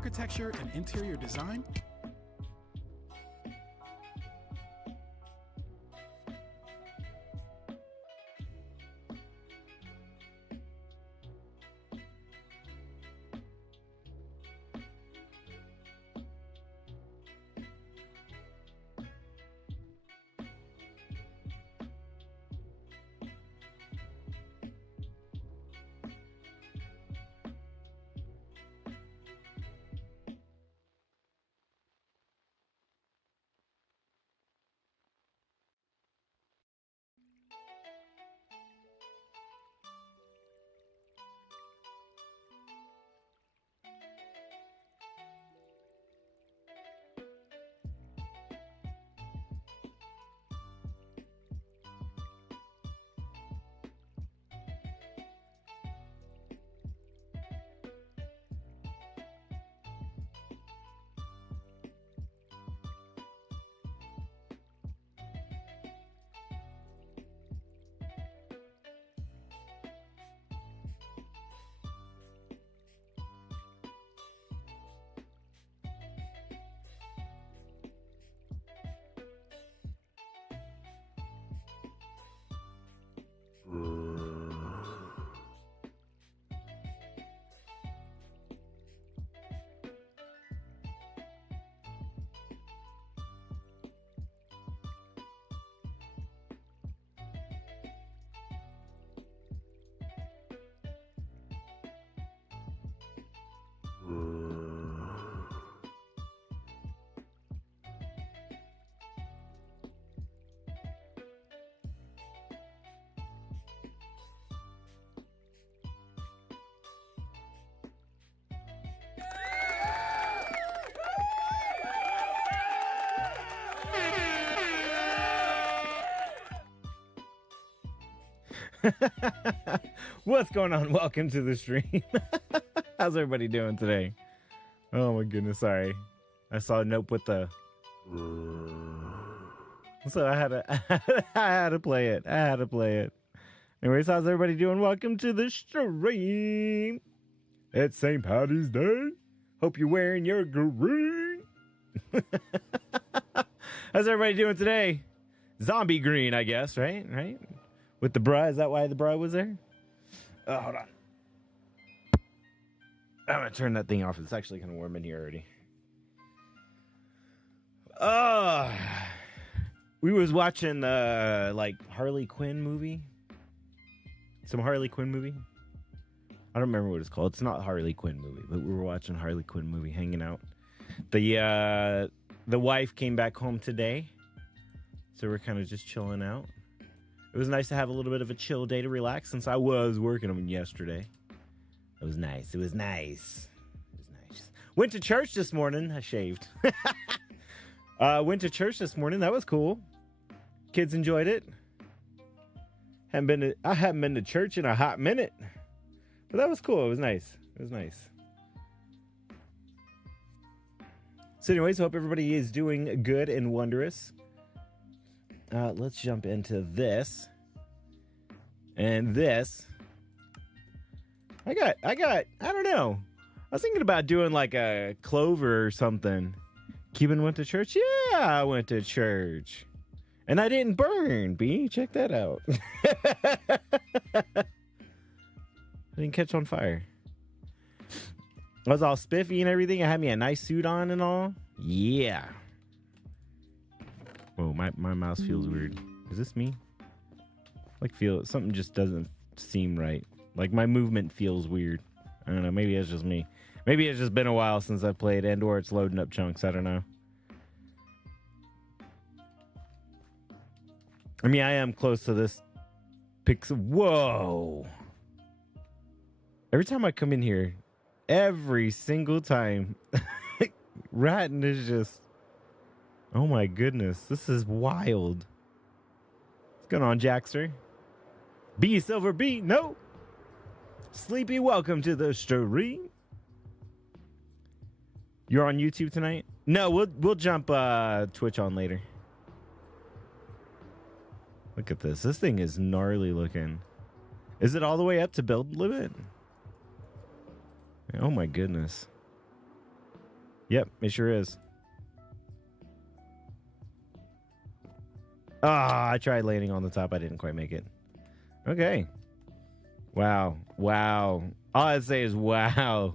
architecture and interior design? What's going on? Welcome to the stream. How's everybody doing today? Oh my goodness, sorry. I saw a note with the so I had to play it. Anyways, how's everybody doing? Welcome to the stream. It's St. Patty's Day. Hope you're wearing your green. How's everybody doing today? Zombie green, I guess, right? With the bra, is that why the bra was there? Oh, hold on. I'm gonna turn that thing off. It's actually kind of warm in here already. We was watching like Harley Quinn movie. Some Harley Quinn movie. I don't remember what it's called. It's not Harley Quinn movie, but we were watching Harley Quinn movie, hanging out. The wife came back home today, so we're kind of just chilling out. It was nice to have a little bit of a chill day to relax since I was working on yesterday. It was nice. Went to church this morning. I shaved. Went to church this morning. That was cool. Kids enjoyed it. I haven't been to church in a hot minute. But that was cool. It was nice. So anyways, hope everybody is doing good and wondrous. Let's jump into this. And this. I don't know. I was thinking about doing like a clover or something. Cuban went to church? Yeah, I went to church. And I didn't burn, B. Check that out. I didn't catch on fire. I was all spiffy and everything. I had me a nice suit on and all. Yeah. Whoa, my mouse feels weird. Is this me? Like something just doesn't seem right. Like my movement feels weird. I don't know. Maybe it's just me. Maybe it's just been a while since I've played and or it's loading up chunks. I don't know. I mean, I am close to this pixel. Whoa. Every time I come in here, every single time, Ratton is just, oh my goodness, this is wild. What's going on, Jackster? B Silver B, no. Sleepy, welcome to the stream. You're on YouTube tonight? No, we'll jump Twitch on later. Look at this. This thing is gnarly looking. Is it all the way up to build limit? Oh my goodness. Yep, it sure is. Ah, I tried landing on the top. I didn't quite make it. Okay. Wow. Wow. All I'd say is wow.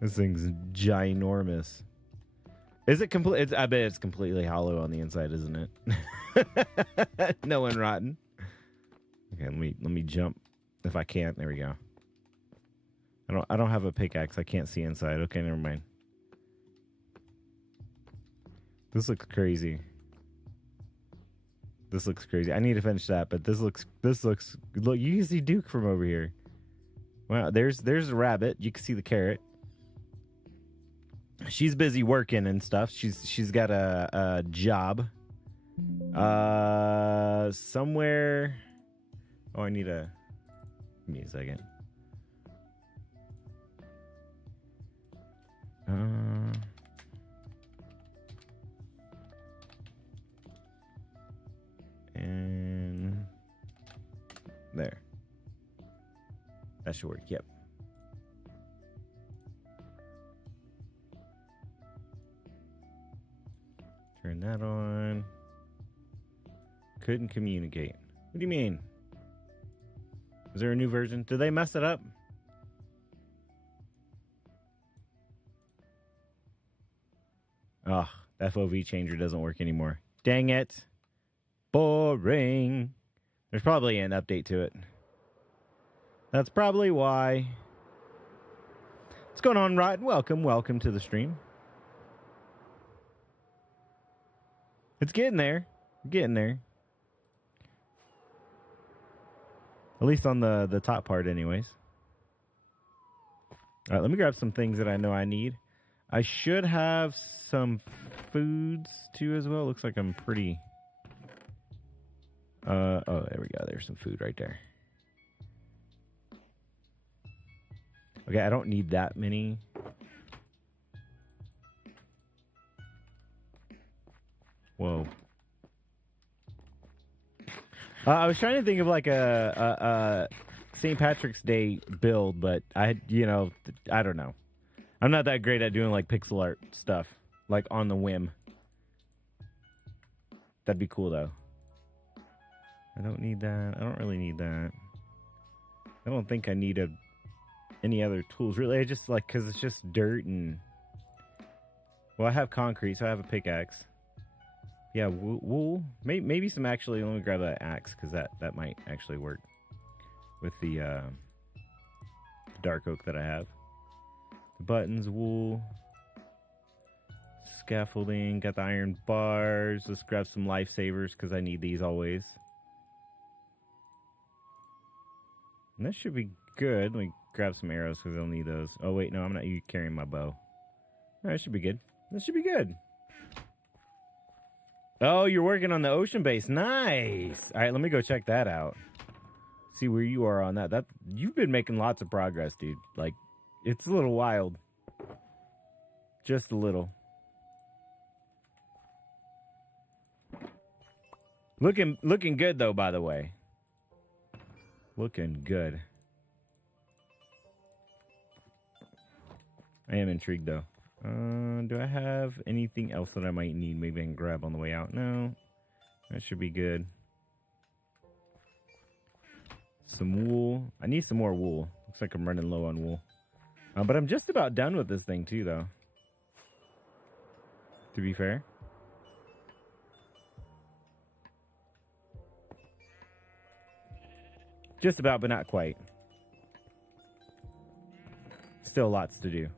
This thing's ginormous. Is it complete? I bet it's completely hollow on the inside, isn't it? No one rotten. Okay, let me jump if I can. There we go. I don't have a pickaxe. I can't see inside. Okay, never mind. This looks crazy. This looks crazy. I need to finish that, but this looks look, you can see Duke from over here. Wow, there's a rabbit. You can see the carrot. She's busy working and stuff. She's got a job. Somewhere. Oh, I need a. Give me a second. And there. That should work. Yep. Turn that on. Couldn't communicate. What do you mean? Is there a new version? Did they mess it up? Oh, FOV changer doesn't work anymore. Dang it. Boring. There's probably an update to it. That's probably why. What's going on, Rotten? Welcome to the stream. It's getting there. Getting there. At least on the top part anyways. All right, let me grab some things that I know I need. I should have some foods too as well. Looks like I'm pretty... oh, there we go. There's some food right there. Okay, I don't need that many. Whoa. I was trying to think of like a St. Patrick's Day build, but I don't know. I'm not that great at doing like pixel art stuff, like on the whim. That'd be cool though. I don't need that. I don't really need that. I don't think I need any other tools really. I just like, cause it's just dirt and. Well, I have concrete, so I have a pickaxe. Yeah, wool. Maybe some actually. Let me grab that axe because that might actually work with the dark oak that I have. The buttons, wool, scaffolding. Got the iron bars. Let's grab some lifesavers because I need these always. And that should be good. Let me grab some arrows because I'll need those. Oh wait, no, I'm not carrying my bow. All right, that should be good. That should be good. Oh, you're working on the ocean base. Nice. All right, let me go check that out. See where you are on that. You've been making lots of progress, dude. Like, it's a little wild. Just a little. Looking good though, by the way. Looking good. I am intrigued though. Do I have anything else that I might need? Maybe I can grab on the way out. No, that should be good. Some wool. I need some more wool. Looks like I'm running low on wool. But I'm just about done with this thing too, though. To be fair. Just about, but not quite. Still lots to do.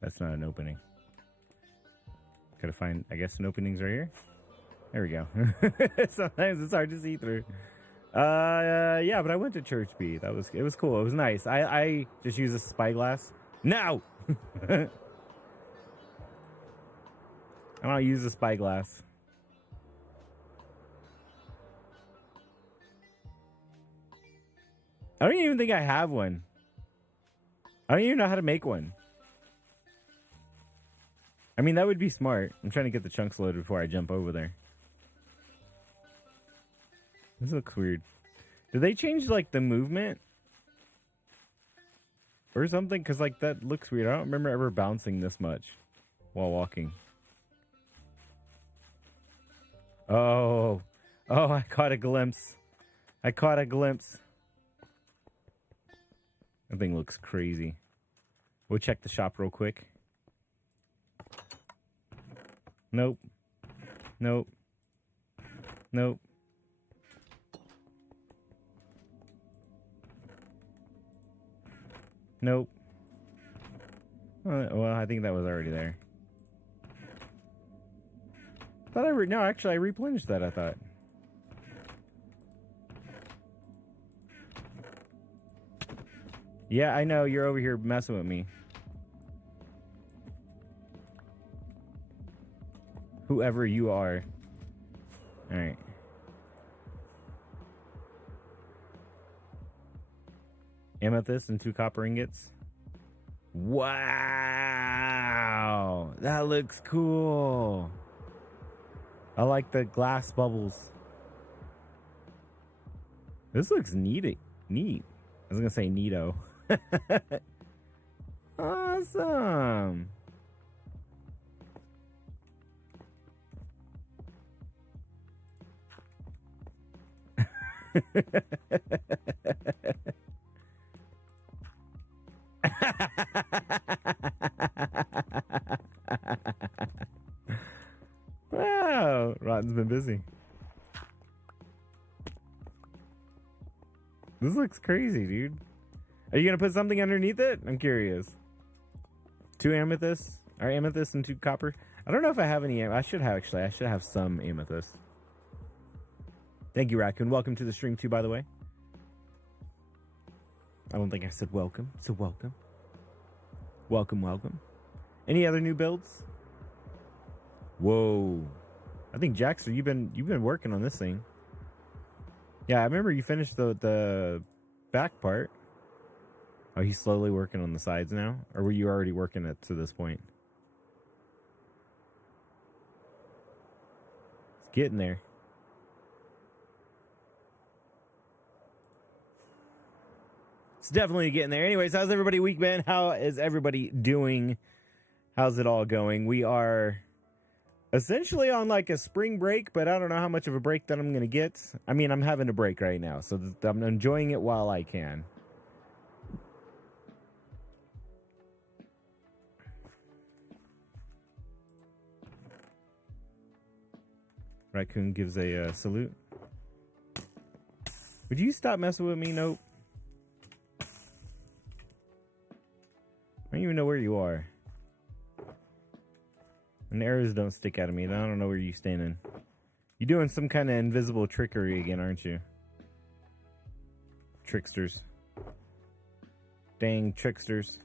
That's not an opening. Gotta find, I guess, an opening's right here. There we go. Sometimes it's hard to see through. Yeah, but I went to Church B. It was cool. It was nice. I just use a spyglass. No! I don't use a spyglass. I don't even think I have one. I don't even know how to make one. I mean, that would be smart. I'm trying to get the chunks loaded before I jump over there. This looks weird. Did they change, like, the movement? Or something? Because, like, that looks weird. I don't remember ever bouncing this much while walking. Oh. Oh, I caught a glimpse. I caught a glimpse. That thing looks crazy. We'll check the shop real quick. Nope. Nope. Nope. Nope. Well, I think that was already there. Thought no, actually, I replenished that, I thought. Yeah, I know. You're over here messing with me. Whoever you are. Alright. Amethyst and 2 copper ingots. Wow! That looks cool. I like the glass bubbles. This looks neat. I was gonna say neato. Awesome. Wow, Rotten's been busy. This looks crazy, dude. Are you gonna put something underneath it? I'm curious. 2 amethysts, or amethyst and 2 copper. I don't know if I have any. I should have actually. I should have some amethyst. Thank you, Raccoon. Welcome to the stream too, by the way. I don't think I said welcome, so welcome. Welcome, welcome. Any other new builds? Whoa. I think Jackson, you've been working on this thing. Yeah, I remember you finished the back part. Oh, he's slowly working on the sides now? Or were you already working it to this point? It's getting there. It's definitely getting there. Anyways, how's everybody week been? How is everybody doing? How's it all going? We are essentially on like a spring break, but I don't know how much of a break that I'm going to get. I mean, I'm having a break right now, so I'm enjoying it while I can. Raccoon gives a salute. Would you stop messing with me? Nope. I don't even know where you are. And the arrows don't stick out of me. I don't know where you're standing. You're doing some kind of invisible trickery again, aren't you? Tricksters. Dang tricksters.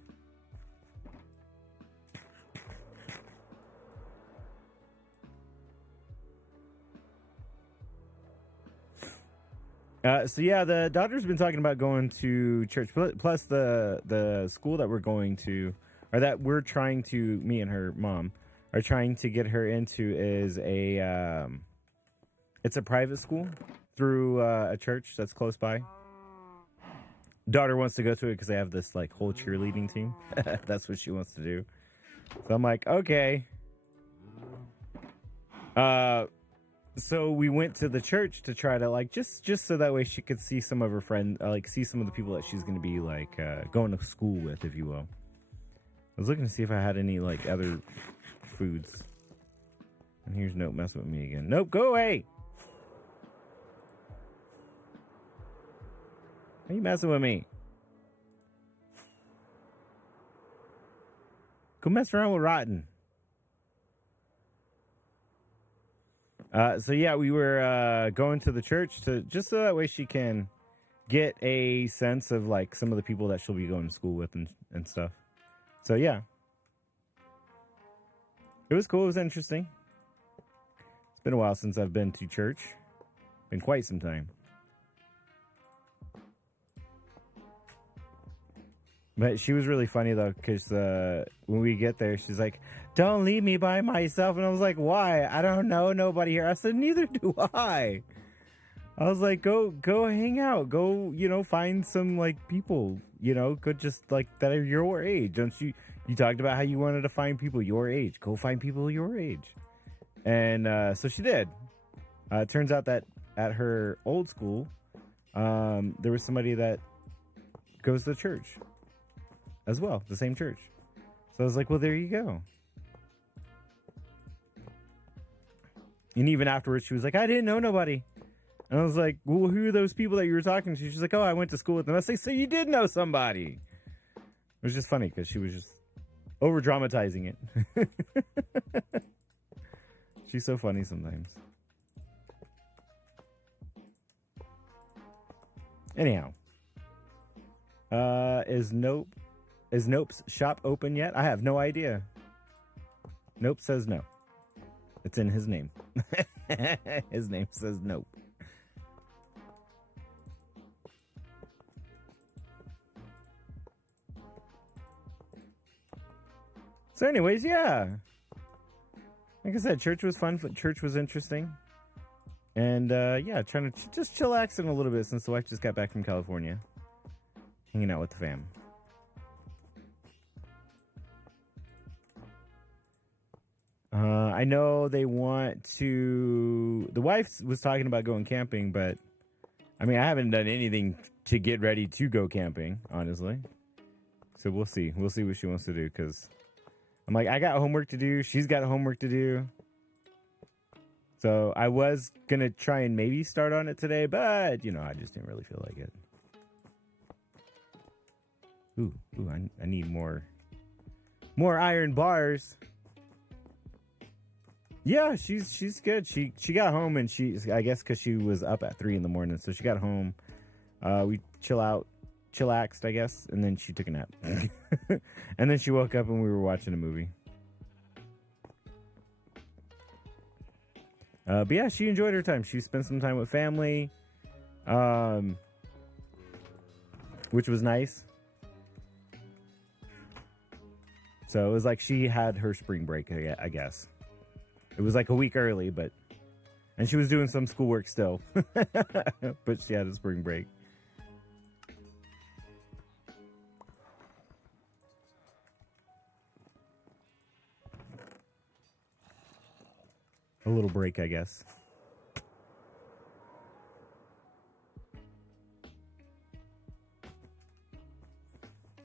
So yeah, the daughter's been talking about going to church. Plus the school that we're going to, or that we're trying to, me and her mom are trying to get her into, is it's a private school through a church that's close by. Daughter wants to go to it because they have this like whole cheerleading team. That's what she wants to do. So I'm like, okay. So we went to the church to try to like just so that way she could see some of her friends, like see some of the people that she's going to be like going to school with, if you will. I was looking to see if I had any like other foods. And here's Nope messing with me again. Nope, go away. Why are you messing with me? Go mess around with Rotten. So yeah, we were going to the church to just so that way she can get a sense of like some of the people that she'll be going to school with and stuff. So yeah, it was cool. It was interesting. It's been a while since I've been to church. Been quite some time. But she was really funny though, because when we get there, she's like, "Don't leave me by myself," and I was like, "Why? I don't know nobody here." I said, "Neither do I." I was like, "Go hang out. Go, find some like people. Go just like that are your age. Don't you? You talked about how you wanted to find people your age. Go find people your age." And so she did. It turns out that at her old school, there was somebody that goes to church as well, the same church. So I was like, well, there you go. And even afterwards, she was like, I didn't know nobody. And I was like, well, who are those people that you were talking to? She's like, oh, I went to school with them. I was like, so you did know somebody. It was just funny because she was just over dramatizing it. She's so funny sometimes. Anyhow, is Nope's shop open yet? I have no idea. Nope says no. It's in his name. His name says Nope. So anyways, yeah. Like I said, church was fun. Church was interesting. And yeah, trying to just chillaxing a little bit since the wife just got back from California. Hanging out with the fam. I know they want to... The wife was talking about going camping, but... I mean, I haven't done anything to get ready to go camping, honestly. So we'll see. We'll see what she wants to do, because... I'm like, I got homework to do. She's got homework to do. So I was going to try and maybe start on it today, but, I just didn't really feel like it. Ooh, I need more iron bars. Yeah, she's good. She got home and I guess because she was up at 3 a.m, so she got home. We chillaxed, I guess, and then she took a nap. And then she woke up and we were watching a movie. But yeah, she enjoyed her time. She spent some time with family, which was nice. So it was like she had her spring break, I guess. It was like a week early, and she was doing some schoolwork still. But she had a spring break. A little break, I guess.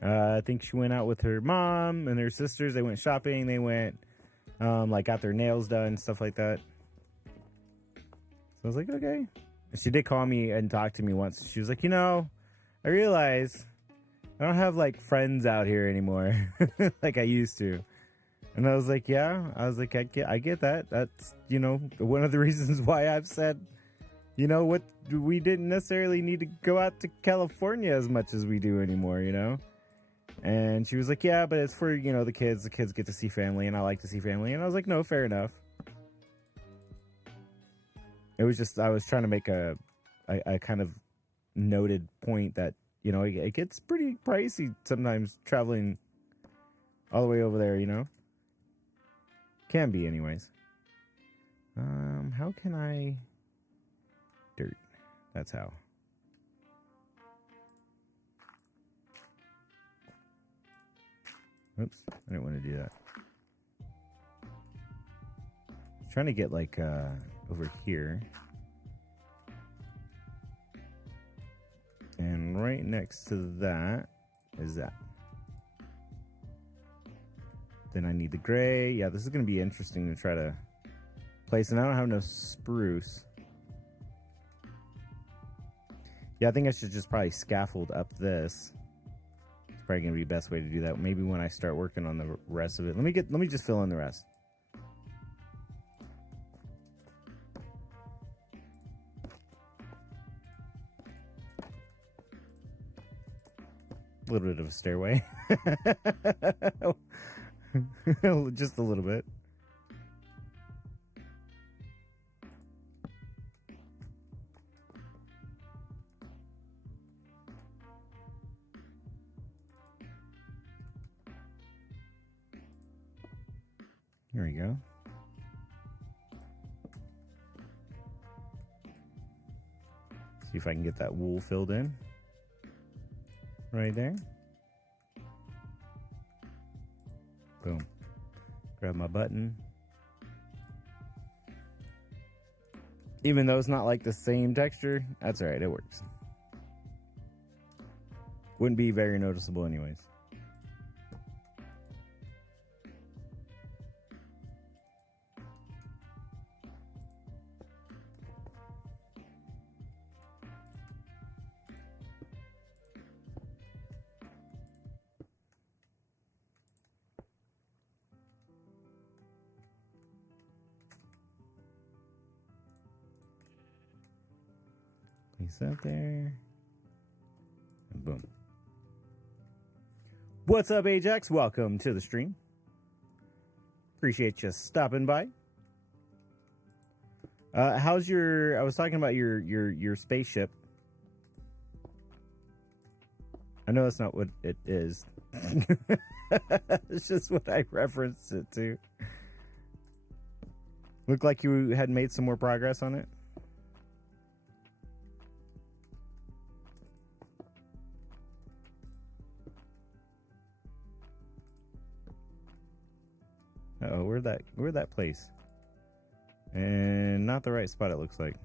I think she went out with her mom and her sisters. They went shopping. They went, got their nails done, stuff like that. So I was like, okay. And she did call me and talk to me once. She was like, I realize I don't have, friends out here anymore like I used to. And I was like, yeah. I was like, I get that. That's, one of the reasons why I've said, what, we didn't necessarily need to go out to California as much as we do anymore, And she was like, yeah, but it's for, the kids. The kids get to see family, and I like to see family. And I was like, no, fair enough. It was just, I was trying to make a kind of noted point that, it gets pretty pricey sometimes traveling all the way over there, Can be, anyways. How can I... Dirt. That's how. Oops, I didn't want to do that. I'm trying to get over here. And right next to that is that. Then I need the gray. Yeah, this is going to be interesting to try to place. And I don't have no spruce. Yeah, I think I should just probably scaffold up this. Probably gonna be the best way to do that. Maybe when I start working on the rest of it. Let me just fill in the rest. A little bit of a stairway. Just a little bit. There we go. See if I can get that wool filled in. Right there. Boom. Grab my button. Even though it's not like the same texture, that's alright, it works. Wouldn't be very noticeable anyways. Place that there. And boom. What's up, Ajax? Welcome to the stream. Appreciate you stopping by. How's your... I was talking about your spaceship. I know that's not what it is. It's just what I referenced it to. Looked like you had made some more progress on it. Uh-oh, where'd that place? And not the right spot, it looks like.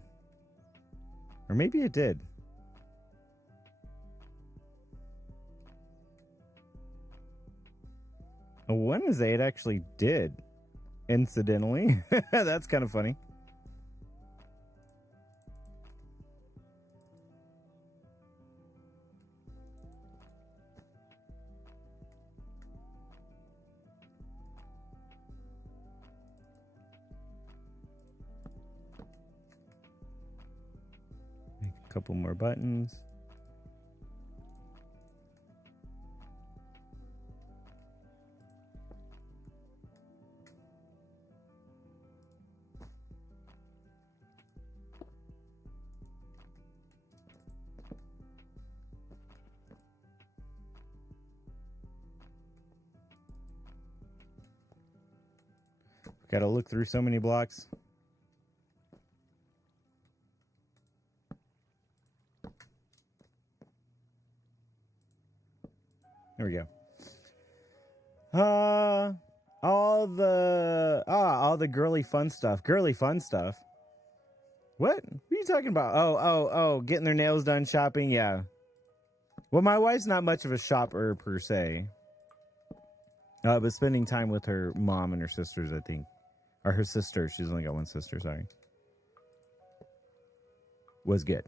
Or maybe it did. Oh, Wednesday it actually did. Incidentally. That's kind of funny. Make a couple more buttons. Got to look through so many blocks. There we go. All the girly fun stuff. Girly fun stuff. What are you talking about? Oh, getting their nails done, shopping. Yeah. Well, my wife's not much of a shopper per se. But spending time with her mom and her sisters, I think. Or her sister. She's only got one sister, sorry. Was good.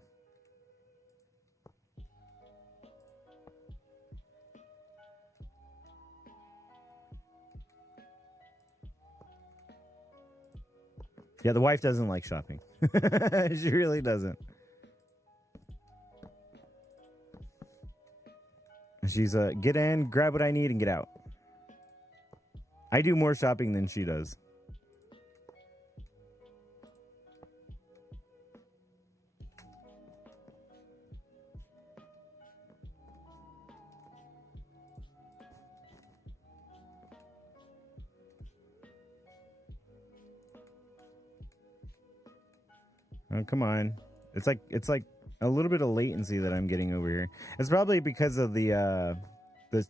Yeah, the wife doesn't like shopping. She really doesn't. She's get in, grab what I need, and get out. I do more shopping than she does. Oh, come on. It's like a little bit of latency that I'm getting over here. It's probably because of the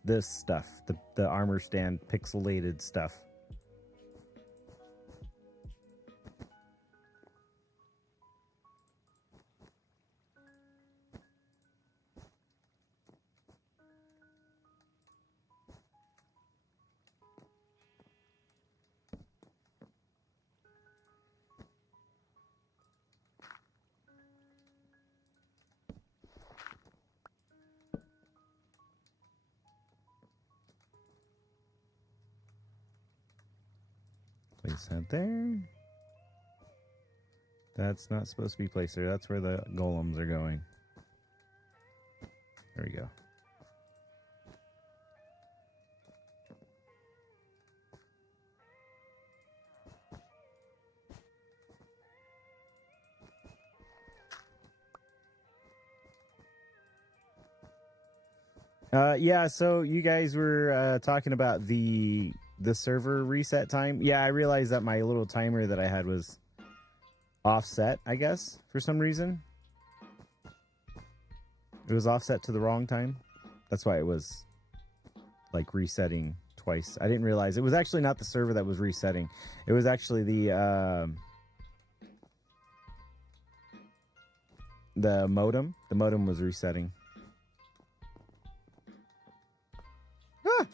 this stuff, the armor stand pixelated stuff. Place that there. That's not supposed to be placed there. That's where the golems are going. There we go. Yeah, so you guys were talking about the the server reset time. Yeah, I realized that my little timer that I had was offset, I guess, for some reason. It was offset to the wrong time. That's why it was like resetting twice. I didn't realize it was actually not the server that was resetting. It was actually the modem. The modem was resetting. Ah!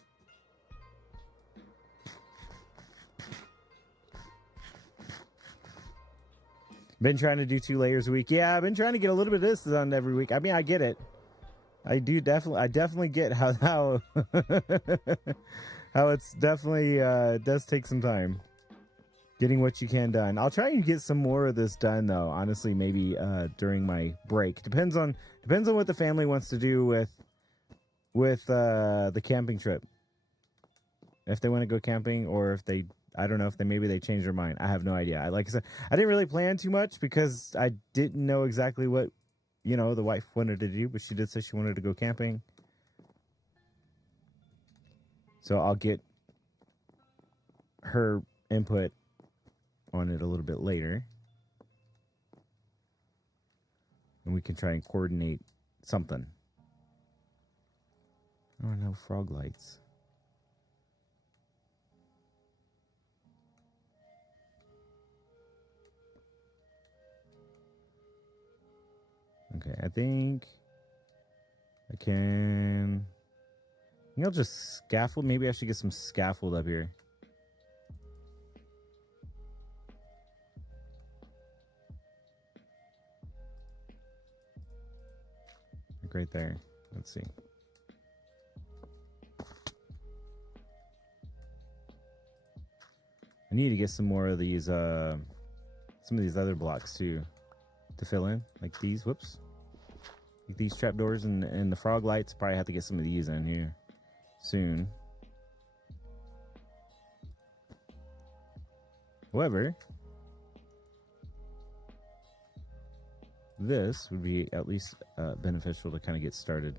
Been trying to do 2 layers a week. Yeah, I've been trying to get a little bit of this done every week. I mean, I get it. I definitely get how how it's definitely does take some time getting what you can done. I'll try and get some more of this done though. Honestly, maybe during my break. Depends on what the family wants to do with the camping trip. If they want to go camping, or if they, I don't know, if they change their mind. I have no idea. Like I said, I didn't really plan too much because I didn't know exactly what, you know, the wife wanted to do, but she did say she wanted to go camping. So I'll get her input on it a little bit later. And we can try and coordinate something. Oh, no frog lights. Okay, I think I can... I think I'll just scaffold. Maybe I should get some scaffold up here. Like right there. Let's see. I need to get some more of these, some of these other blocks too, to fill in, like these. Whoops. Like these trapdoors and the frog lights. Probably have to get some of these in here soon. However, this would be at least beneficial to kind of get started.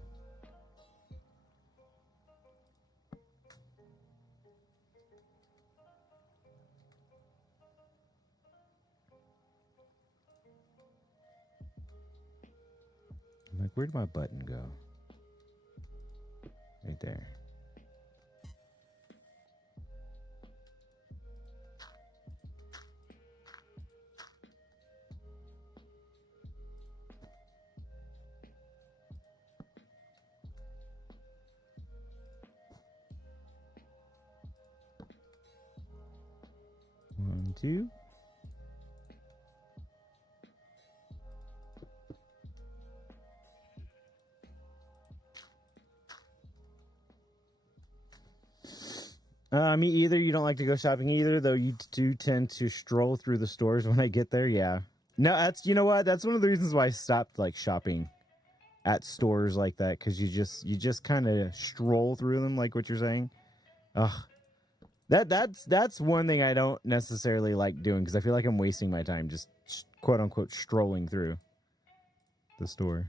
I'm like, where did my button go? Right there. One, two. Me either. You don't like to go shopping either, though you do tend to stroll through the stores when I get there. Yeah. No, that's, you know what? That's one of the reasons why I stopped like shopping at stores like that, because you just kind of stroll through them, like what you're saying. Ugh. That's one thing I don't necessarily like doing, because I feel like I'm wasting my time just quote unquote strolling through the store.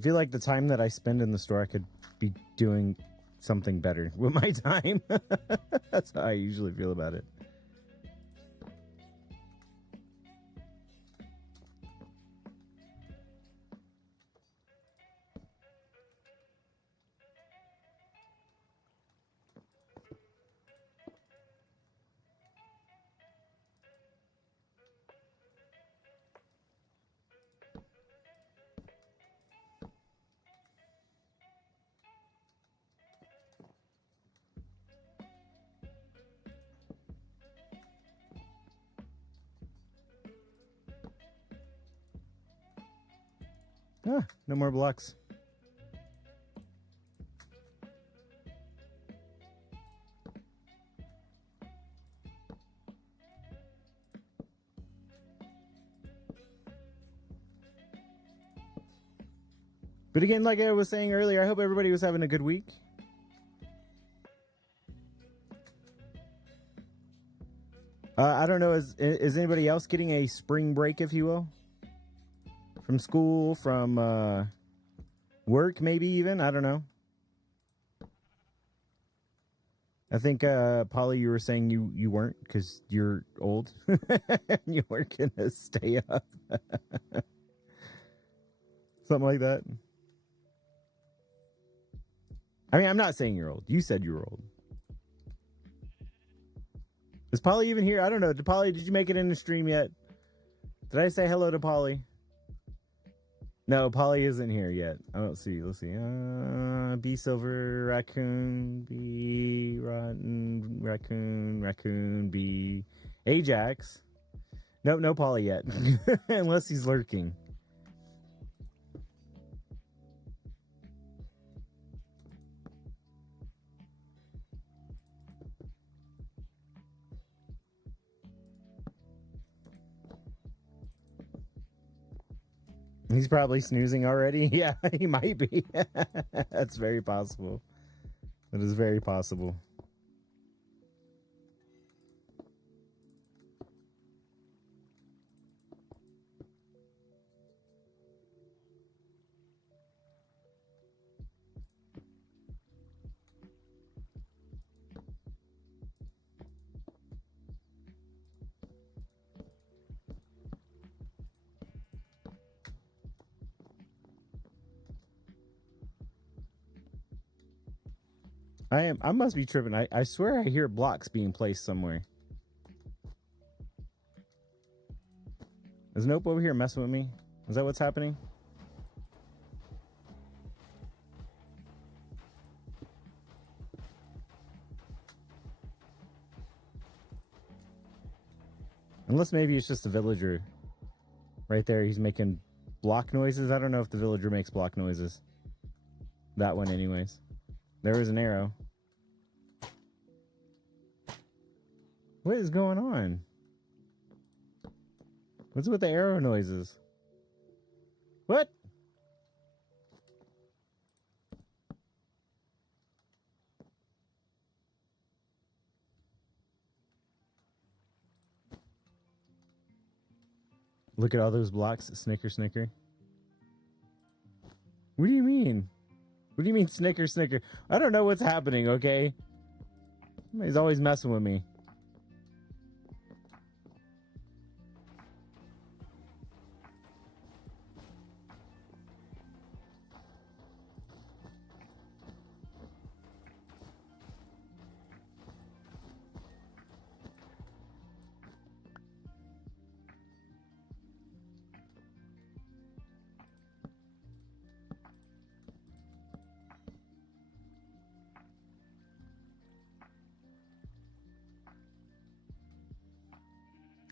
Feel like the time that I spend in the store, I could be doing something better with my time. That's how I usually feel about it. Ah, no more blocks. But again, like I was saying earlier, I hope everybody was having a good week. I don't know, is anybody else getting a spring break, if you will? From school, from work, maybe even? I don't know. I think, Polly, you were saying you weren't because you're old. You weren't going to stay up. Something like that. I mean, I'm not saying you're old. You said you were old. Is Polly even here? I don't know. Polly, did you make it in the stream yet? Did I say hello to Polly? No, Polly isn't here yet. I don't see. Let's see. B Silver, Raccoon, B Rotten, Raccoon, B Ajax. Nope, no Polly yet. Unless he's lurking. He's probably snoozing already. Yeah, he might be. That's very possible. That is very possible. I must be tripping. I swear I hear blocks being placed somewhere. Is Nope over here messing with me? Is that what's happening? Unless maybe it's just the villager. Right there, he's making block noises. I don't know if the villager makes block noises. That one anyways. There was an arrow. What is going on? What's with the arrow noises? What? Look at all those blocks. Snicker, snicker. What do you mean? What do you mean snicker, snicker? I don't know what's happening, okay? He's always messing with me.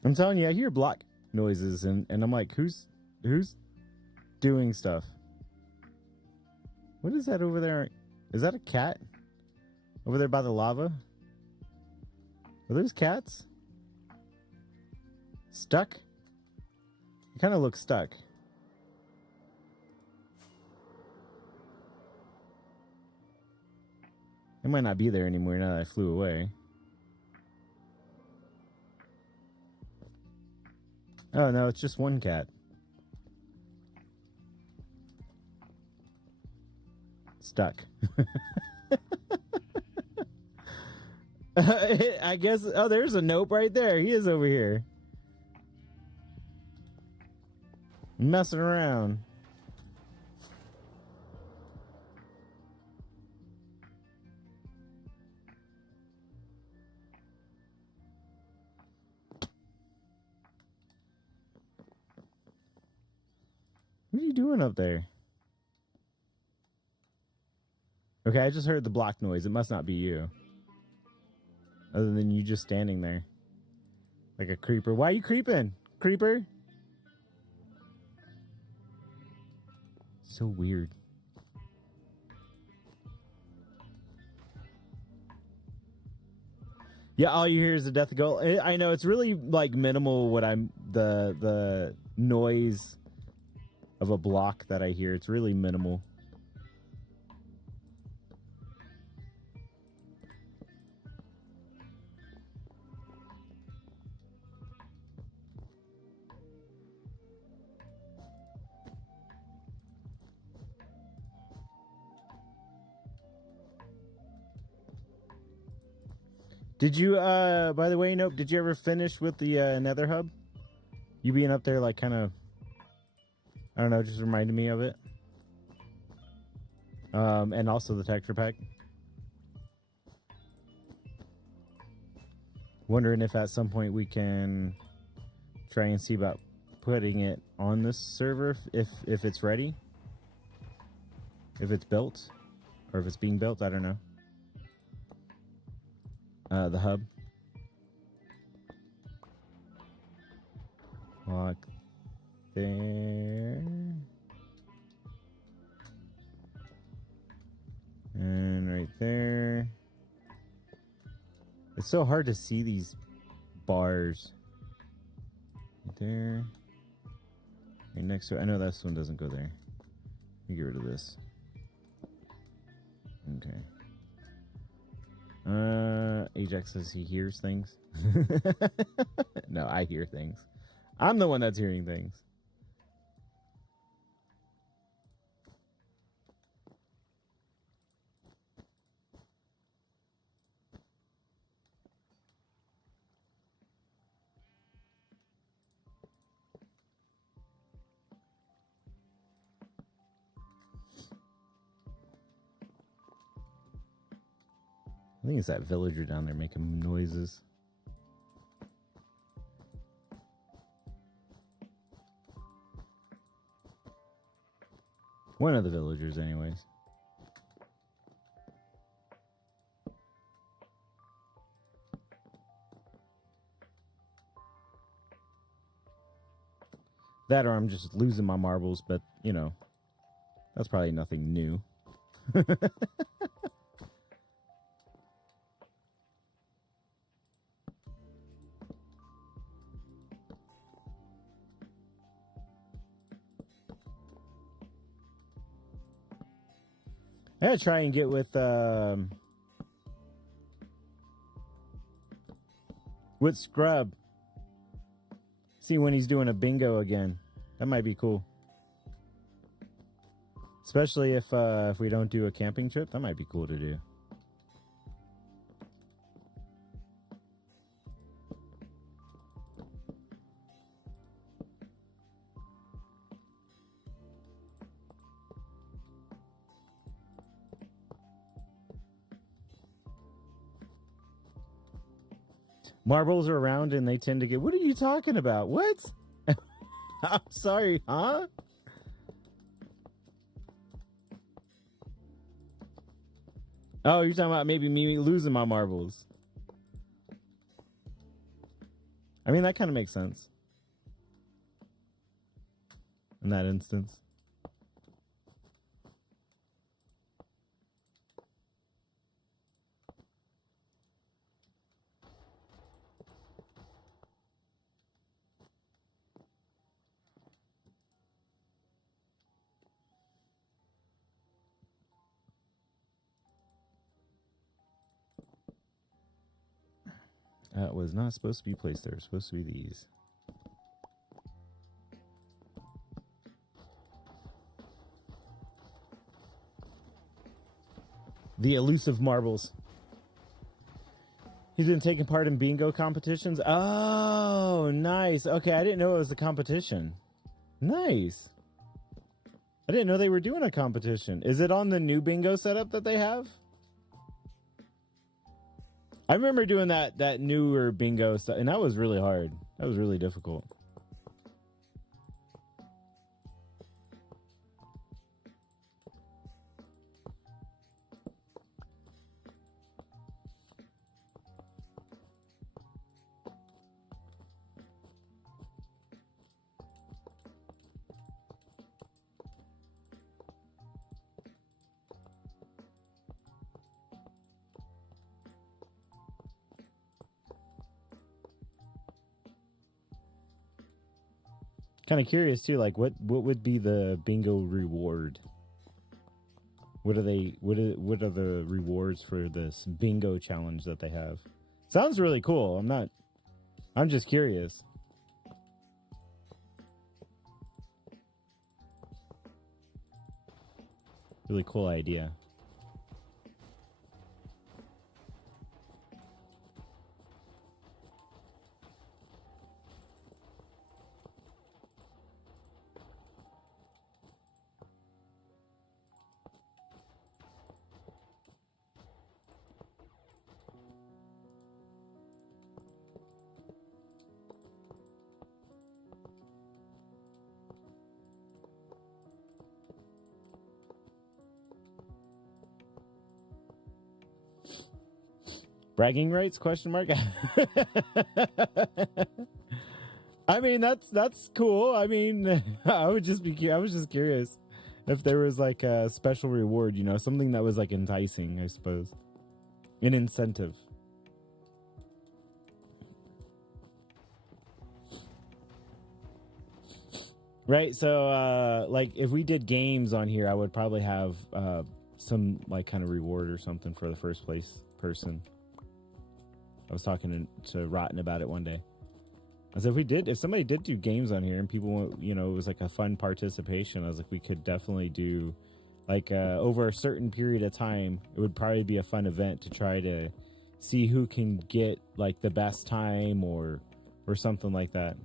I'm telling you, I hear block noises, and I'm like, who's doing stuff? What is that over there? Is that a cat? Over there by the lava? Are those cats? Stuck? It kind of looks stuck. It might not be there anymore now that I flew away. Oh, no, it's just one cat. Stuck. I guess... Oh, there's a Nope right there. He is over here. Messing around. What are you doing up there? Okay, I just heard the block noise. It must not be you. Other than you just standing there. Like a creeper. Why are you creeping? Creeper? So weird. Yeah, all you hear is the death goal. I know it's really like minimal what I'm the noise of a block that I hear. It's really minimal. Did you, by the way, Nope, did you ever finish with the Nether Hub? You being up there, like, kind of, I don't know, just reminded me of it. And also the texture pack. Wondering if at some point we can try and see about putting it on this server if it's ready. If it's built. Or if it's being built, I don't know. The hub. Lock there. And right there. It's so hard to see these bars. Right there. Right next to it. I know this one doesn't go there. Let me get rid of this. Okay. Ajax says he hears things. No, I hear things. I'm the one that's hearing things. I think it's that villager down there making noises. One of the villagers, anyways. That or I'm just losing my marbles, but, you know, that's probably nothing new. I gotta try and get with Scrub. See when he's doing a bingo again. That might be cool. Especially if we don't do a camping trip, that might be cool to do. Marbles are around and they tend to get... What are you talking about? What? I'm sorry, huh? Oh, you're talking about maybe me losing my marbles. I mean, that kind of makes sense. In that instance. That was not supposed to be placed there. It was supposed to be these. The elusive marbles. He's been taking part in bingo competitions. Oh, nice. Okay, I didn't know it was a competition. Nice. I didn't know they were doing a competition. Is it on the new bingo setup that they have? I remember doing that newer bingo stuff, and that was really hard. That was really difficult. Kind of curious too, like what would be the bingo reward? What are the rewards for this bingo challenge that they have? Sounds really cool. I'm just curious. Really cool idea. Bragging rights? Question mark. I mean, that's cool. I mean, I was just curious if there was like a special reward, you know, something that was like enticing, I suppose, an incentive. Right. So, like, if we did games on here, I would probably have some like kind of reward or something for the first place person. I was talking to Rotten about it one day. I said, if somebody did do games on here and people, you know, it was like a fun participation, I was like, we could definitely do like over a certain period of time. It would probably be a fun event to try to see who can get like the best time or something like that.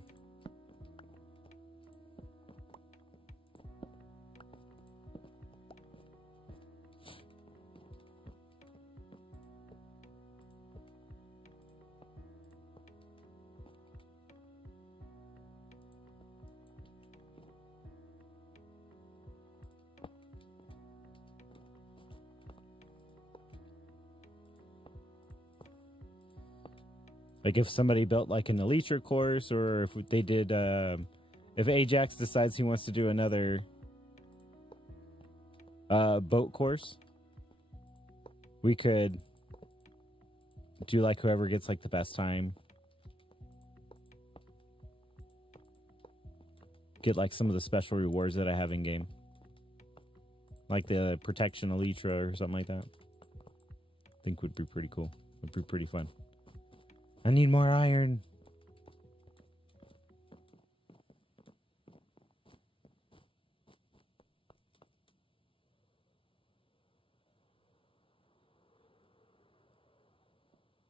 Like if somebody built like an Elytra course, or if they did, if Ajax decides he wants to do another boat course, we could do like whoever gets like the best time. Get like some of the special rewards that I have in game. Like the protection Elytra or something like that. I think would be pretty cool. Would be pretty fun. I need more iron.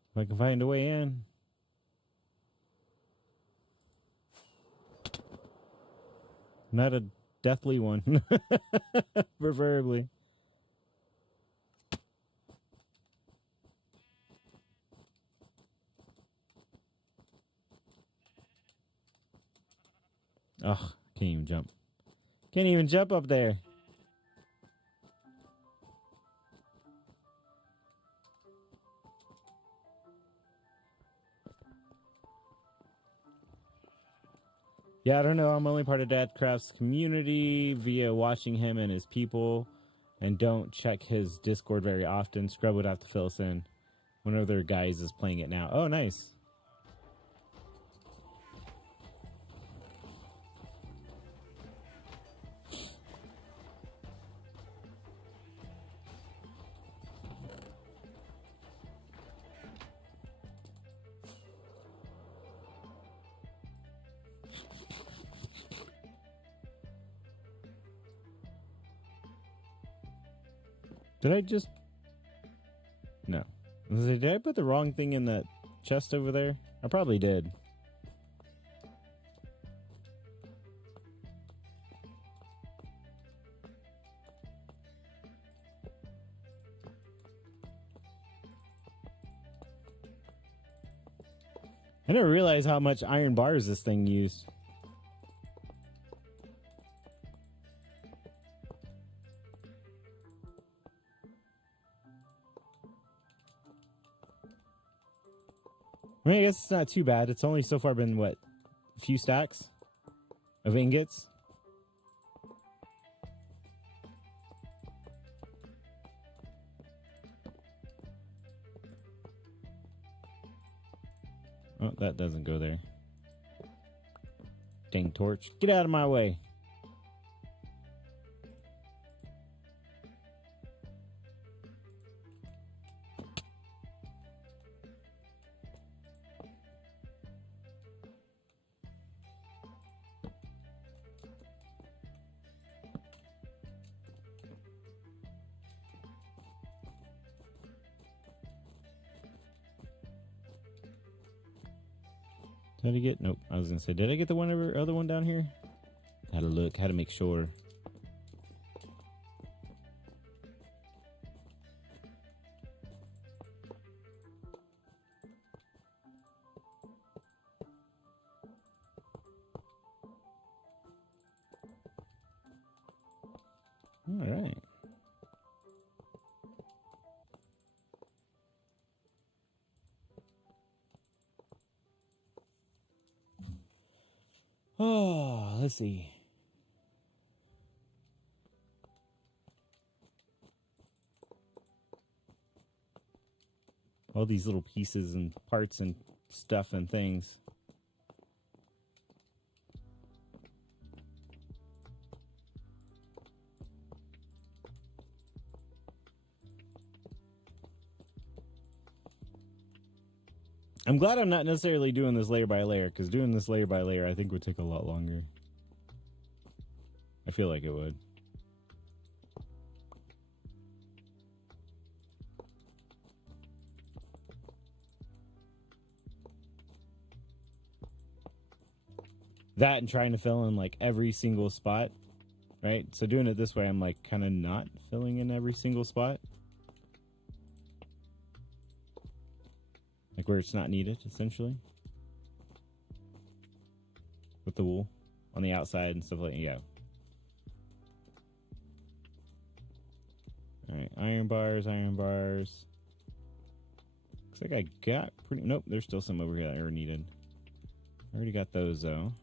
If I can find a way in. Not a deathly one. Preferably. Ugh, can't even jump. Can't even jump up there. Yeah, I don't know. I'm only part of Dadcraft's community via watching him and his people, and don't check his Discord very often. Scrub would have to fill us in. One of their guys is playing it now. Oh, nice. Did I just... No. Did I put the wrong thing in that chest over there? I probably did. I never realized how much iron bars this thing used. I mean, I guess it's not too bad. It's only so far been, what, a few stacks of ingots? Oh, that doesn't go there. Dang torch. Get out of my way. Did I get... Nope. I was going to say, did I get the other one down here? Had to look. Had to make sure. All right. Oh, let's see. All these little pieces and parts and stuff and things. I'm glad I'm not necessarily doing this layer by layer, because doing this layer by layer I think would take a lot longer. I feel like it would. That and trying to fill in like every single spot, right? So doing it this way, I'm like kind of not filling in every single spot. Like where it's not needed, essentially. With the wool on the outside and stuff like that. Yeah. Alright, iron bars, iron bars. Looks like I got pretty... Nope, there's still some over here that I already needed. I already got those, though.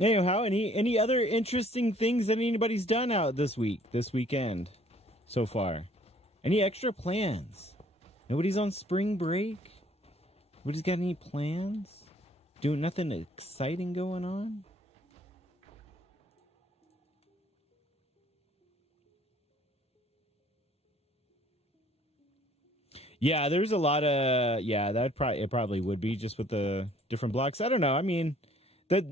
Anyhow, any other interesting things that anybody's done out this weekend, so far? Any extra plans? Nobody's on spring break? Nobody's got any plans? Doing nothing exciting going on? Yeah, there's a lot of... Yeah, it probably would be just with the different blocks. I don't know. I mean...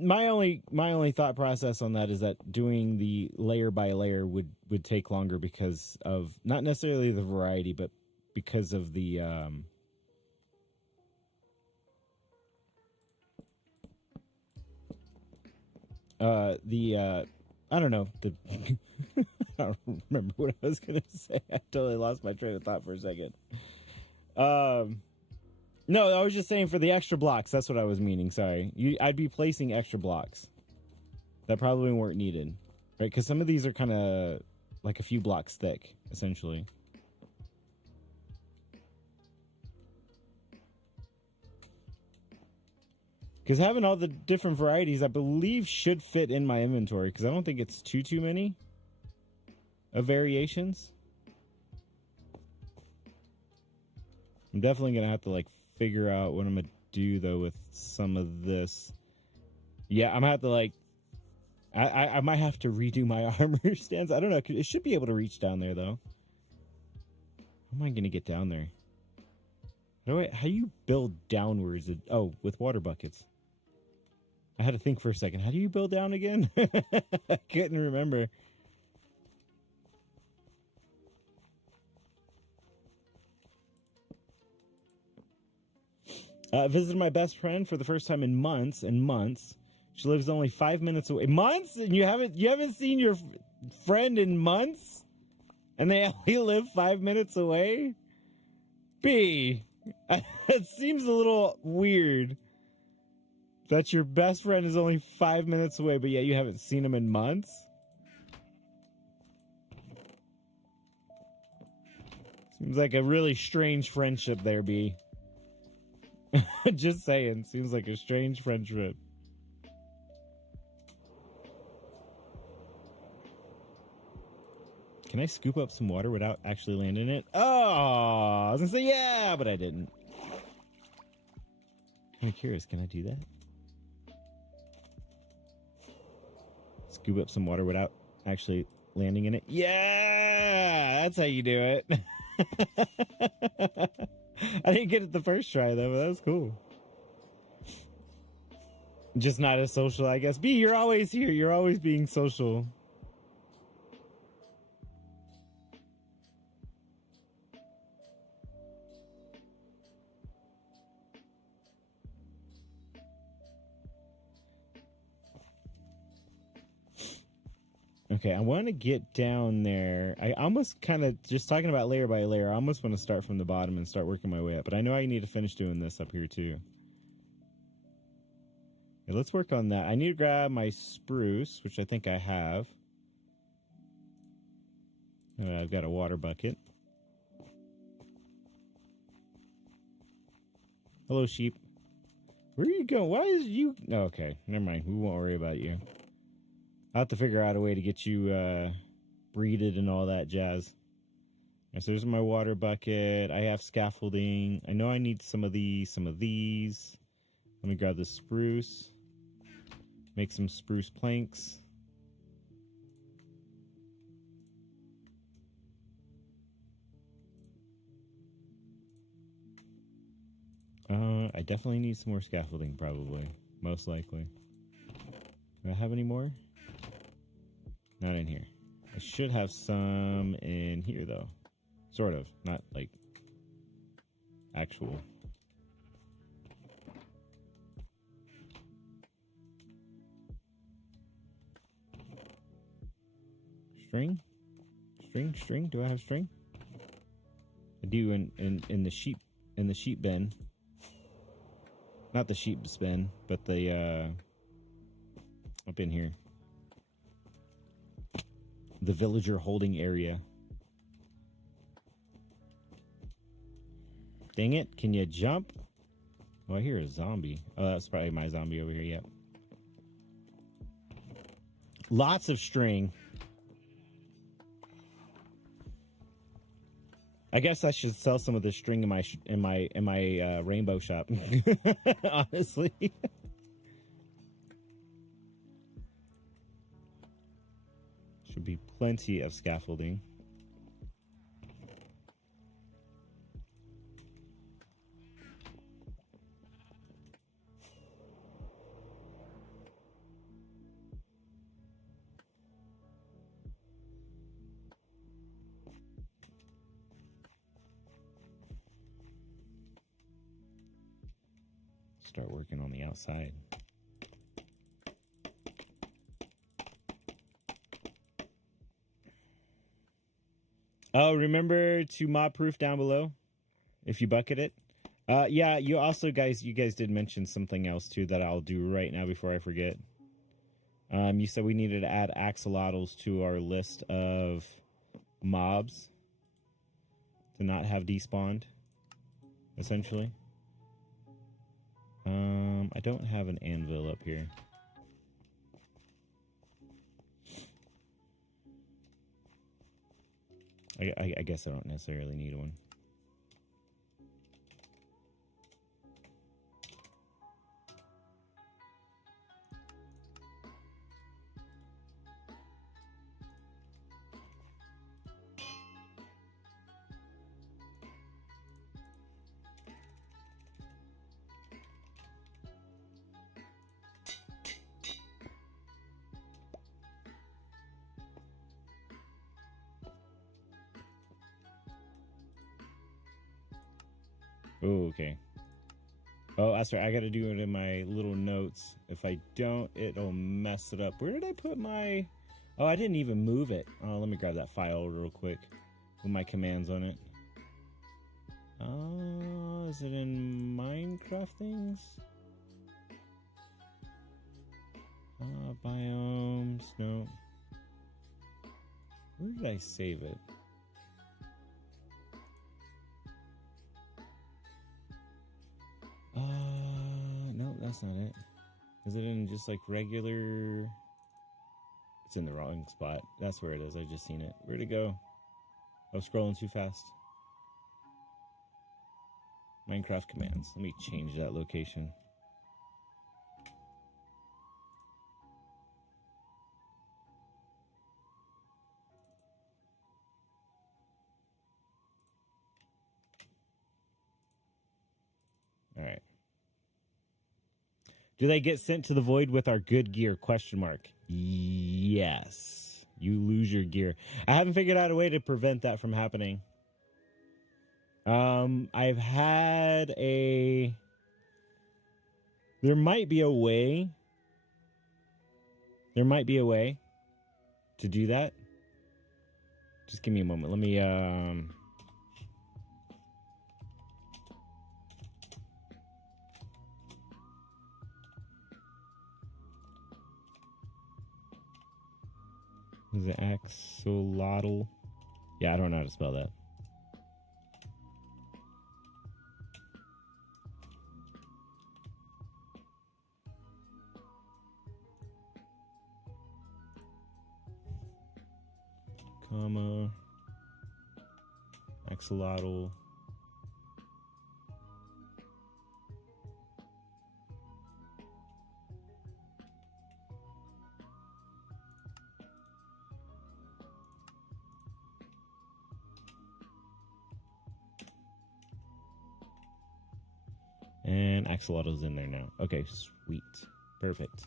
My only thought process on that is that doing the layer by layer would take longer because of not necessarily the variety, but because of the I don't know, the I don't remember what I was gonna say. I totally lost my train of thought for a second. No, I was just saying for the extra blocks. That's what I was meaning. Sorry. I'd be placing extra blocks that probably weren't needed, right? Because some of these are kind of like a few blocks thick, essentially. Because having all the different varieties, I believe, should fit in my inventory. Because I don't think it's too many of variations. I'm definitely going to have to, like, figure out what I'm gonna do though with some of this. Yeah, I'm gonna have to like I might have to redo my armor stands. I don't know. It should be able to reach down there though. How am I gonna get down there? How do you build downwards? Oh, with water buckets. I had to think for a second. How do you build down again? I couldn't remember. Visited my best friend for the first time in months and months. She lives only 5 minutes away. Months? And you haven't seen your friend in months? And they only live 5 minutes away? B. It seems a little weird that your best friend is only 5 minutes away, but yet you haven't seen him in months? Seems like a really strange friendship there, B. Just saying. Seems like a strange friendship. Can I scoop up some water without actually landing it? Oh, I was gonna say yeah, but I didn't. I'm curious, can I do that? Scoop up some water without actually landing in it? Yeah, that's how you do it. I didn't get it the first try though, but that was cool. Just not as social, I guess. B, you're always here. You're always being social. Okay, I want to get down there. I almost kind of, just talking about layer by layer, I almost want to start from the bottom and start working my way up. But I know I need to finish doing this up here too. Okay, let's work on that. I need to grab my spruce, which I think I have. I've got a water bucket. Hello, sheep. Where are you going? Why is you... Okay, never mind. We won't worry about you. I'll have to figure out a way to get you breeded and all that jazz. Right, so there's my water bucket. I have scaffolding. I know I need some of these, some of these. Let me grab the spruce. Make some spruce planks. I definitely need some more scaffolding, probably. Most likely. Do I have any more? Not in here. I should have some in here, though. Sort of. Not, like, actual. String? String? Do I have string? I do in the sheep bin. Not the sheep's bin, but the up in here. The villager holding area. Dang it, can you jump? Oh, I hear a zombie. Oh, that's probably my zombie over here, yep. Lots of string. I guess I should sell some of this string in my rainbow shop. Honestly. Should be plenty of scaffolding. Start working on the outside. Oh, remember to mob proof down below if you bucket it. Yeah, you guys did mention something else too that I'll do right now before I forget. You said we needed to add axolotls to our list of mobs to not have despawned, essentially. I don't have an anvil up here. I guess I don't necessarily need one. Oh, okay. Oh, that's right. I got to do it in my little notes. If I don't, it'll mess it up. Where did I put my... Oh, I didn't even move it. Oh, let me grab that file real quick with my commands on it. Oh, is it in Minecraft things? Biomes, no. Where did I save it? No, that's not it. Is it in just like regular? It's in the wrong spot. That's where it is. I just seen it. Where'd it go? I was scrolling too fast. Minecraft commands. Let me change that location. All right. Do they get sent to the void with our good gear? Question mark. Yes. You lose your gear. I haven't figured out a way to prevent that from happening. I've had a... There might be a way. There might be a way to do that. Just give me a moment. Let me is it axolotl? Yeah, I don't know how to spell that. Comma. Axolotl. And axolotl's in there now. Okay, sweet. Perfect.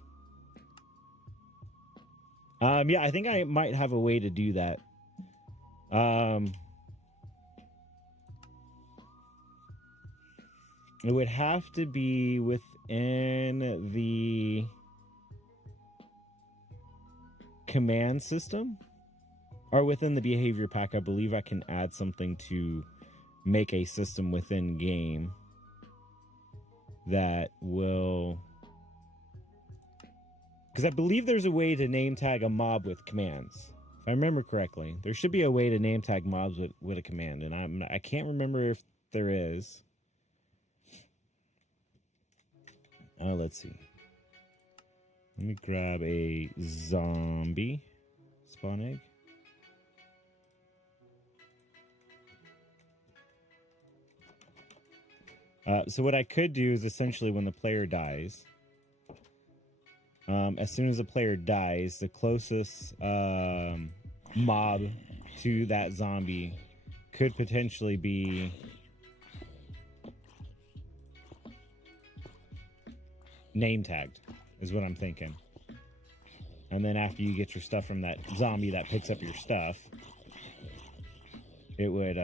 Yeah, I think I might have a way to do that. It would have to be within the command system or within the behavior pack. I believe I can add something to make a system within game that will, because I believe there's a way to name tag a mob with commands. If I remember correctly, there should be a way to name tag mobs with a command, and I can't remember if there is. Let's see. Let me grab a zombie spawn egg. So what I could do is essentially when the player dies, as soon as the player dies, the closest mob to that zombie could potentially be name tagged, is what I'm thinking. And then after you get your stuff from that zombie that picks up your stuff, it would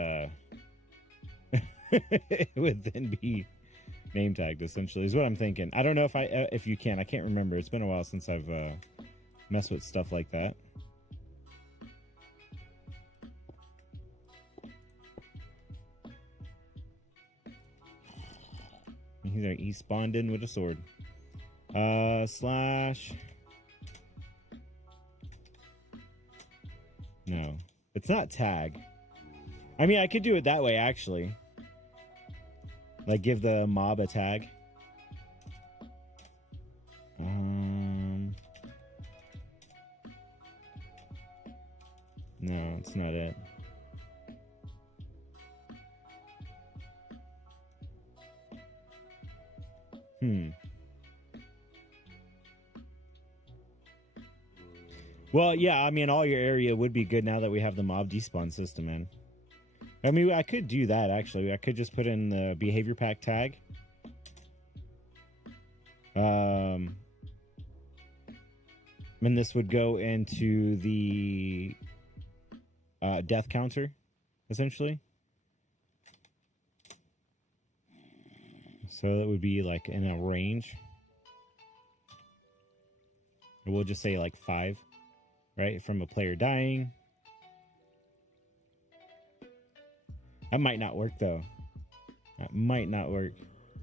it would then be name tagged, essentially, is what I'm thinking. I don't know if you can. I can't remember. It's been a while since I've messed with stuff like that. He spawned in with a sword. Slash. No, it's not tag. I mean, I could do it that way, actually. Like, give the mob a tag. No, it's not it. Well, yeah, I mean, all your area would be good now that we have the mob despawn system in. I mean, I could do that, actually. I could just put in the behavior pack tag. And this would go into the death counter, essentially. So that would be like in a range. We'll just say like 5, right? From a player dying. That might not work, though. That might not work.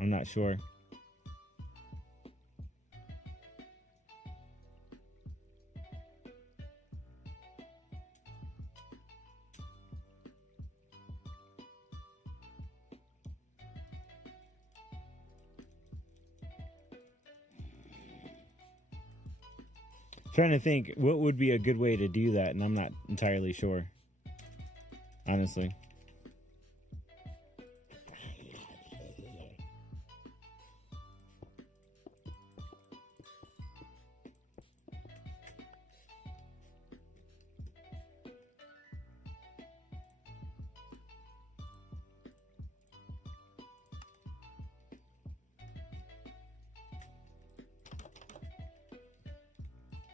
I'm not sure. Trying to think what would be a good way to do that, and I'm not entirely sure, honestly.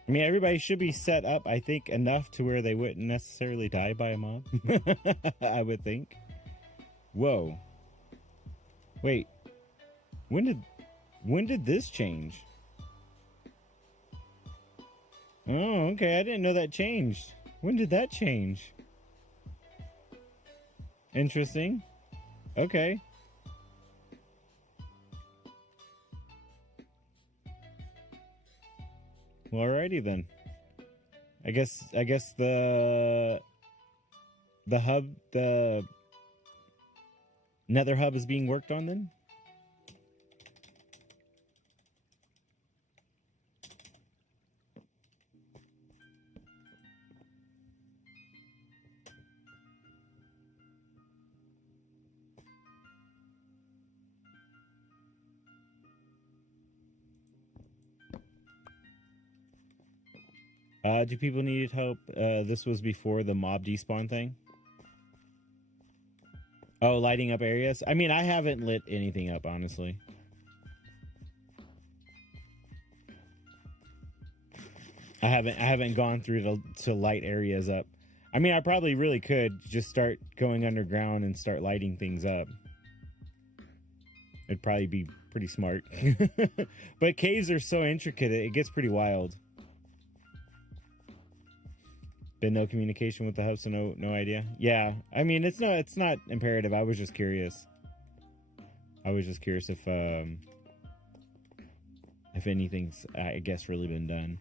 I mean, everybody should be set up, I think, enough to where they wouldn't necessarily die by a mob. I would think. Whoa. Wait. When did this change? Oh, okay. I didn't know that changed. When did that change? Interesting. Okay. Well, alrighty then. I guess the hub, the Nether hub is being worked on then. Do people need help? This was before the mob despawn thing. Oh, lighting up areas. I mean, I haven't lit anything up, honestly. I haven't gone through to light areas up. I mean, I probably really could just start going underground and start lighting things up. It'd probably be pretty smart. But caves are so intricate, it gets pretty wild. Been no communication with the hub, so no idea. Yeah, I mean, it's not imperative. I was just curious. If anything's, I guess, really been done.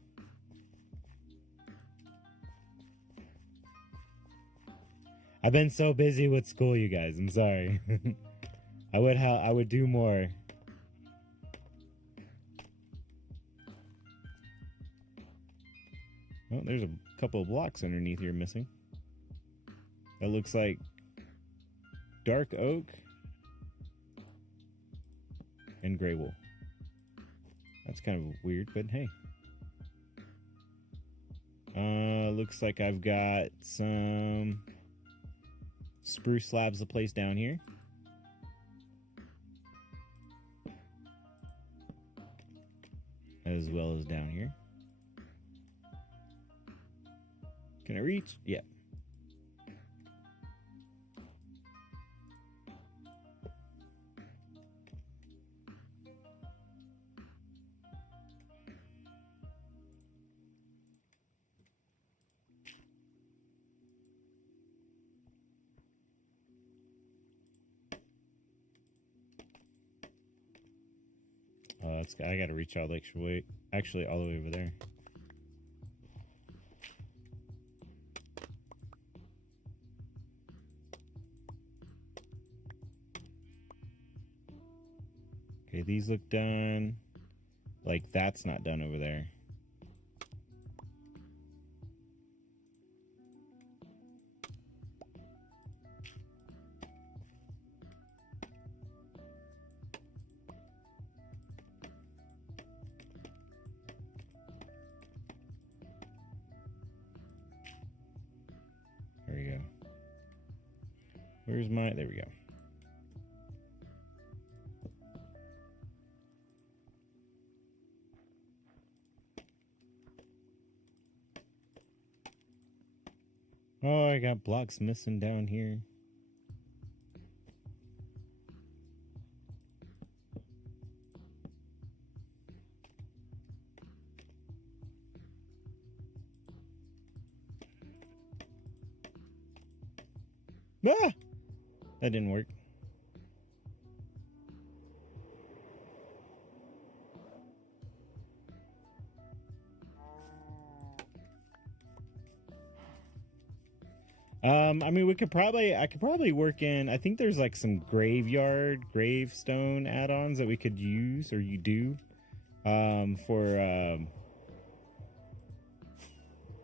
I've been so busy with school, you guys. I'm sorry. I would do more. Oh, there's a couple of blocks underneath here missing. That looks like dark oak and gray wool. That's kind of weird, but hey. Looks like I've got some spruce slabs to place down here. As well as down here. Can I reach? Yeah. I gotta reach all the extra way. Actually, all the way over there. Okay, these look done. Like, that's not done over there. There we go. Where's my... There we go. Oh, I got blocks missing down here. Ah! That didn't work. I mean, I could probably work in, I think there's like some gravestone add-ons that we could use, or you do, for,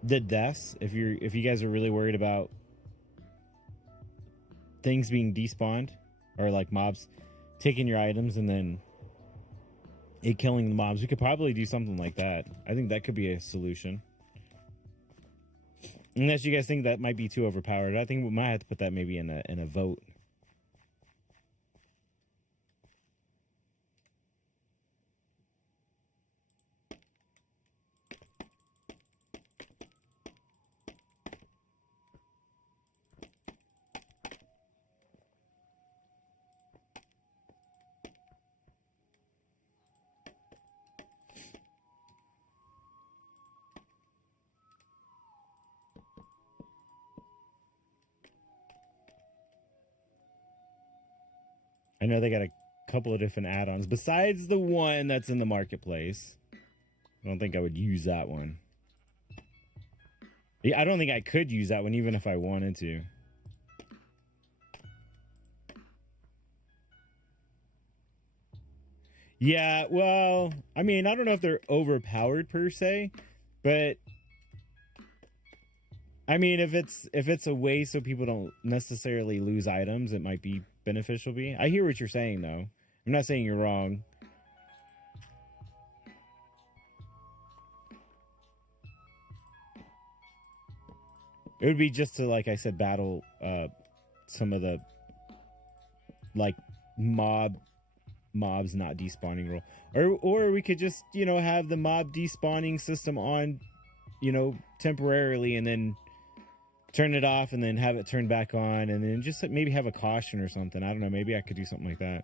the deaths. If you guys are really worried about things being despawned, or like mobs taking your items and then it killing the mobs, we could probably do something like that. I think that could be a solution. Unless you guys think that might be too overpowered. I think we might have to put that maybe in a vote. I know they got a couple of different add-ons besides the one that's in the marketplace. I don't think I would use that one. Yeah, I don't think I could use that one even if I wanted to. Yeah, well, I mean, I don't know if they're overpowered per se, but I mean, if it's a way so people don't necessarily lose items, it might be beneficial. I hear what you're saying though. I'm not saying you're wrong. It would be just to, like I said, battle some of the like mobs not despawning rule, or we could just have the mob despawning system on, temporarily, and then turn it off, and then have it turned back on, and then just maybe have a caution or something. I don't know. Maybe I could do something like that.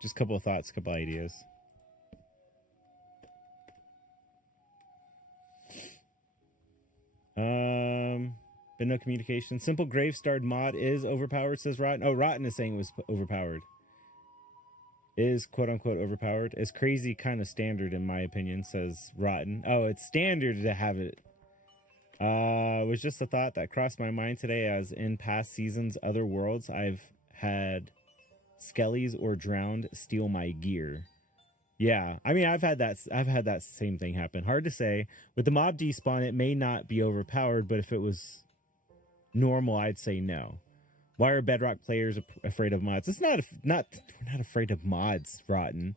Just a couple of thoughts, a couple of ideas. Been no communication. Simple grave starred mod is overpowered, says Rotten. Oh, Rotten is saying it was overpowered. Is quote unquote overpowered. It's crazy kind of standard in my opinion, says Rotten. Oh, it's standard to have it. Was just a thought that crossed my mind today, as in past seasons, other worlds, I've had skellies or drowned steal my gear. Yeah, I mean, I've had that same thing happen. Hard to say. With the mob despawn, it may not be overpowered, but if it was normal, I'd say no. Why are Bedrock players afraid of mods? It's not we're not afraid of mods, Rotten.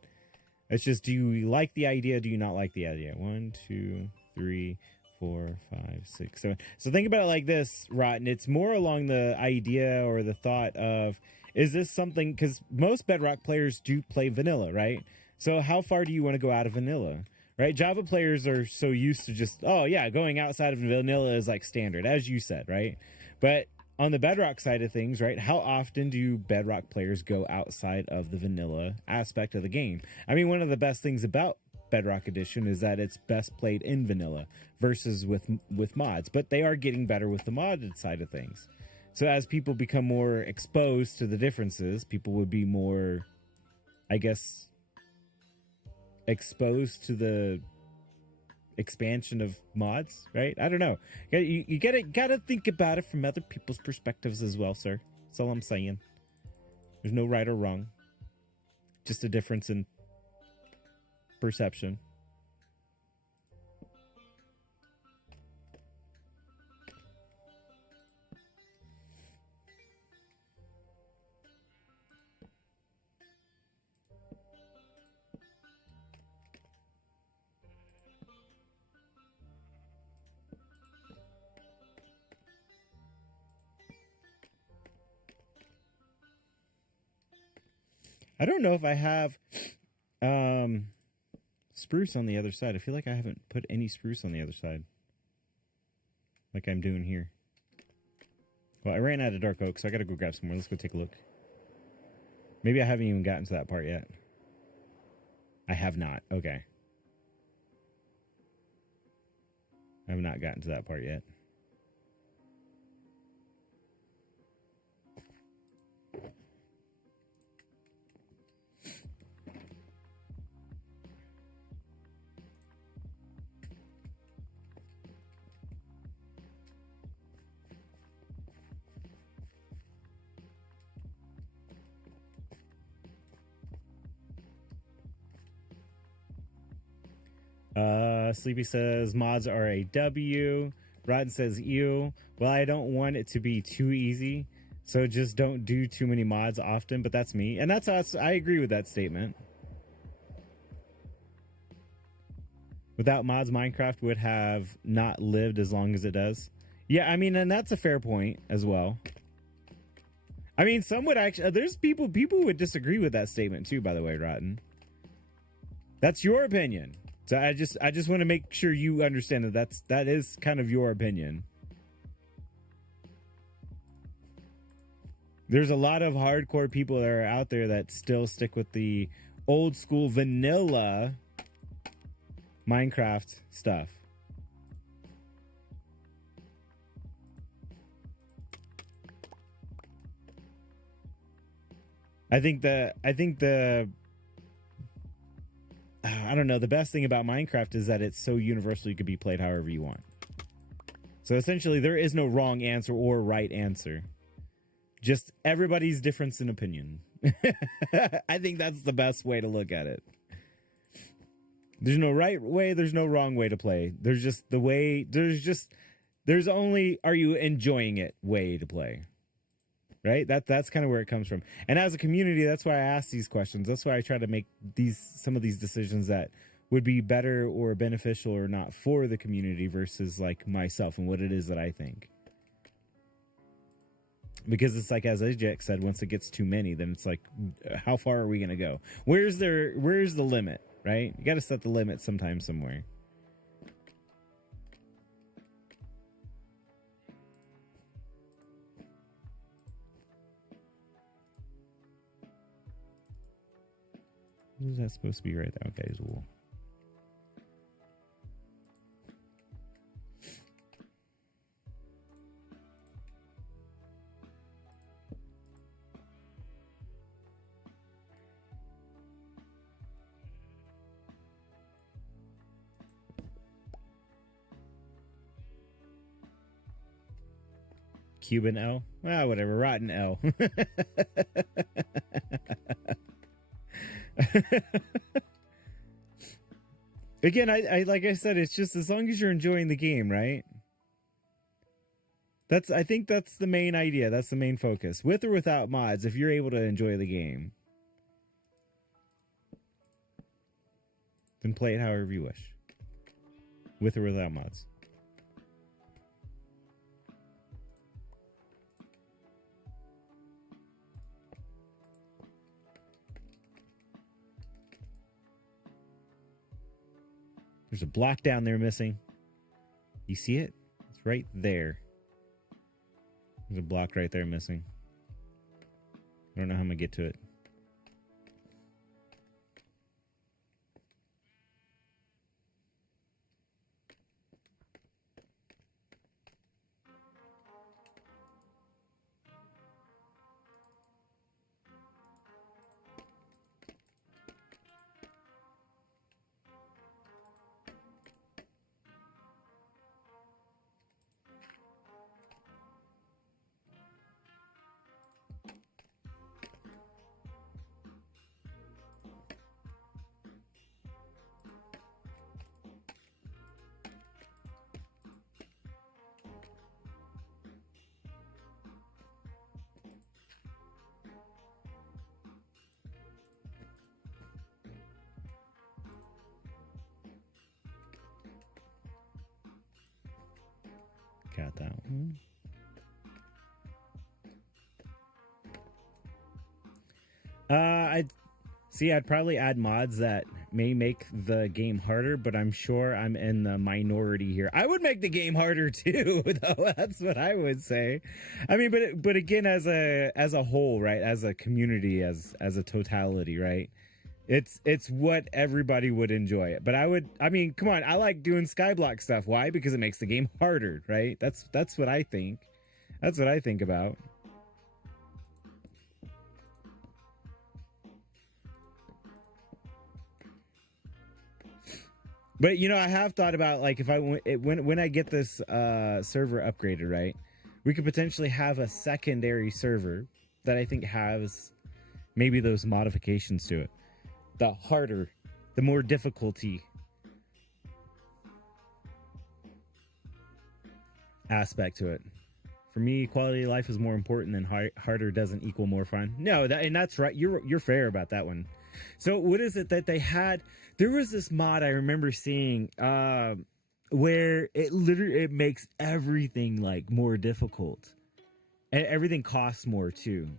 It's just, do you like the idea? Do you not like the idea? 1, 2, 3, 4, 5, 6, 7. So think about it like this, Rotten. It's more along the idea or the thought of, is this something, because most Bedrock players do play vanilla, right? So how far do you want to go out of vanilla, right? Java players are so used to just, oh yeah, going outside of vanilla is like standard, as you said, right? But on the Bedrock side of things, right, how often do Bedrock players go outside of the vanilla aspect of the game? I mean, one of the best things about Bedrock Edition is that it's best played in vanilla versus with mods, but they are getting better with the modded side of things. So as people become more exposed to the differences, people would be more, I guess, exposed to the expansion of mods, right? I don't know. You gotta think about it from other people's perspectives as well, sir. That's all I'm saying. There's no right or wrong. Just a difference in perception. I don't know if I have spruce on the other side. I feel like I haven't put any spruce on the other side, like I'm doing here. Well, I ran out of dark oak, so I gotta go grab some more. Let's go take a look. Maybe I haven't even gotten to that part yet. I have not. Okay. I have not gotten to that part yet. Sleepy says mods are a W. Rotten says ew. Well, I don't want it to be too easy, so just don't do too many mods often. But that's me, and that's us. I agree with that statement. Without mods, Minecraft would have not lived as long as it does. Yeah, I mean, and that's a fair point as well. I mean, some would actually. There's people would disagree with that statement too. By the way, Rotten. That's your opinion. So I just want to make sure you understand that is kind of your opinion. There's a lot of hardcore people that are out there that still stick with the old school vanilla Minecraft stuff. I think the I don't know, the best thing about Minecraft is that it's so universal you could be played however you want. So essentially there is no wrong answer or right answer. Just everybody's difference in opinion. I think that's the best way to look at it. There's no right way, there's no wrong way to play. There's just the way, there's only are you enjoying it way to play. Right? That's kind of where it comes from. And as a community, that's why I ask these questions. That's why I try to make some of these decisions that would be better or beneficial or not for the community versus like myself and what it is that I think. Because it's like, as Ajax said, once it gets too many, then it's like, how far are we going to go? Where's the limit, right? You got to set the limit sometime somewhere. Is that supposed to be right there? Okay, cool. Cuban L? Ah, whatever. Rotten L. Again, I like I said, it's just as long as you're enjoying the game, right? I think that's the main idea. That's the main focus. With or without mods, if you're able to enjoy the game, then play it however you wish. With or without mods. There's a block down there missing. You see it? It's right there. There's a block right there missing. I don't know how I'm going to get to it. Got that one. I'd probably add mods that may make the game harder, but I'm sure I'm in the minority here. I would make the game harder too, though. That's what I would say. I mean, but again, as a whole, right? As a community, as a totality, right? It's what everybody would enjoy it. But I mean, come on, I like doing skyblock stuff. Why? Because it makes the game harder, right? That's what I think. That's what I think about. But you know, I have thought about like if when I get this server upgraded, right? We could potentially have a secondary server that I think has maybe those modifications to it. The harder, the more difficulty aspect to it. For me, quality of life is more important than harder doesn't equal more fun. No, and that's right. You're fair about that one. So what is it that they had? There was this mod I remember seeing where it makes everything like more difficult. And everything costs more too.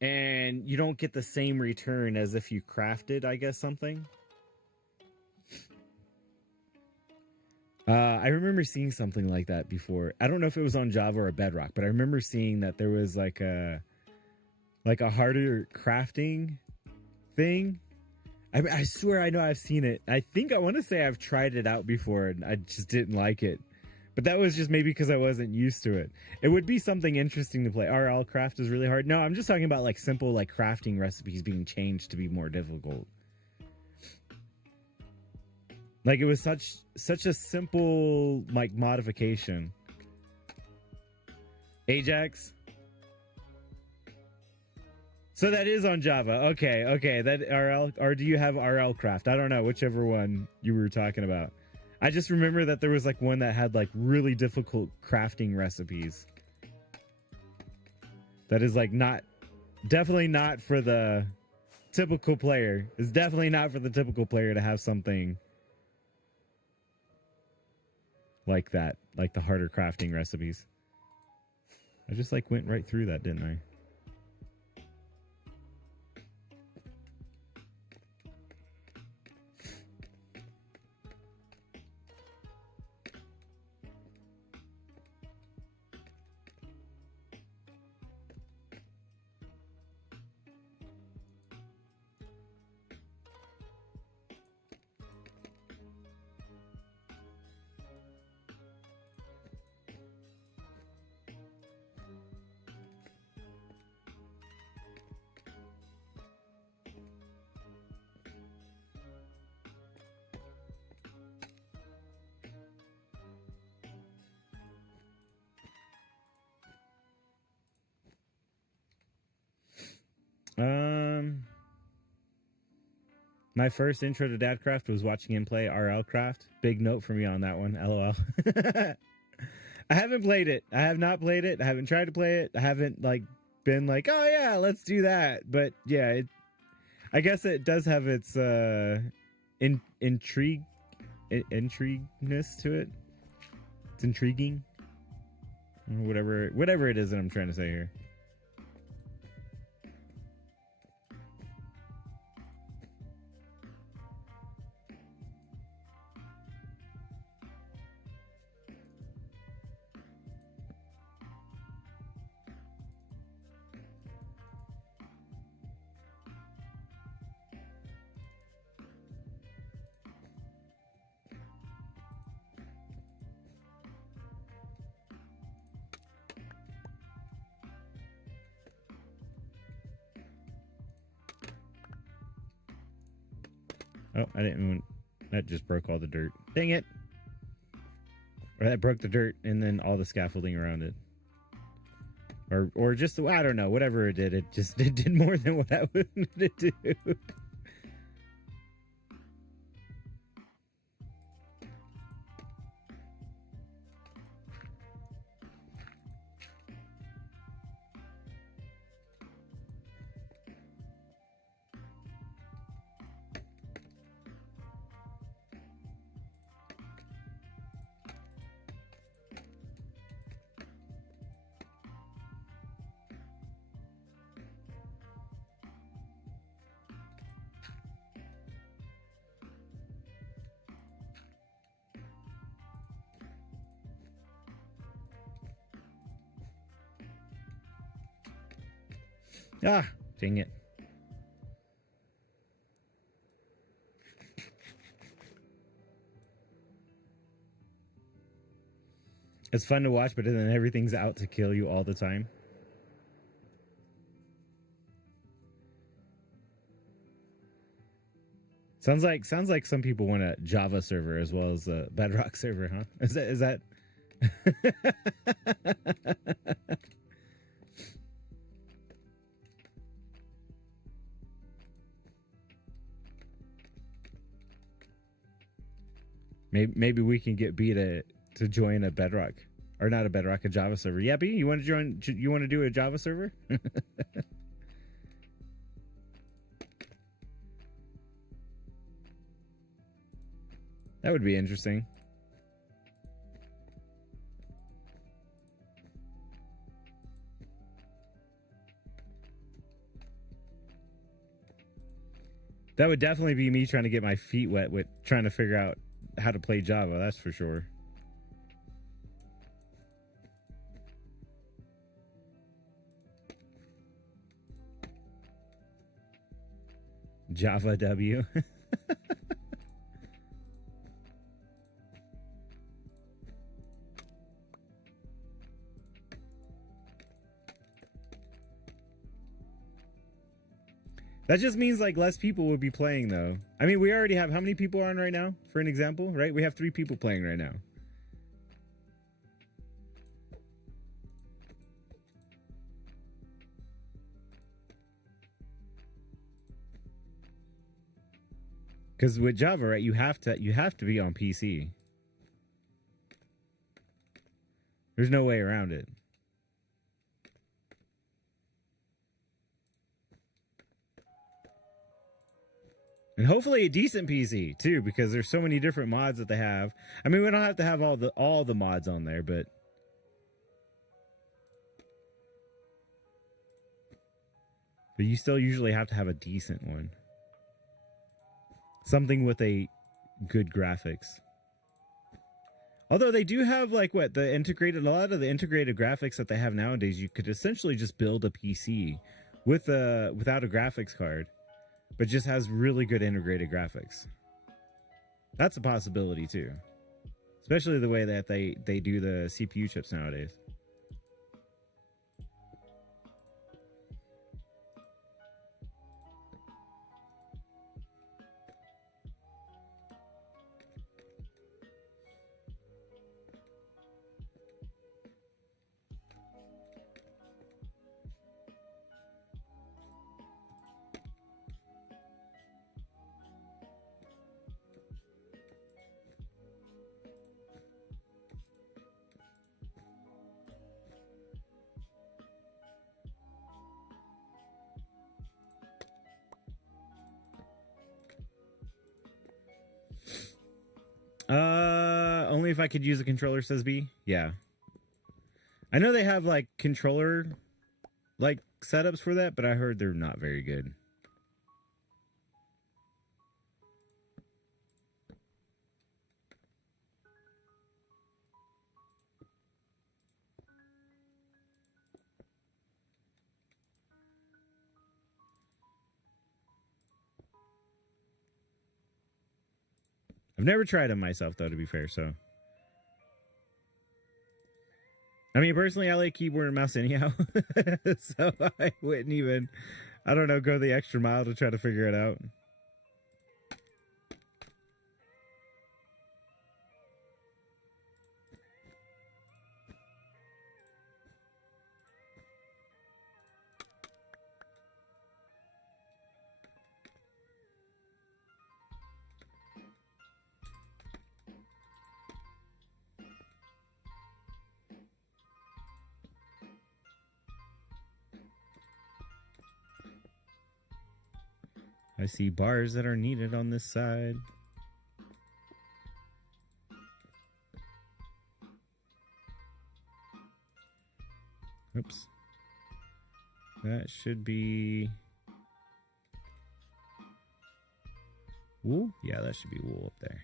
And you don't get the same return as if you crafted, I guess, something. I remember seeing something like that before. I don't know if it was on Java or Bedrock, but I remember seeing that there was like a harder crafting thing. I swear I know I've seen it. I think I want to say I've tried it out before and I just didn't like it. But that was just maybe because I wasn't used to it. It would be something interesting to play. RL craft is really hard. No, I'm just talking about like simple like crafting recipes being changed to be more difficult. Like it was such a simple like modification. Ajax. So that is on Java. Okay. That RL, or do you have RL craft? I don't know, whichever one you were talking about. I just remember that there was like one that had like really difficult crafting recipes. That is like definitely not for the typical player. It's definitely not for the typical player to have something like that, like the harder crafting recipes. I just like went right through that, didn't I? My first intro to Dadcraft was watching him play RL Craft. Big note for me on that one. LOL. I haven't played it. I have not played it. I haven't tried to play it. I haven't like been like, oh yeah, let's do that. But yeah, I guess it does have its intrigueness to it. It's intriguing. Whatever it is that I'm trying to say here. Oh, I didn't want... That just broke all the dirt. Dang it! Or that broke the dirt and then all the scaffolding around it. Or just, I don't know, whatever it did. It did more than what I wanted to do. Ah, dang it. It's fun to watch, but then everything's out to kill you all the time. Sounds like some people want a Java server as well as a Bedrock server, huh? Is that Maybe we can get B to join a Bedrock, or not a Bedrock, a Java server. Yeah, B, you want to join? You want to do a Java server? That would be interesting. That would definitely be me trying to get my feet wet with trying to figure out how to play Java, that's for sure. Java W. That just means like less people would be playing though. I mean, we already have, how many people are on right now? For an example, right? We have 3 people playing right now. Because with Java, right, you have to be on PC. There's no way around it. And hopefully a decent PC too, because there's so many different mods that they have. I mean, we don't have to have all the mods on there, but you still usually have to have a decent one. Something with a good graphics. Although they do have like what a lot of the integrated graphics that they have nowadays, you could essentially just build a PC with without a graphics card, but just has really good integrated graphics. That's a possibility too, especially the way that they do the CPU chips nowadays. Only if I could use a controller, says B. Yeah. I know they have like controller like setups for that, but I heard they're not very good. I've never tried them myself, though, to be fair, so. I mean, personally, I like keyboard and mouse anyhow. So I wouldn't even, I don't know, go the extra mile to try to figure it out. I see bars that are needed on this side. Oops. That should be wool? Yeah, that should be wool up there.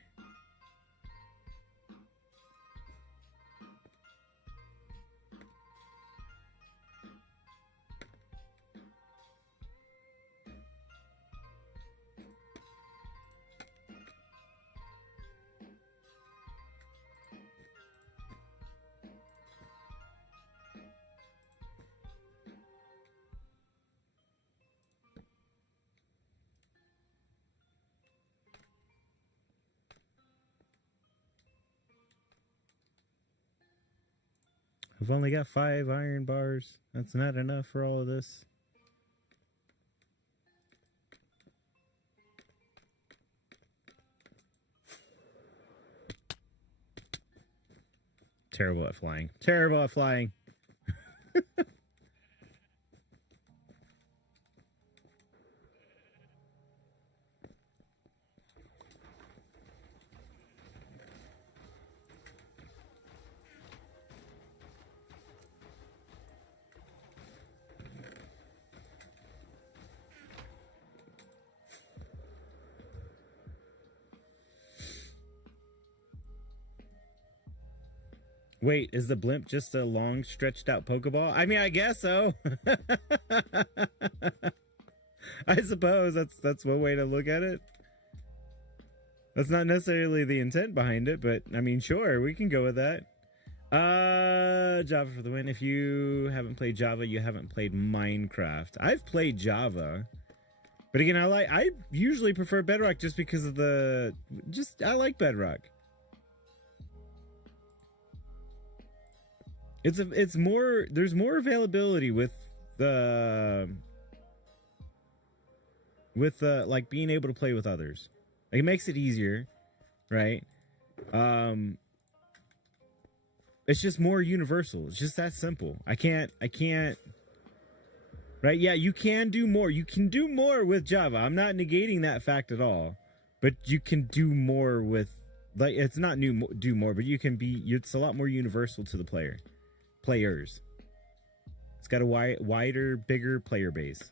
I've only got 5 iron bars. That's not enough for all of this. Terrible at flying. Terrible at flying. Wait, is the blimp just a long, stretched out Pokeball? I mean, I guess so. I suppose that's one way to look at it. That's not necessarily the intent behind it, but I mean, sure, we can go with that. Java for the win. If you haven't played Java, you haven't played Minecraft. I've played Java, But again, I usually prefer Bedrock just because of I like Bedrock. It's more, there's more availability with the like being able to play with others. Like, it makes it easier, right? It's just more universal. It's just that simple. I can't right? Yeah, you can do more. You can do more with Java. I'm not negating that fact at all. But you can do more with, like, it's not do more, but you can be, it's a lot more universal to the players. It's got a wider, bigger player base.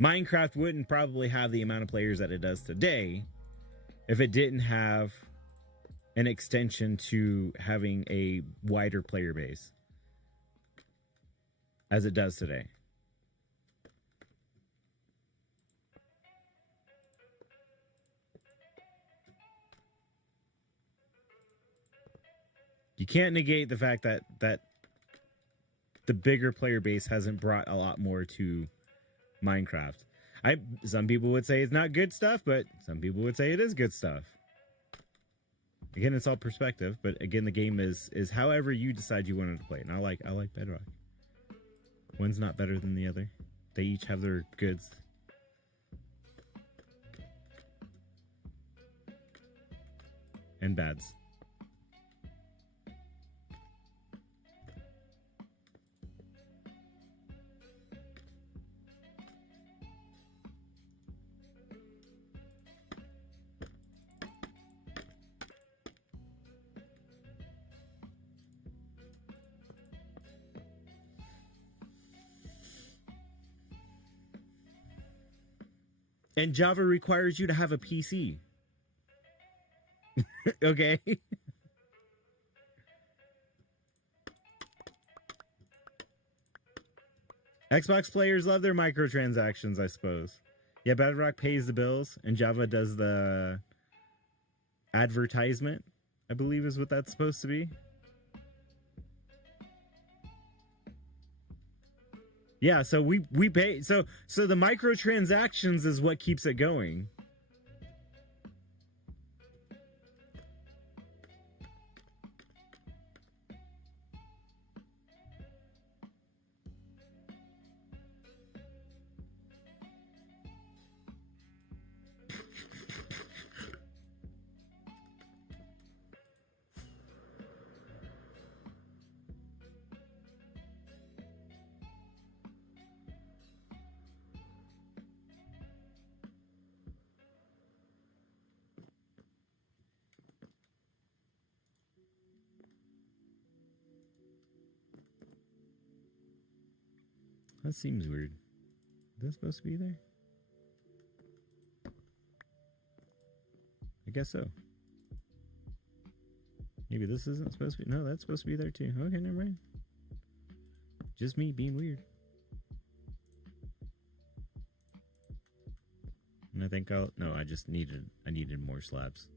Minecraft wouldn't probably have the amount of players that it does today if it didn't have an extension to having a wider player base as it does today. You can't negate the fact that the bigger player base hasn't brought a lot more to Minecraft. Some people would say it's not good stuff, but some people would say it is good stuff. Again, it's all perspective, but again, the game is however you decide you wanted to play it. And I like Bedrock. One's not better than the other. They each have their goods. And bads. And Java requires you to have a PC. Okay? Xbox players love their microtransactions, I suppose. Yeah, Bedrock pays the bills, and Java does the advertisement, I believe is what that's supposed to be. Yeah, so we pay, so the microtransactions is what keeps it going. That seems weird. Is that supposed to be there? I guess so. Maybe this isn't supposed to be. No, that's supposed to be there too. Okay, never mind. Just me being weird. And I think no, I needed more slabs.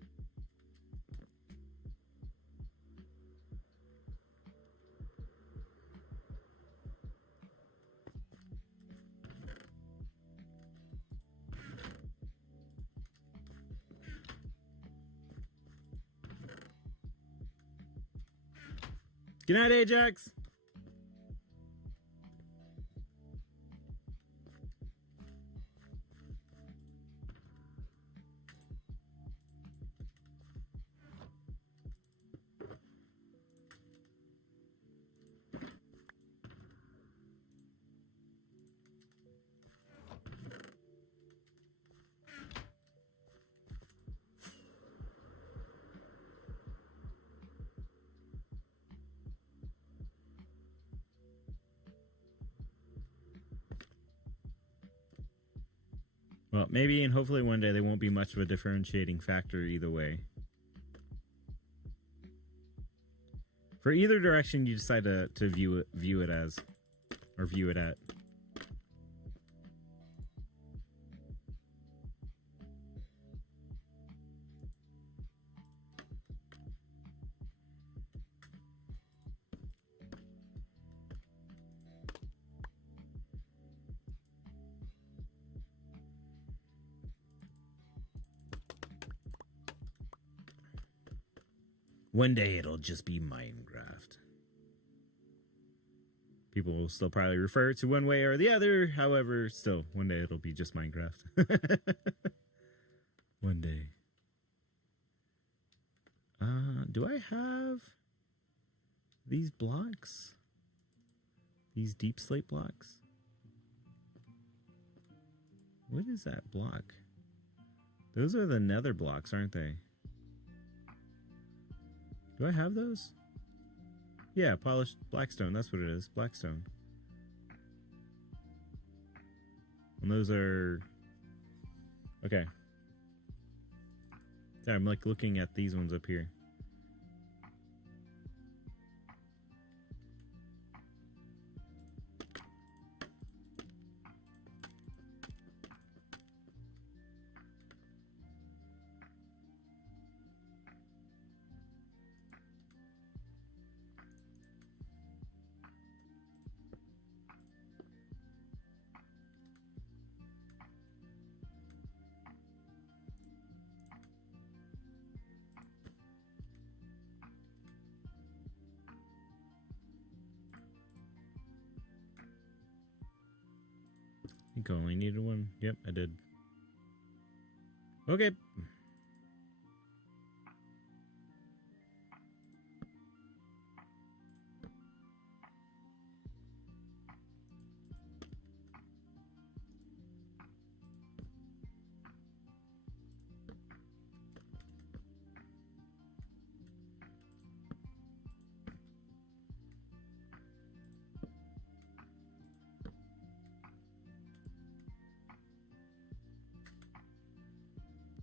Good night, Ajax. Well, maybe and hopefully one day there won't be much of a differentiating factor either way. For either direction you decide to view it as, or view it at. One day it'll just be Minecraft. People will still probably refer to one way or the other. However, still, one day it'll be just Minecraft. One day. Do I have these blocks? These deep slate blocks? What is that block? Those are the nether blocks, aren't they? Do I have those? Yeah, polished blackstone. That's what it is. Blackstone. And those are... Okay. Yeah, I'm like looking at these ones up here. I think I only needed one. Yep, I did. Okay.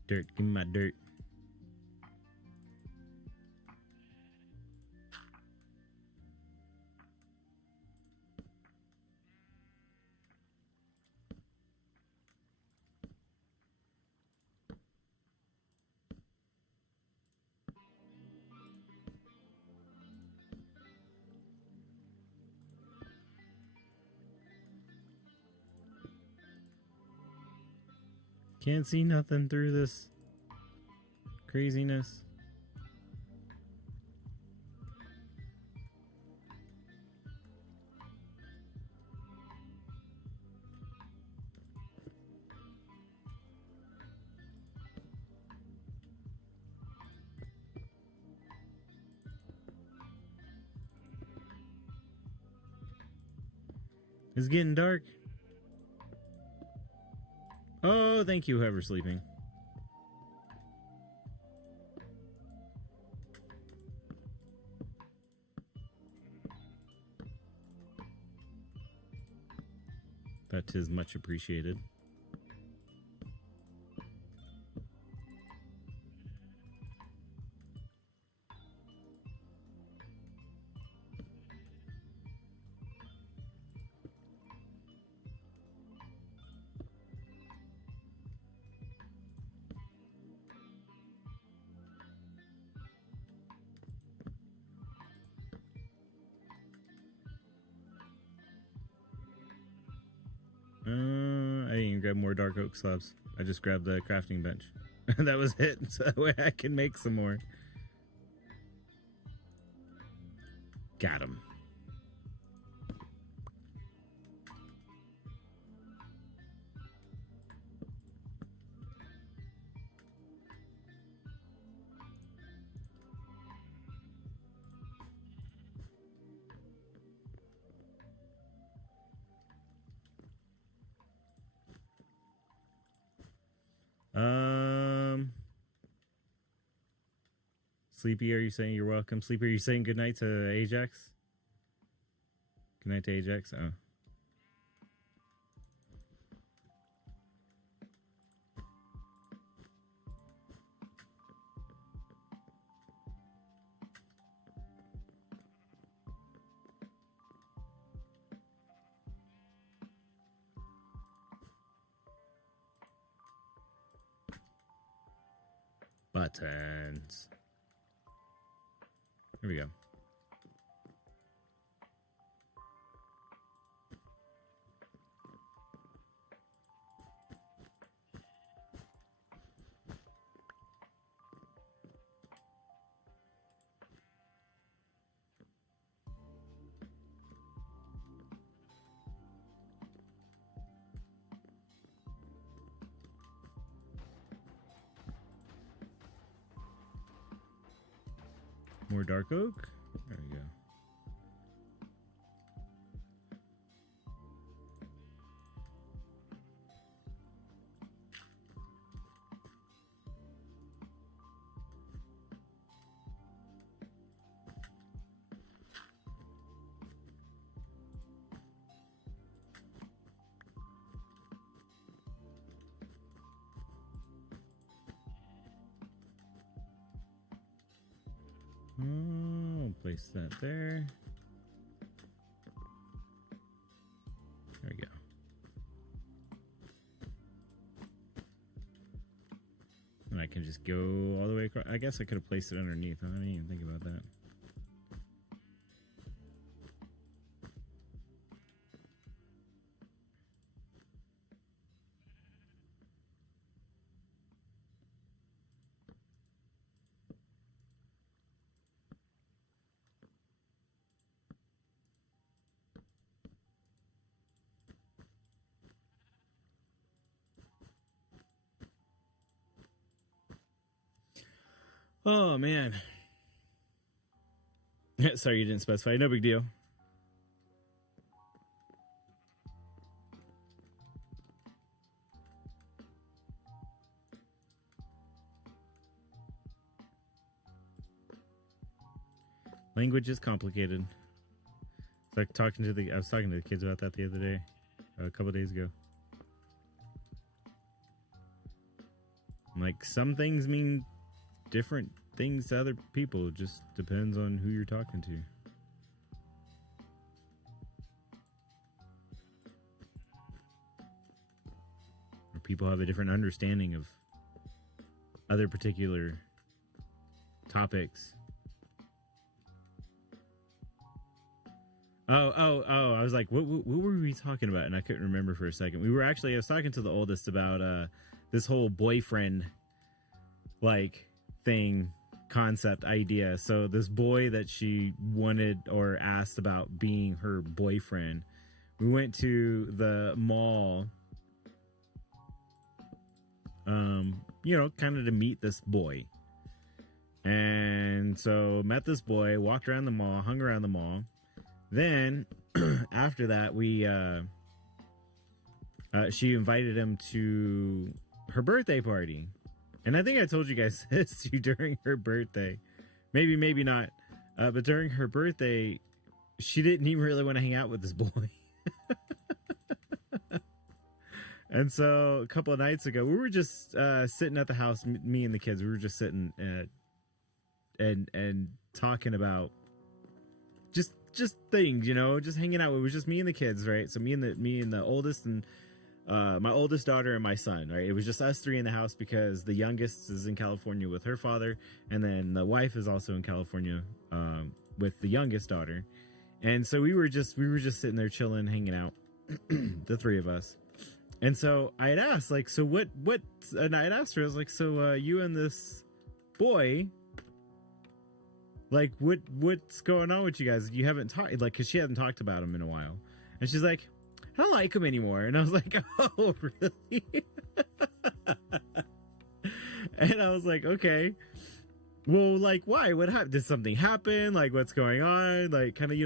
Dirt, give me my dirt. Can't see nothing through this craziness. It's getting dark. Oh, thank you, whoever's sleeping. That is much appreciated. I didn't even grab more dark oak slabs. I just grabbed the crafting bench. That was it. So that way I can make some more. Got him. Sleepy, are you saying you're welcome? Sleepy, are you saying goodnight to Ajax? Good night to Ajax? Oh. Buttons. Here we go. More dark oak. There we go. Place that there. There we go. And I can just go all the way across. I guess I could have placed it underneath. I didn't even think about that. Oh, man. Sorry, you didn't specify. No big deal. Language is complicated. It's like I was talking to the kids about that the other day, a couple days ago. Like, some things mean different things to other people. It just depends on who you're talking to. Or people have a different understanding of other particular topics. Oh, I was like, what were we talking about? And I couldn't remember for a second. I was talking to the oldest about this whole boyfriend like thing, concept, idea. So this boy that she wanted or asked about being her boyfriend, we went to the mall, kind of to meet this boy. And so met this boy, walked around the mall, hung around the mall. Then after that, she invited him to her birthday party. And I think I told you guys this during her birthday. Maybe not. But during her birthday, she didn't even really want to hang out with this boy. And so a couple of nights ago, we were just sitting at the house, me and the kids. We were just sitting and talking about just things, just hanging out. It was just me and the kids, right? So me and the oldest and my oldest daughter and my son, right? It was just us three in the house because the youngest is in California with her father, and then the wife is also in California with the youngest daughter. And so we were just sitting there chilling, hanging out, the three of us. And so I had asked, like, so what? And I had asked her, I was like, so you and this boy, like, what's going on with you guys? You haven't talked, like, because she hadn't talked about him in a while. And she's like, I don't like him anymore. And I was like, oh, really? And I was like, okay. Well, like, why? What happened? Did something happen? Like, what's going on? Like, kind of,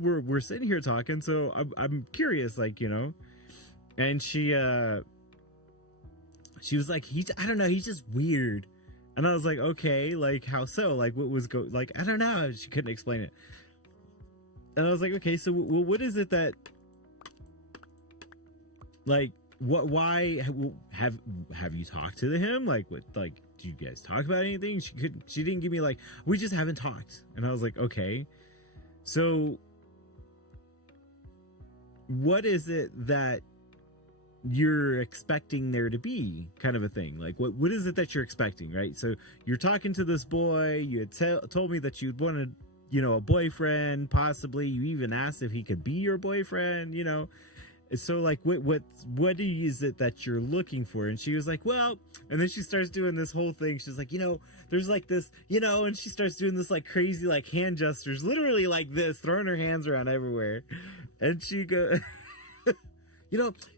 we're sitting here talking. So I'm curious, like, And she was like, I don't know, he's just weird. And I was like, okay, like, how so? Like, what was like, I don't know. She couldn't explain it. And I was like, okay, so what is it that, like, why have you talked to him? Like, what, like, do you guys talk about anything? She didn't give me, like, we just haven't talked. And I was like, okay, so what is it that you're expecting there to be, kind of a thing? Like, what is it that you're expecting, right? So you're talking to this boy, you had told me that you'd wanted, a boyfriend, possibly. You even asked if he could be your boyfriend, So, like, what is it that you're looking for? And she was like, well, and then she starts doing this whole thing. She's like, there's like this, and she starts doing this, like, crazy, like, hand gestures, literally like this, throwing her hands around everywhere. And she goes,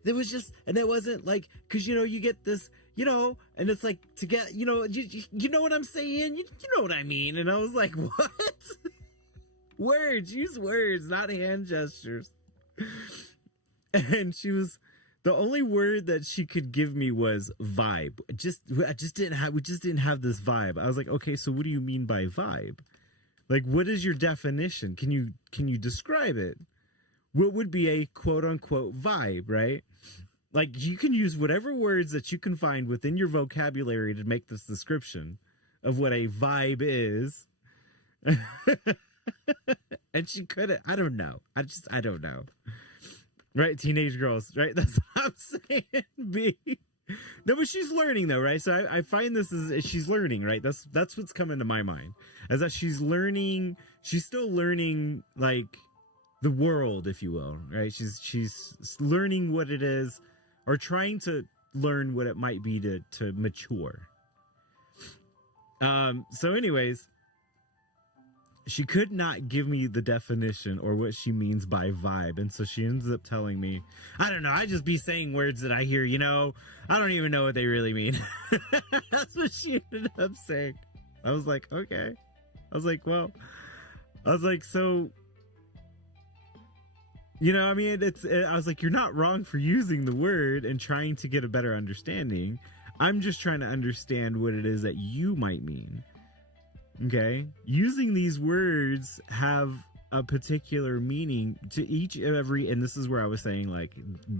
there was just, and it wasn't like, because, you get this, and it's like to get, you know what I'm saying? You know what I mean? And I was like, what? Words, use words, not hand gestures. And the only word that she could give me was vibe. We just didn't have this vibe. I was like, okay, so what do you mean by vibe? Like, what is your definition? Can you describe it? What would be a quote unquote vibe, right? Like, you can use whatever words that you can find within your vocabulary to make this description of what a vibe is. And she couldn't. I don't know. I don't know. Right? Teenage girls, right? That's what I'm saying. B. No, but she's learning though, right? So I find this is she's learning, right? That's what's coming to my mind. Is that she's learning, she's still learning like the world, if you will, right? She's learning what it is, or trying to learn what it might be to mature. So anyways, she could not give me the definition or what she means by vibe. And so she ends up telling me, I don't know, I just be saying words that I hear, I don't even know what they really mean. That's what she ended up saying. I was like, okay. I was like, so, I was like, you're not wrong for using the word and trying to get a better understanding. I'm just trying to understand what it is that you might mean. Okay, using these words have a particular meaning to each and every, and this is where I was saying, like,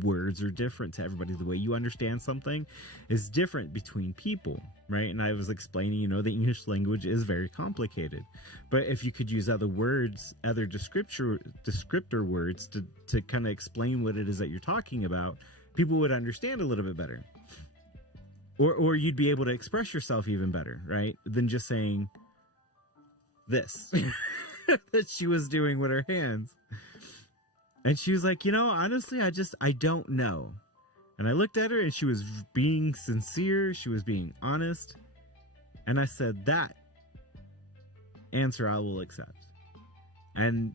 words are different to everybody. The way you understand something is different between people, right? And I was explaining, the English language is very complicated, but if you could use other words, other descriptor words to kind of explain what it is that you're talking about, people would understand a little bit better, or you'd be able to express yourself even better, right? Than just saying this that she was doing with her hands. And she was like, honestly, I don't know. And I looked at her and she was being sincere, she was being honest, and I said, that answer I will accept. And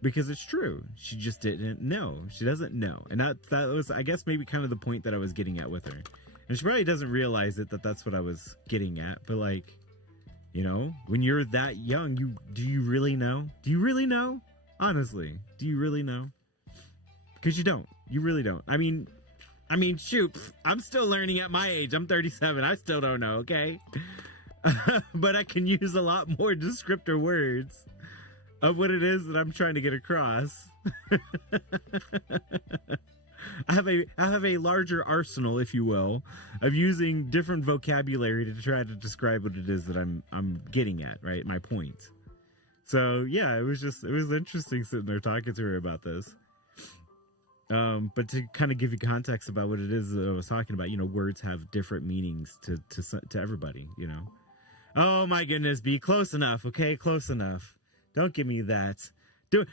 because it's true, she just didn't know. She doesn't know. And that was, I guess, maybe kind of the point that I was getting at with her. And she probably doesn't realize that's what I was getting at, but like, when you're that young, do you really know? Do you really know? Honestly, do you really know? Because you don't. You really don't. I mean, shoot, I'm still learning at my age. I'm 37. I still don't know, okay? But I can use a lot more descriptor words of what it is that I'm trying to get across. I have a larger arsenal, if you will, of using different vocabulary to try to describe what it is that I'm getting at, right? My point. So yeah, it was interesting sitting there talking to her about this. But to kind of give you context about what it is that I was talking about, words have different meanings to everybody, Oh my goodness, be close enough, okay? Close enough. Don't give me that.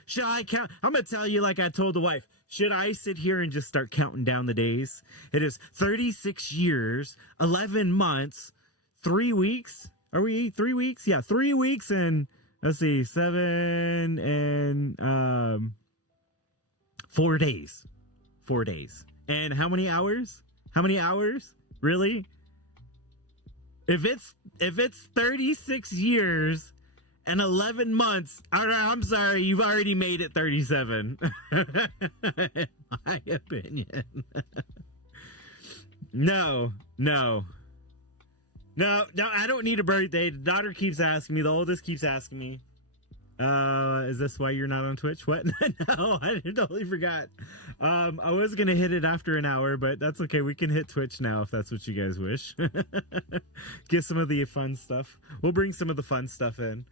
Should I count? I'm going to tell you, like I told the wife, should I sit here and just start counting down the days? It is 36 years, 11 months, 3 weeks. Are we 3 weeks? Yeah, 3 weeks and, let's see, 7 and 4 days. 4 days. And how many hours? How many hours? Really? If it's 36 years and 11 months, I'm sorry, you've already made it 37. In my opinion. No, I don't need a birthday. The daughter keeps asking me, the oldest keeps asking me, is this why you're not on Twitch? What? No, I totally forgot. I was gonna hit it after an hour, but that's okay. We can hit Twitch now if that's what you guys wish. Get some of the fun stuff. We'll bring some of the fun stuff in.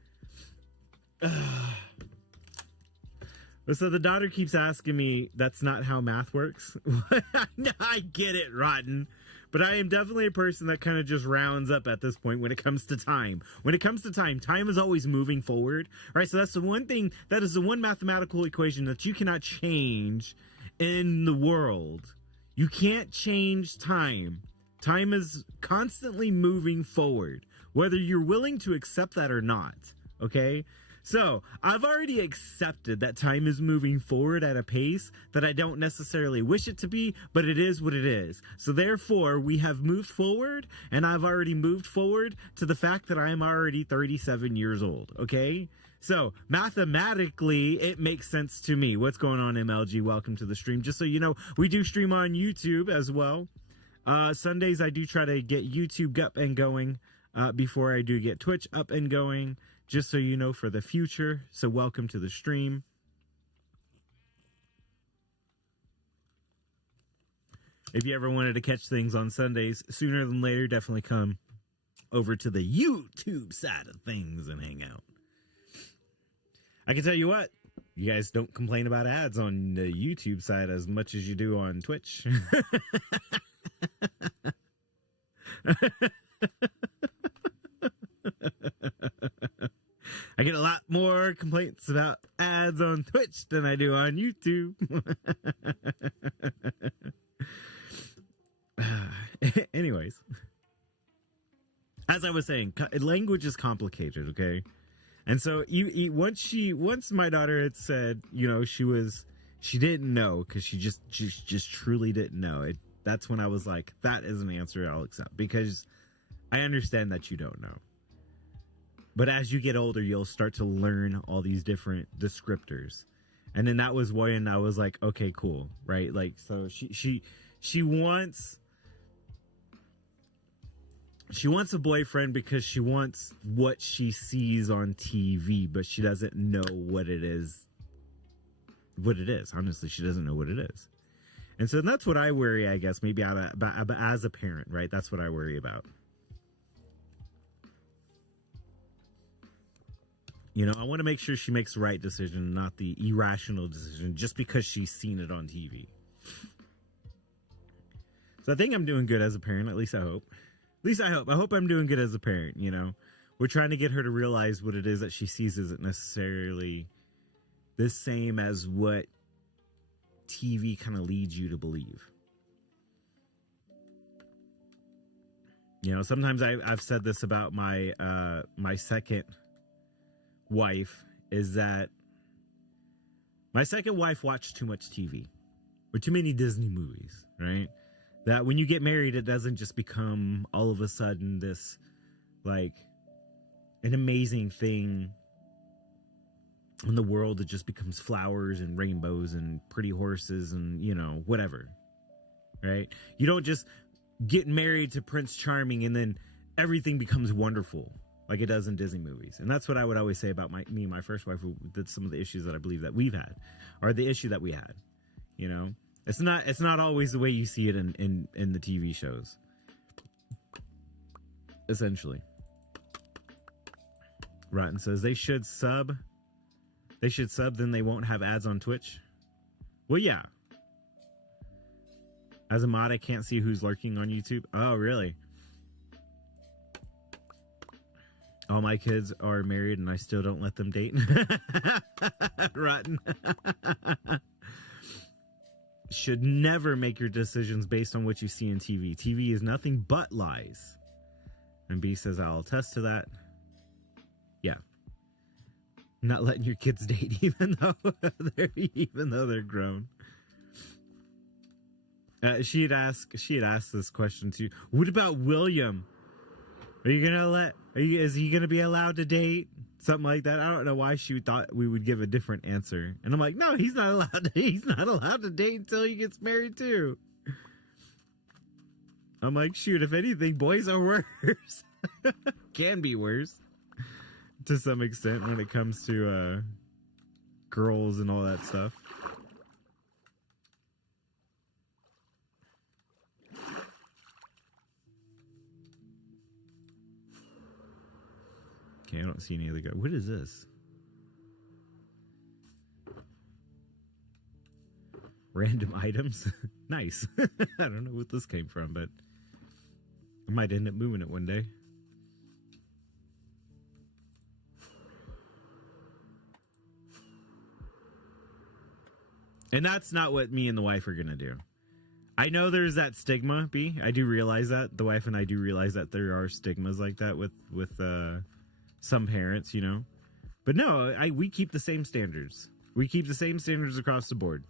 So the daughter keeps asking me, that's not how math works. I get it, Rotten. But I am definitely a person that kind of just rounds up at this point when it comes to time. When it comes to time is always moving forward, right? So that's the one thing, that is the one mathematical equation that you cannot change in the world. You can't change time. Time is constantly moving forward, whether you're willing to accept that or not, okay? So I've already accepted that time is moving forward at a pace that I don't necessarily wish it to be, but it is what it is. So therefore, we have moved forward, and I've already moved forward to the fact that I am already 37 years old, okay? So mathematically, it makes sense to me. What's going on, MLG? Welcome to the stream. Just so you know, we do stream on YouTube as well. Sundays, I do try to get YouTube up and going before I do get Twitch up and going. Just so you know, for the future. So welcome to the stream. If you ever wanted to catch things on Sundays, sooner than later, definitely come over to the YouTube side of things and hang out. I can tell you what, you guys don't complain about ads on the YouTube side as much as you do on Twitch. I get a lot more complaints about ads on Twitch than I do on YouTube. Anyways, as I was saying, language is complicated, okay? And so once my daughter had said, you know, she didn't know, because she just truly didn't know. That's when I was like, that is an answer I'll accept, because I understand that you don't know. But as you get older, you'll start to learn all these different descriptors. And then that was when I was like, okay, cool, right? Like, so she wants a boyfriend because she wants what she sees on TV, but she doesn't know what it is. Honestly, she doesn't know what it is. And so that's what I worry, I guess, maybe as a parent, right? That's what I worry about. You know, I want to make sure she makes the right decision, not the irrational decision, just because she's seen it on TV. So I think I'm doing good as a parent. At least I hope. I hope I'm doing good as a parent, you know. We're trying to get her to realize what it is that she sees isn't necessarily the same as what TV kind of leads you to believe. You know, sometimes I've said this about my my second wife, is that my second wife watched too much TV or too many Disney movies, right? That when you get married, it doesn't just become all of a sudden this like an amazing thing in the world. It just becomes flowers and rainbows and pretty horses and, you know, whatever, right? You don't just get married to Prince Charming and then everything becomes wonderful like it does in Disney movies. And that's what I would always say about me and my first wife, who did some of the issues that I believe that we've had, or the issue that we had. You know, it's not always the way you see it in the TV shows. Essentially. Rotten says they should sub, then they won't have ads on Twitch. Well, yeah. As a mod, I can't see who's lurking on YouTube. Oh, really? All my kids are married and I still don't let them date. Rotten. Should never make your decisions based on what you see in TV. TV is nothing but lies. And B says, I'll attest to that. Yeah. Not letting your kids date even though they're grown. She had asked this question too. What about William? Is he gonna be allowed to date? Something like that. I don't know why she thought we would give a different answer. And I'm like, no, he's not allowed to date until he gets married too. I'm like, shoot, if anything, boys are worse. Can be worse to some extent when it comes to girls and all that stuff. Okay, I don't see any other guy. What is this? Random items? Nice. I don't know what this came from, but I might end up moving it one day. And that's not what me and the wife are going to do. I know there's that stigma, B. I do realize that. The wife and I do realize that there are stigmas like that with some parents, you know. But no, we keep the same standards. We keep the same standards across the board.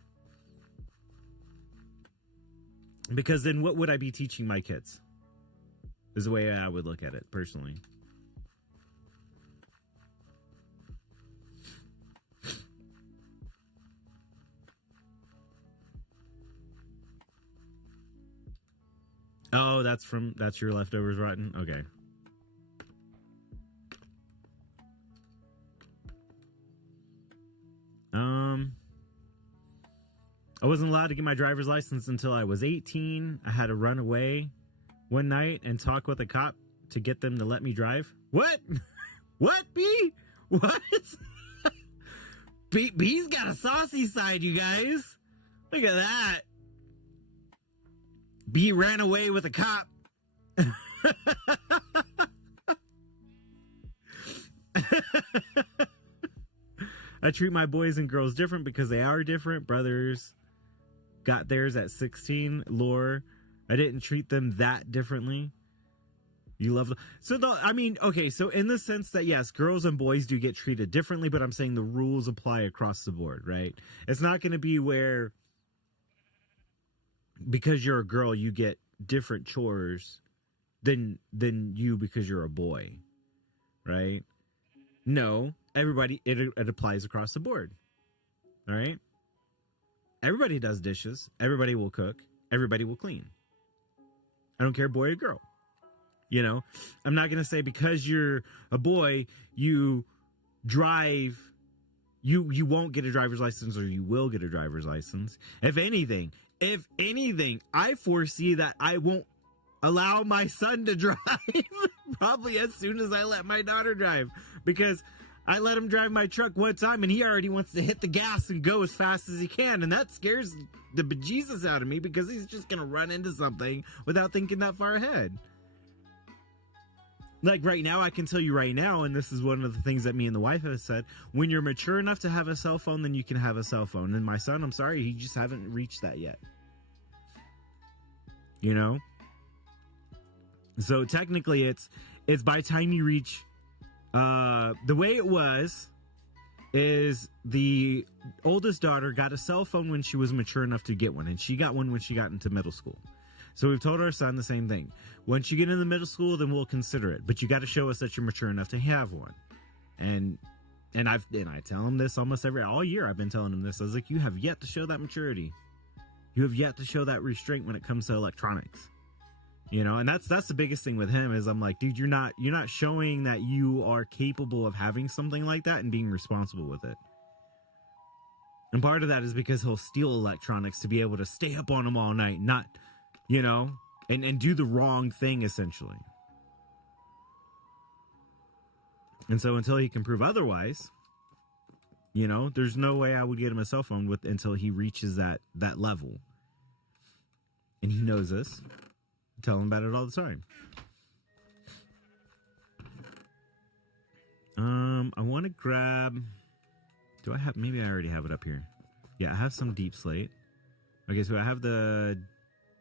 Because then what would I be teaching my kids? Is the way I would look at it personally. Oh, that's your leftovers rotten? Okay. I wasn't allowed to get my driver's license until I was 18. I had to run away one night and talk with a cop to get them to let me drive. What? What, B? What? B's got a saucy side, you guys. Look at that. B ran away with a cop. I treat my boys and girls different because they are different. Brothers got theirs at 16. Lore, I didn't treat them that differently. You love them. So, okay, so in the sense that, yes, girls and boys do get treated differently, but I'm saying the rules apply across the board, right? It's not going to be where, because you're a girl, you get different chores than you because you're a boy, right? No, everybody, it applies across the board, all right? Everybody does dishes. Everybody will cook. Everybody will clean. I don't care, boy or girl. You know, I'm not going to say because you're a boy, you drive, you won't get a driver's license or you will get a driver's license. If anything, I foresee that I won't allow my son to drive probably as soon as I let my daughter drive, because I let him drive my truck one time and he already wants to hit the gas and go as fast as he can. And that scares the bejesus out of me because he's just going to run into something without thinking that far ahead. Like right now, I can tell you right now, and this is one of the things that me and the wife have said, when you're mature enough to have a cell phone, then you can have a cell phone. And my son, I'm sorry, he just haven't reached that yet. You know? So technically it's by time you reach, the way it was is the oldest daughter got a cell phone when she was mature enough to get one. And she got one when she got into middle school. So we've told our son the same thing. Once you get in the middle school, then we'll consider it. But you got to show us that you're mature enough to have one. And I tell him this almost all year. I've been telling him this. I was like, you have yet to show that maturity. You have yet to show that restraint when it comes to electronics. You know, and that's the biggest thing with him is I'm like, dude, you're not showing that you are capable of having something like that and being responsible with it. And part of that is because he'll steal electronics to be able to stay up on them all night, not, you know, and do the wrong thing, essentially. And so until he can prove otherwise, you know, there's no way I would get him a cell phone until he reaches that level. And he knows this. I tell him about it all the time. I want to grab... Do I have... Maybe I already have it up here. Yeah, I have some deep slate. Okay, so I have the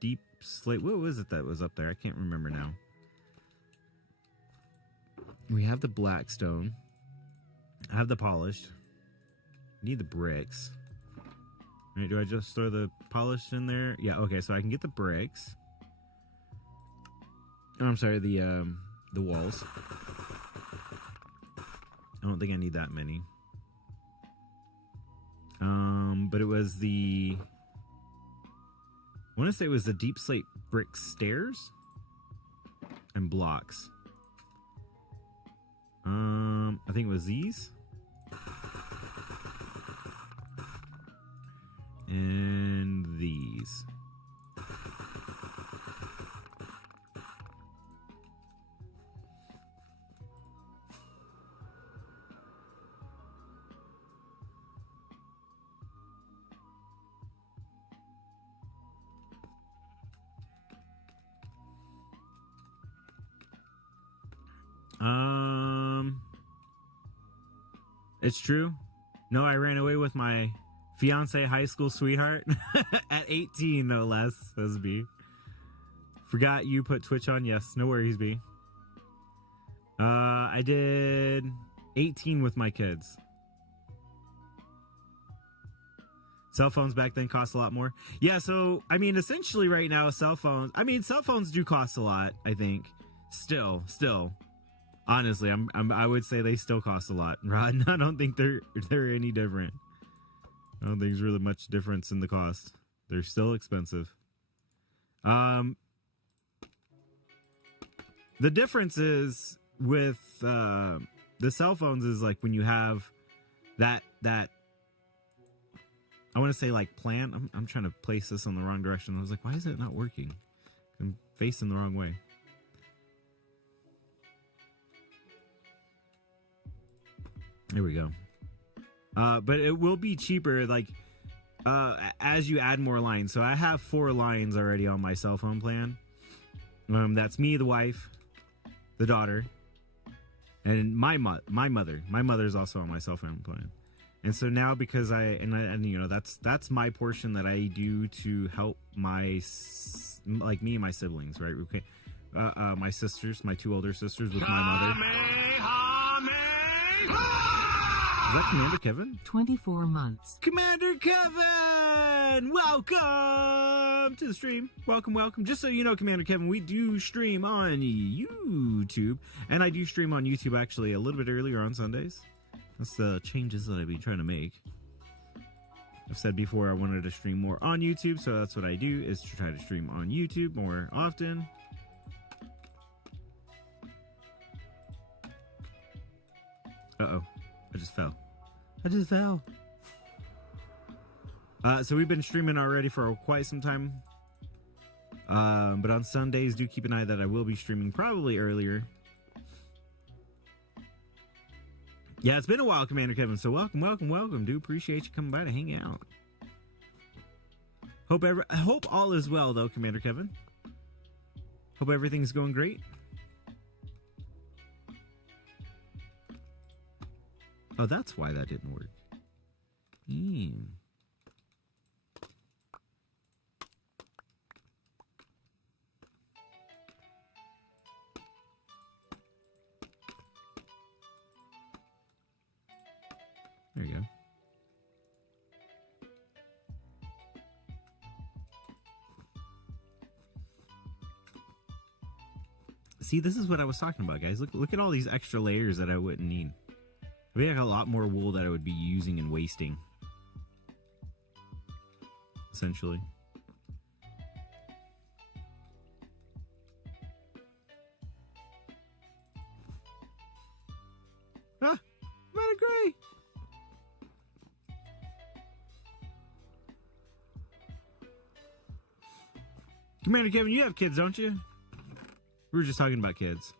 deep slate. What was it that was up there? I can't remember now. We have the black stone. I have the polished. Need the bricks. All right, do I just throw the polished in there? Yeah, okay, so I can get the bricks. Oh, I'm sorry, the walls. I don't think I need that many. But it was the... I want to say it was the deep slate brick stairs and blocks. I think it was these. And these. It's true. No, I ran away with my fiance high school sweetheart at 18, no less. Says B. Forgot you put Twitch on. Yes, no worries, B. I did 18 with my kids. Cell phones back then cost a lot more. Yeah, so, I mean, essentially right now, cell phones do cost a lot, I think. Still. Honestly, I would say they still cost a lot, Rod. I don't think they're any different. I don't think there's really much difference in the cost. They're still expensive. The difference is with the cell phones is like when you have that I want to say like plan. I'm trying to place this on the wrong direction. I was like, why is it not working? I'm facing the wrong way. There we go. But it will be cheaper, like, as you add more lines. So I have 4 lines already on my cell phone plan. That's me, the wife, the daughter, and my mother. My mother's also on my cell phone plan. And so now because that's my portion that I do to help me and my siblings, right? Okay. My sisters, my 2 older sisters with my mother. Is that Commander Kevin? 24 months. Commander Kevin! Welcome to the stream. Welcome. Just so you know, Commander Kevin, we do stream on YouTube. And I do stream on YouTube actually a little bit earlier on Sundays. That's the changes that I've been trying to make. I've said before I wanted to stream more on YouTube, so that's what I do, is to try to stream on YouTube more often. Uh-oh. I just fell. So we've been streaming already for quite some time. But on Sundays, do keep an eye that I will be streaming probably earlier. Yeah, it's been a while, Commander Kevin. So welcome. Do appreciate you coming by to hang out. Hope all is well, though, Commander Kevin. Hope everything's going great. Oh, that's why that didn't work. There you go. See, this is what I was talking about, guys. Look at all these extra layers that I wouldn't need. I think I got a lot more wool that I would be using and wasting. Essentially. Ah! Commander Gray! Commander Kevin, you have kids, don't you? We were just talking about kids.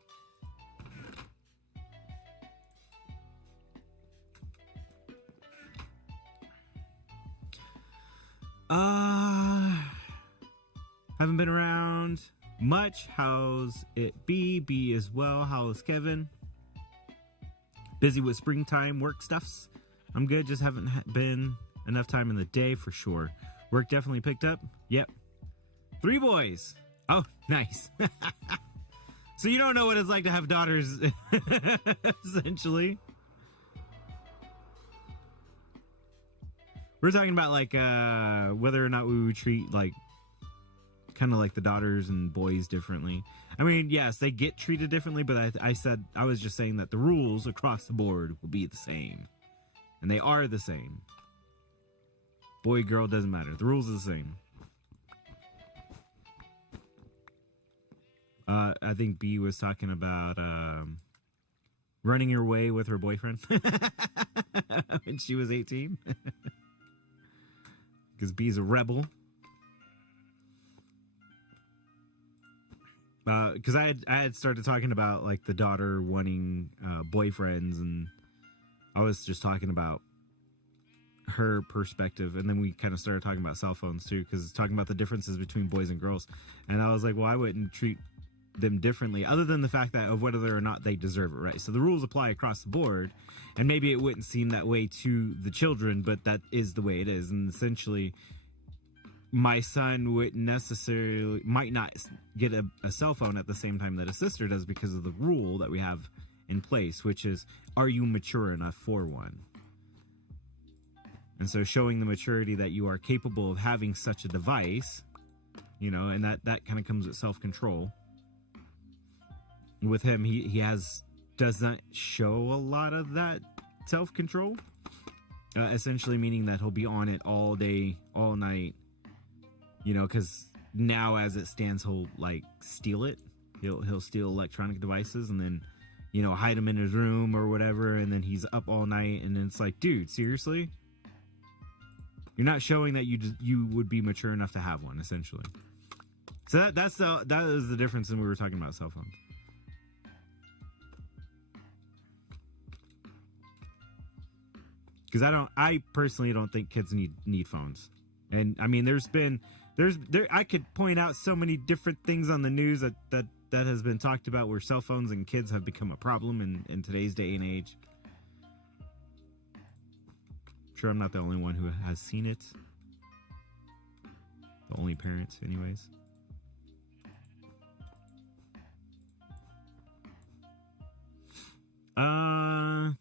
Haven't been around much. How's it be? B as well. How's Kevin? Busy with springtime work stuffs. I'm good. Just haven't been enough time in the day for sure. Work definitely picked up. Yep. 3 boys. Oh, nice. So you don't know what it's like to have daughters, essentially. We're talking about like whether or not we would treat like kind of like the daughters and boys differently. I mean, yes, they get treated differently, but I was just saying that the rules across the board will be the same. And they are the same. Boy, girl, doesn't matter. The rules are the same. I think B was talking about running her way with her boyfriend when she was 18. Because B's a rebel. Because I had started talking about like the daughter wanting boyfriends, and I was just talking about her perspective, and then we kind of started talking about cell phones too, because talking about the differences between boys and girls, and I was like, well, I wouldn't treat them differently other than the fact that of whether or not they deserve it, right? So the rules apply across the board, and maybe it wouldn't seem that way to the children, but that is the way it is. And essentially my son might not get a cell phone at the same time that a sister does because of the rule that we have in place, which is, are you mature enough for one? And so showing the maturity that you are capable of having such a device, you know, and that kind of comes with self-control. With him, he does not show a lot of that self-control, essentially meaning that he'll be on it all day, all night, you know, because now as it stands, he'll like steal it. He'll steal electronic devices and then, you know, hide them in his room or whatever, and then he's up all night, and then it's like, dude, seriously? You're not showing that you would be mature enough to have one, essentially. So that is the difference when we were talking about cell phones. Because I personally don't think kids need phones. And I mean, I could point out so many different things on the news that has been talked about where cell phones and kids have become a problem in today's day and age. I'm sure I'm not the only one who has seen it. The only parent, anyways.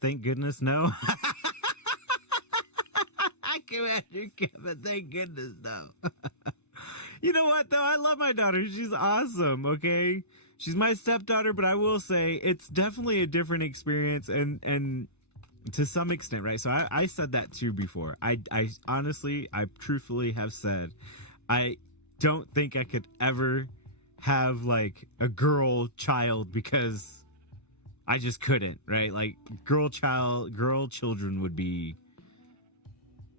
Thank goodness, no. Commander Kevin, thank goodness, no. You know what, though? I love my daughter. She's awesome, okay? She's my stepdaughter, but I will say it's definitely a different experience, and to some extent, right? So I said that too before. I honestly, I truthfully have said, I don't think I could ever have like a girl child because I just couldn't, right? Like girl children would be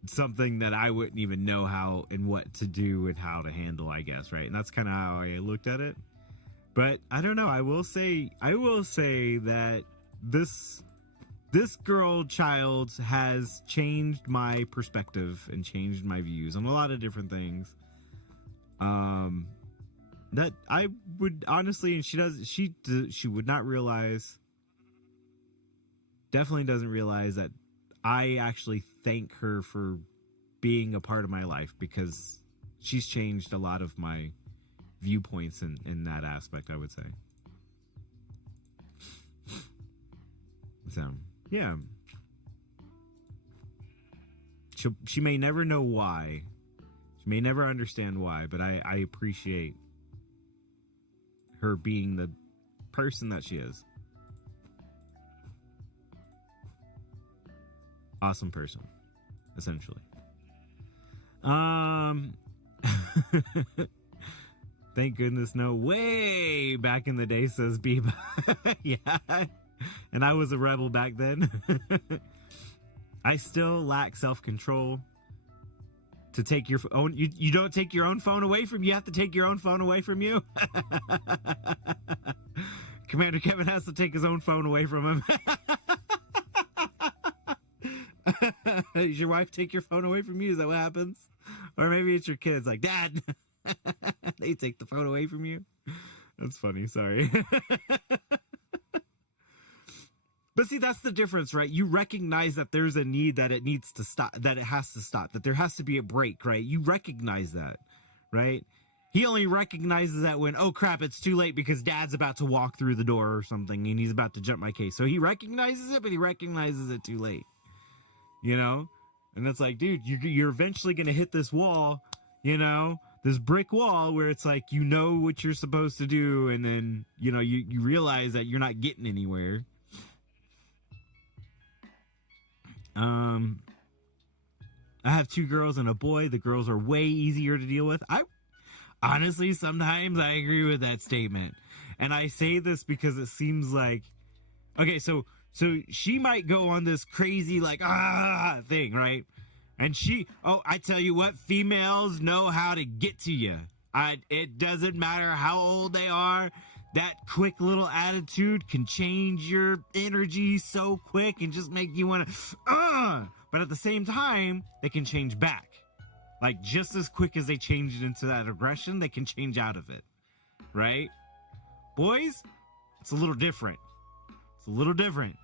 something that I wouldn't even know how and what to do and how to handle, I guess, right? And that's kind of how I looked at it. But I don't know. I will say that this girl child has changed my perspective and changed my views on a lot of different things. That I would honestly, and she would not realize, definitely doesn't realize that I actually thank her for being a part of my life, because she's changed a lot of my viewpoints in that aspect, I would say. So, yeah. She may never know why. She may never understand why, but I appreciate her being the person that she is. Awesome person, essentially. Thank goodness, no way back in the day, says Biba. Yeah, and I was a rebel back then. I still lack self-control to take your own. You don't take your own phone away from you. You have to take your own phone away from you. Commander Kevin has to take his own phone away from him. Does your wife take your phone away from you? Is that what happens? Or maybe it's your kids like, Dad. They take the phone away from you. That's funny. Sorry. But see, that's the difference, right? You recognize that there's a need, that it needs to stop, that it has to stop, that there has to be a break, right? You recognize that, right? He only recognizes that when, oh crap, it's too late because Dad's about to walk through the door or something and he's about to jump my case. So he recognizes it, but he recognizes it too late. You know? And it's like, dude, you're eventually going to hit this wall, you know, this brick wall where it's like, you know what you're supposed to do. And then, you know, you realize that you're not getting anywhere. I have 2 girls and a boy. The girls are way easier to deal with. Honestly, sometimes I agree with that statement. And I say this because it seems like, okay, so she might go on this crazy like thing, right? And I tell you what, females know how to get to you. It doesn't matter how old they are. That quick little attitude can change your energy so quick and just make you want to but at the same time, they can change back. Like just as quick as they changed into that aggression, they can change out of it. Right? Boys, it's a little different. It's a little different.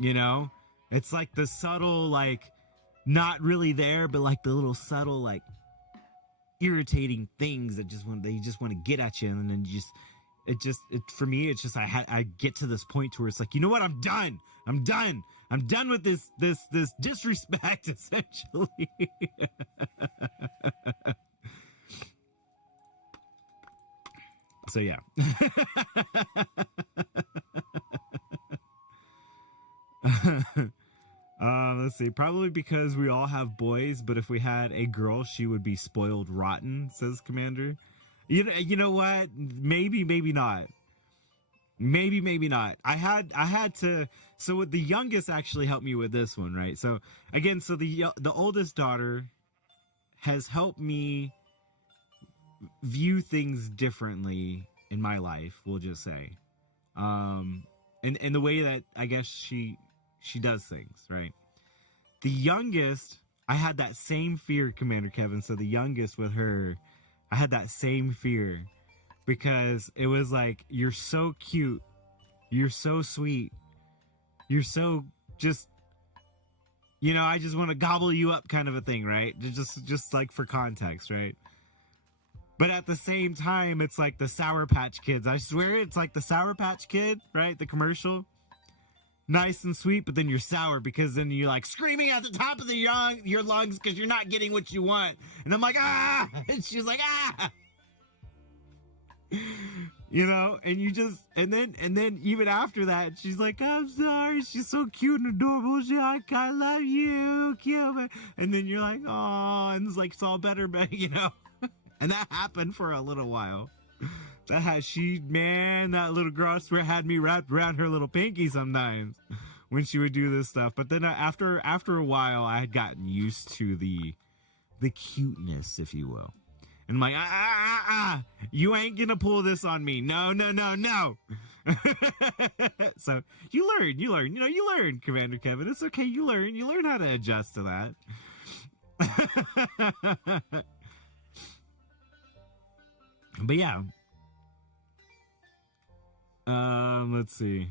You know, it's like the subtle, like, not really there, but like the little subtle, like, irritating things that they just want to get at you, and then for me, it's just I get to this point where it's like, you know what, I'm done with this disrespect, essentially. So yeah. Let's see. Probably because we all have boys, but if we had a girl, she would be spoiled rotten, says Commander. You know what? Maybe not. Maybe not. I had to. So the youngest actually helped me with this one, right? So again, so the oldest daughter has helped me view things differently in my life. We'll just say, in the way that I guess she does things, right? The youngest, I had that same fear, Commander Kevin. So the youngest with her, I had that same fear because it was like, you're so cute, you're so sweet, you're so just, I just want to gobble you up kind of a thing, right? Just like for context, right? But at the same time, it's like the Sour Patch Kids. I swear it's like the Sour Patch Kid, right? The commercial. Nice and sweet, but then you're sour because then you're like screaming at the top of your lungs because you're not getting what you want. And I'm like, ah! And she's like, ah! And you just, and then even after that, she's like, I'm sorry. She's so cute and adorable. She's like, I love you. Cute. And then you're like, oh, and it's like, it's all better, but And that happened for a little while. That little girl, I swear, had me wrapped around her little pinky sometimes when she would do this stuff. But then after a while, I had gotten used to the cuteness, if you will. And I'm like, you ain't gonna pull this on me. No. So you learn, you learn, Commander Kevin. It's okay, you learn how to adjust to that. But yeah. Let's see.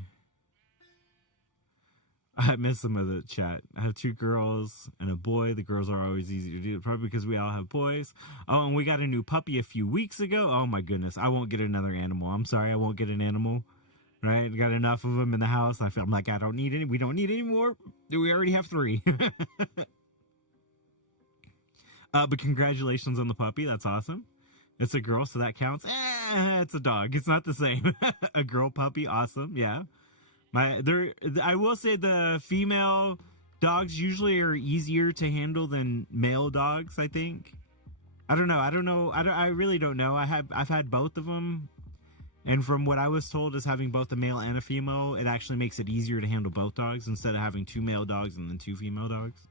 I miss some of the chat. I have 2 girls and a boy. The girls are always easy to do, probably because we all have boys. Oh, and we got a new puppy a few weeks ago. Oh my goodness, I won't get another animal. I'm sorry, I won't get an animal. Right? Got enough of them in the house. I'm like, I don't need any. We don't need any more. We already have 3. But congratulations on the puppy. That's awesome. It's a girl, so that counts. It's a dog. It's not the same. A girl puppy, awesome. Yeah. I will say the female dogs usually are easier to handle than male dogs, I think. I don't know. I really don't know. I've had both of them. And from what I was told is having both a male and a female, it actually makes it easier to handle both dogs instead of having 2 male dogs and then 2 female dogs.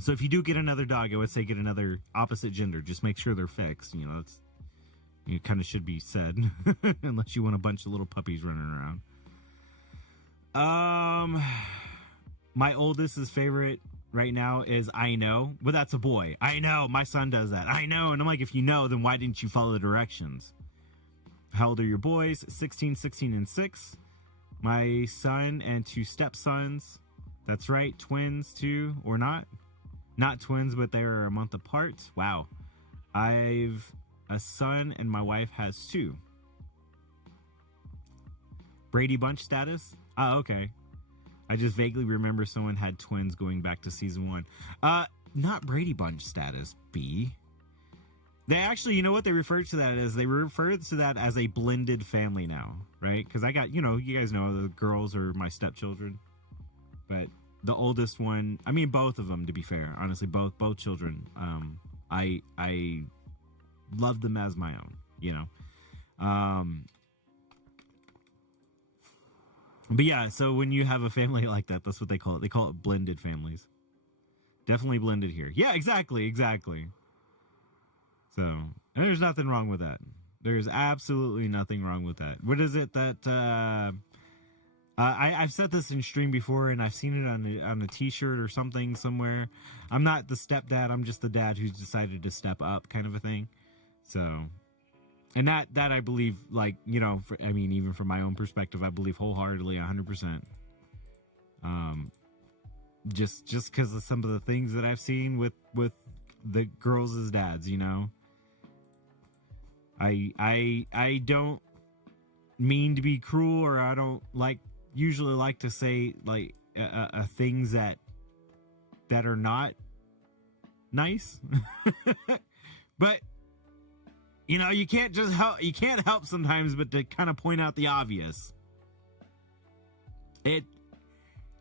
So if you do get another dog, I would say get another opposite gender. Just make sure they're fixed. It kind of should be said, unless you want a bunch of little puppies running around. My oldest's favorite right now is I know. Well, that's a boy. I know. My son does that. I know. And I'm like, if you know, then why didn't you follow the directions? How old are your boys? 16, 16, and 6. My son and 2 stepsons. That's right. Twins, too, or not. Not twins, but they're a month apart. Wow. I've a son and my wife has 2. Brady Bunch status? Oh, okay. I just vaguely remember someone had twins going back to season 1. Not Brady Bunch status, B. They actually, you know what they refer to that as? They refer to that as a blended family now, right? Because I got, you guys know the girls are my stepchildren. But the oldest one, I mean, both of them, to be fair, honestly, both children, I love them as my own, but yeah, so when you have a family like that, that's what they call it. They call it blended families. Definitely blended here. Yeah, exactly. So, and there's nothing wrong with that. There's absolutely nothing wrong with that. What is it that, I've said this in stream before, and I've seen it on a t-shirt or something somewhere. I'm not the stepdad. I'm just the dad who's decided to step up, kind of a thing. So, and that I believe, like, even from my own perspective, I believe wholeheartedly, 100%. Just because of some of the things that I've seen with the girls as dads, I don't mean to be cruel, or I don't usually like to say things that are not nice. But you can't help sometimes but to kind of point out the obvious.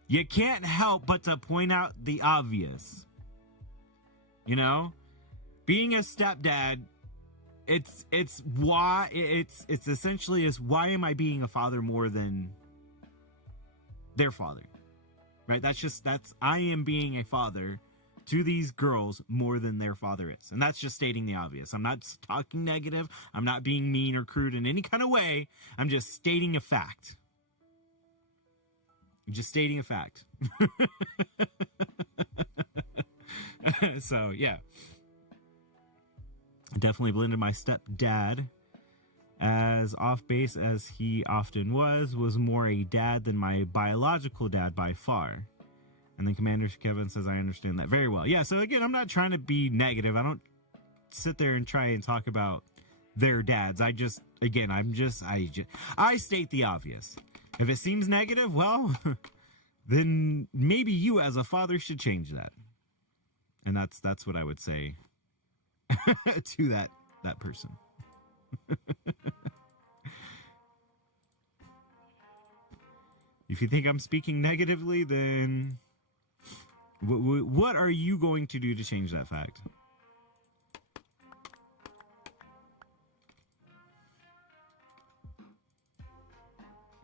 You can't help but to point out the obvious. Being a stepdad, it's essentially why am I being a father more than their father? Right? I am being a father to these girls more than their father is. And that's just stating the obvious. I'm not talking negative. I'm not being mean or crude in any kind of way. I'm just stating a fact. So, yeah. Definitely blended my stepdad, as off base as he often was more a dad than my biological dad by far. And then Commander Kevin says, I understand that very well. Yeah, so again, I'm not trying to be negative. I don't sit there and try and talk about their dads. I state the obvious. If it seems negative, well, then maybe you as a father should change that. And that's what I would say to that person. If you think I'm speaking negatively, then what are you going to do to change that fact?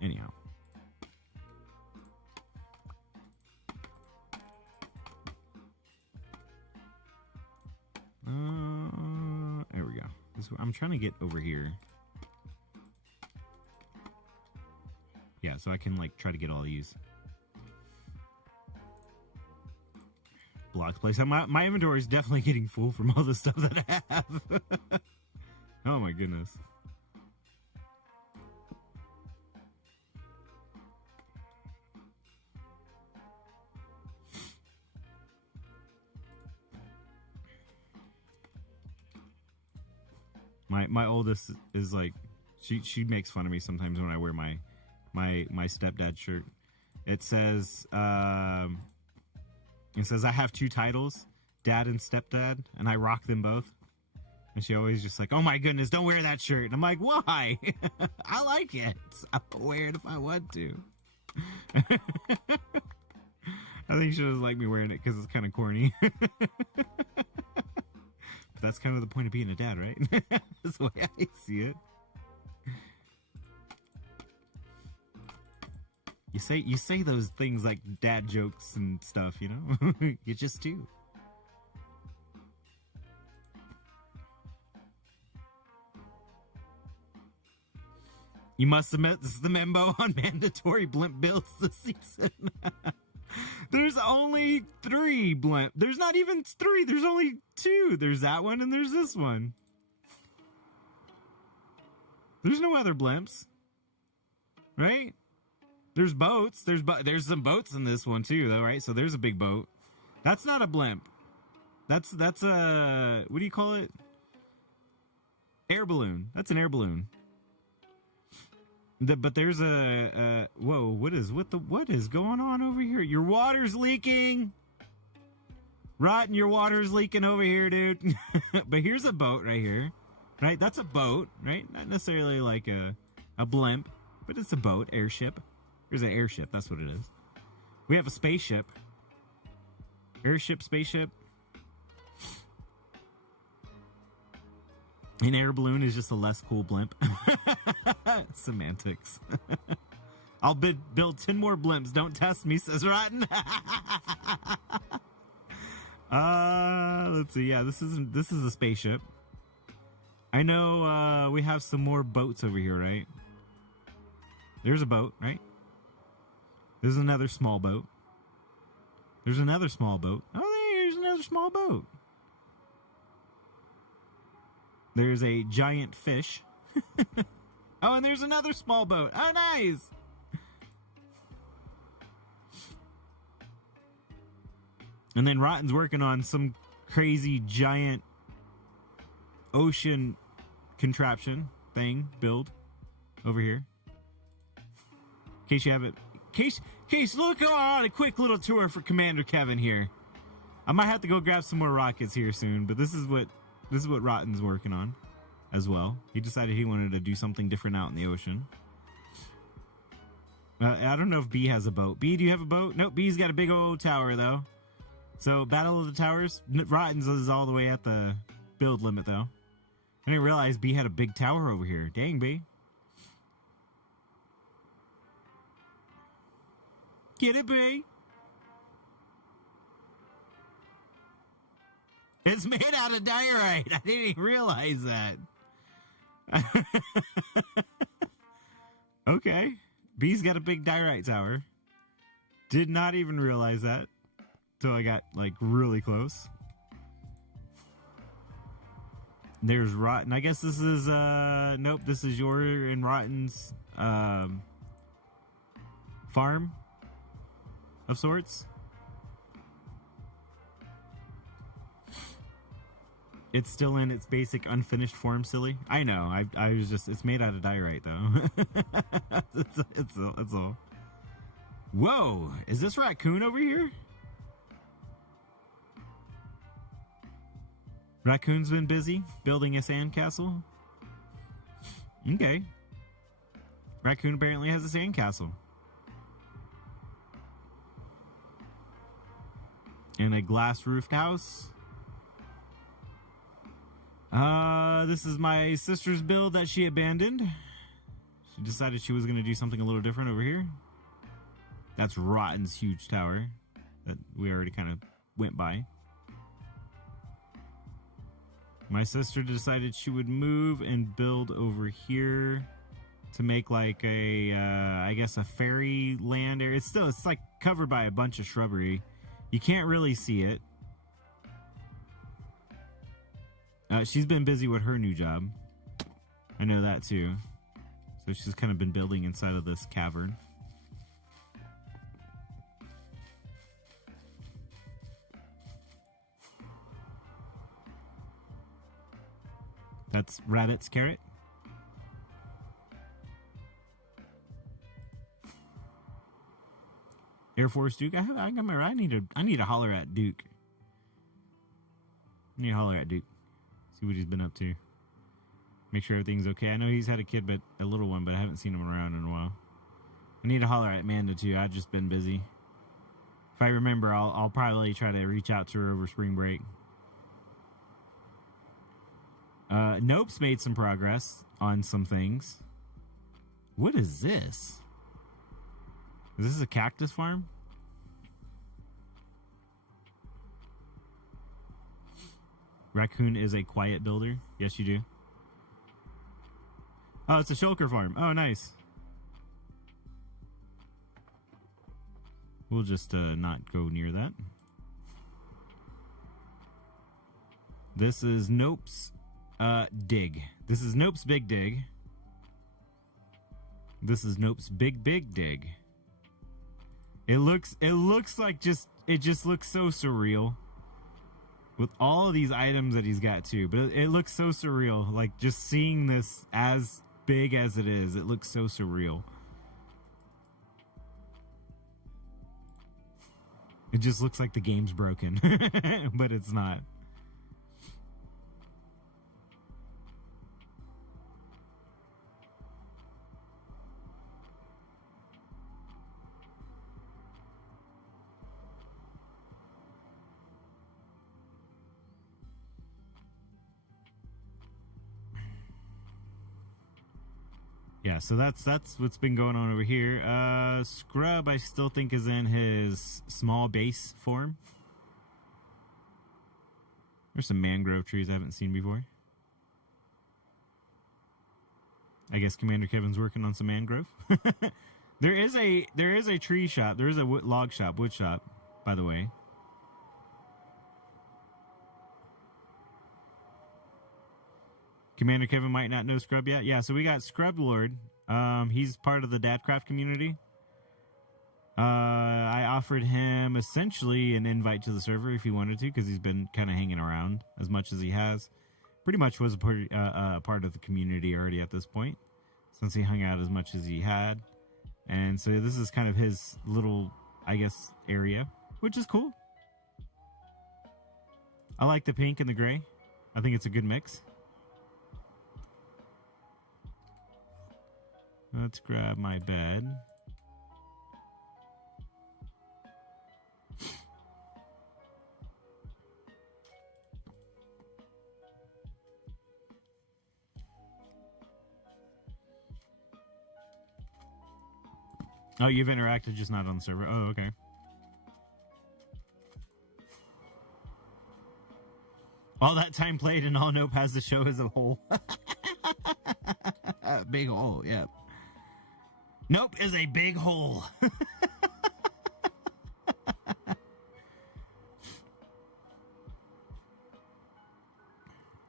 Anyhow. There we go. I'm trying to get over here. Yeah, so I can try to get all these blocks placed. My inventory is definitely getting full from all the stuff that I have. Oh my goodness. My oldest is she makes fun of me sometimes when I wear my stepdad shirt. It says I have two titles, dad and stepdad, and I rock them both. And she always just oh my goodness, don't wear that shirt. And I'm like, why? I like it. I'll wear it if I want to. I think she doesn't like me wearing it because it's kind of corny. But that's kind of the point of being a dad, right? That's the way I see it. You say those things like dad jokes and stuff, You just do. You must admit, this is the memo on mandatory blimp builds this season. There's only 3 blimp. There's not even 3. There's only 2. There's that one and there's this one. There's no other blimps. Right? There's boats. There's some boats in this one too, though, right? So there's a big boat. That's not a blimp. That's a, what do you call it? Air balloon. That's an air balloon. But there's whoa, what is going on over here? Your water's leaking. Rotten, your water's leaking over here, dude. But here's a boat right here. Right? That's a boat, right? Not necessarily like a blimp, but it's a boat, airship. Here's an airship, that's what it is. We have a spaceship. Airship, spaceship. An air balloon is just a less cool blimp. Semantics. I'll build 10 more blimps. Don't test me, says Rotten. Let's see. Yeah, this is a spaceship. I know we have some more boats over here, right? There's a boat, right? There's another small boat. There's another small boat. Oh, there's another small boat. There's a giant fish. Oh, and there's another small boat. Oh, nice. And then Rotten's working on some crazy giant ocean contraption thing build over here. In case you haven't, case look on a quick little tour for Commander Kevin here. I might have to go grab some more rockets here soon, but this is what Rotten's working on as well. He decided he wanted to do something different out in the ocean. I don't know if B has a boat. B, do you have a boat? Nope, B's got a big old tower though. So Battle of the Towers, Rotten's is all the way at the build limit though. I didn't realize B had a big tower over here. Dang, B. Get it, B. It's made out of diorite. I didn't even realize that. Okay. B's got a big diorite tower. Did not even realize that till I got like really close. There's Rotten. I guess this is nope, this is your and Rotten's farm of sorts. It's still in its basic unfinished form, silly. I know. I was just, it's made out of diorite though. it's all. Whoa, is this raccoon over here? Raccoon's been busy building a sandcastle. Okay. Raccoon apparently has a sandcastle. And a glass roofed house. This is my sister's build that she abandoned. She decided she was going to do something a little different over here. That's Rotten's huge tower that we already kind of went by. My sister decided she would move and build over here to make like a, I guess a fairy land area. It's like covered by a bunch of shrubbery. You can't really see it. She's been busy with her new job. I know that too. So she's kind of been building inside of this cavern. That's Rabbit's carrot. Air Force Duke. I got my. I need to holler at Duke. I need to holler at Duke. See what he's been up to. Make sure everything's okay. I know he's had a kid, but a little one, but I haven't seen him around in a while. I need to holler at Amanda too. I've just been busy. If I remember, I'll probably try to reach out to her over spring break. Nope's made some progress on some things. What is this? Is this a cactus farm? Raccoon is a quiet builder. Yes, you do. Oh, it's a shulker farm. Oh, nice. We'll just not go near that. This is Nope's dig. This is Nope's big dig. This is Nope's big dig. It looks like it just looks so surreal. With all of these items that he's got too. But it looks so surreal. Like just seeing this as big as it is, it looks so surreal. It just looks like the game's broken. But it's not. Yeah, so that's what's been going on over here. Scrub, I still think, is in his small base form. There's some mangrove trees I haven't seen before. I guess Commander Kevin's working on some mangrove. There is a tree shop. There is a wood shop, by the way. Commander Kevin might not know Scrub yet. Yeah, so we got Scrub Lord. He's part of the Dadcraft community. I offered him essentially an invite to the server if he wanted to, because he's been kind of hanging around as much as he has. pretty much was a part of the community already at this point, since he hung out as much as he had. And so this is kind of his little, I guess, area, which is cool. I like the pink and the gray. I think it's a good mix. Let's grab my bed. Oh, you've interacted, just not on the server. Oh, okay. All that time played and all Nope has the show as a whole. Big hole, yeah. Nope is a big hole.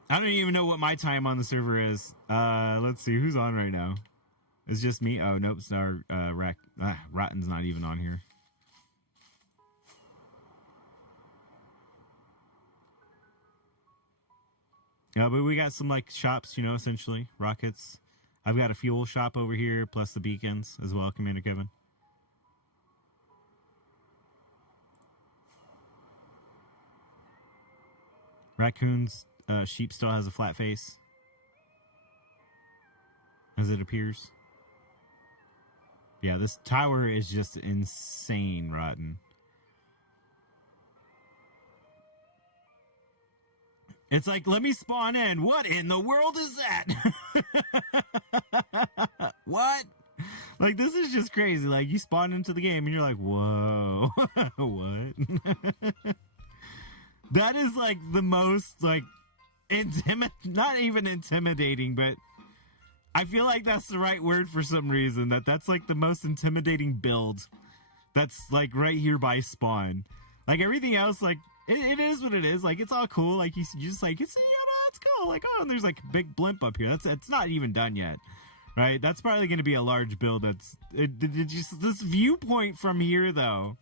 I don't even know what my time on the server is. Let's see, who's on right now? It's just me. Oh, nope. Rotten's not even on here. Yeah, but we got some like shops, you know, essentially rockets. I've got a fuel shop over here, plus the beacons as well, Commander Kevin. Raccoon's sheep still has a flat face, as it appears. Yeah, this tower is just insane, Rotten. It's like, let me spawn in. What in the world is that? What? Like, this is just crazy. Like, you spawn into the game and you're like, whoa. What? That is like the most, like, not even intimidating, but I feel like that's the right word for some reason. That's like the most intimidating build. That's like right here by spawn. Like everything else, like it is what it is. Like it's all cool. Like you just like it's cool. Like oh, and there's like a big blimp up here. It's not even done yet, right? That's probably going to be a large build. This viewpoint from here though.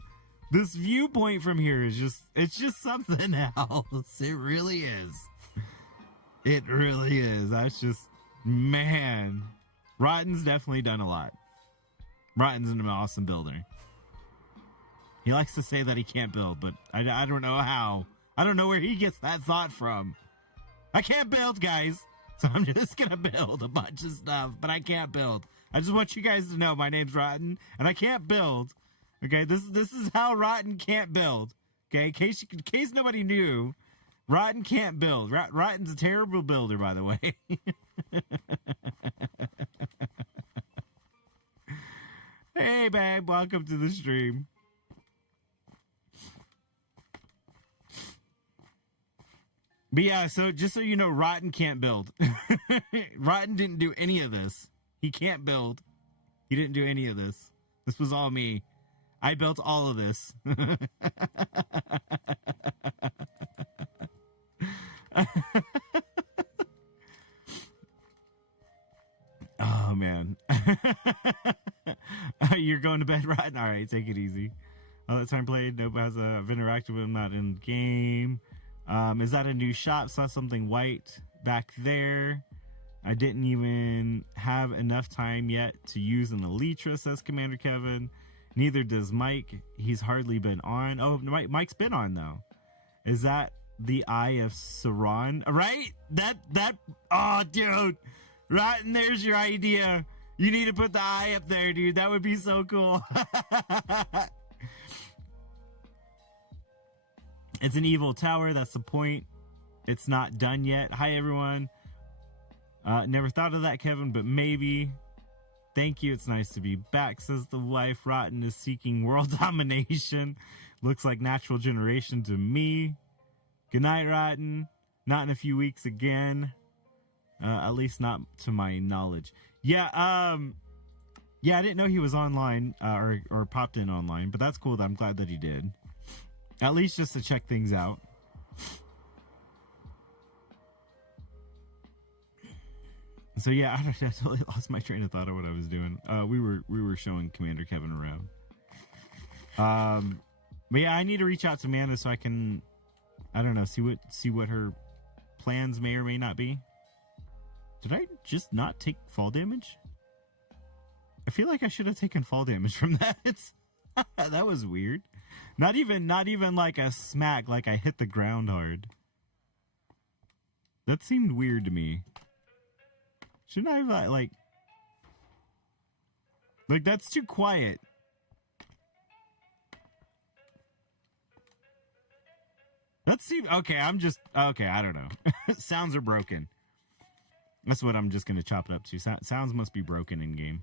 This viewpoint from here is just something else. It really is. It really is. That's just. Man, Rotten's definitely done a lot. Rotten's an awesome builder. He likes to say that he can't build, but I don't know how. I don't know where he gets that thought from. I can't build, guys, so I'm just gonna build a bunch of stuff, but I can't build. I just want you guys to know my name's Rotten, and I can't build. Okay, this is how Rotten can't build. Okay, in case nobody knew, Rotten can't build. Rotten's a terrible builder, by the way. Hey, babe, welcome to the stream. But yeah, so just so you know, Rotten can't build. Rotten didn't do any of this. He can't build. He didn't do any of this. This was all me. I built all of this. Oh, man. You're going to bed, Rotten? All right, take it easy. All that time played. Nope, I've interacted with him, not in game. Is that a new shop? Saw something white back there. I didn't even have enough time yet to use an Elytra, says Commander Kevin. Neither does Mike. He's hardly been on. Oh, Mike's been on, though. Is that the Eye of Sauron? Right? Oh, dude. Rotten, there's your idea. You need to put the eye up there, dude. That would be so cool. It's an evil tower. That's the point. It's not done yet. Hi, everyone. Never thought of that, Kevin, but maybe. Thank you. It's nice to be back, says the wife. Rotten is seeking world domination. Looks like natural generation to me. Good night, Rotten. Not in a few weeks again. At least not to my knowledge. Yeah, I didn't know he was online or popped in online, but that's cool. I'm glad that he did. At least just to check things out. So yeah, I totally lost my train of thought of what I was doing. We were showing Commander Kevin around. But yeah, I need to reach out to Amanda so I can, I don't know, see what her plans may or may not be. Did I just not take fall damage? I feel like I should have taken fall damage from that. That was weird. Not even like a smack, like I hit the ground hard. That seemed weird to me. Shouldn't I have like that's too quiet. That seems okay. I don't know. Sounds are broken. That's what I'm just gonna chop it up to. Sounds must be broken in game.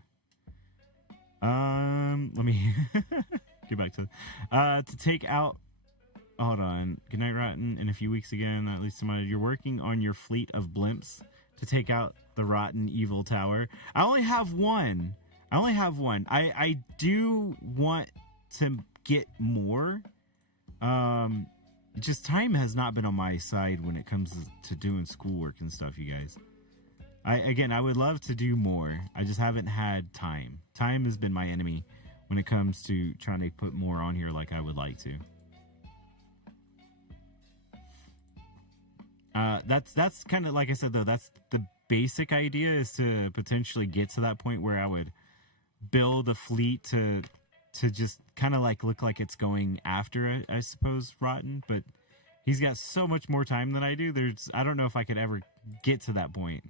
Let me get back to take out. Hold on. Good night, Rotten. In a few weeks again, at least you're working on your fleet of blimps to take out the Rotten Evil Tower. I only have one. I do want to get more. Just time has not been on my side when it comes to doing schoolwork and stuff, you guys. I would love to do more. I just haven't had time. Time has been my enemy when it comes to trying to put more on here like I would like to. That's kind of like I said though. That's the basic idea, is to potentially get to that point where I would build a fleet to just kind of like look like it's going after, I suppose, Rotten. But he's got so much more time than I do. I don't know if I could ever get to that point.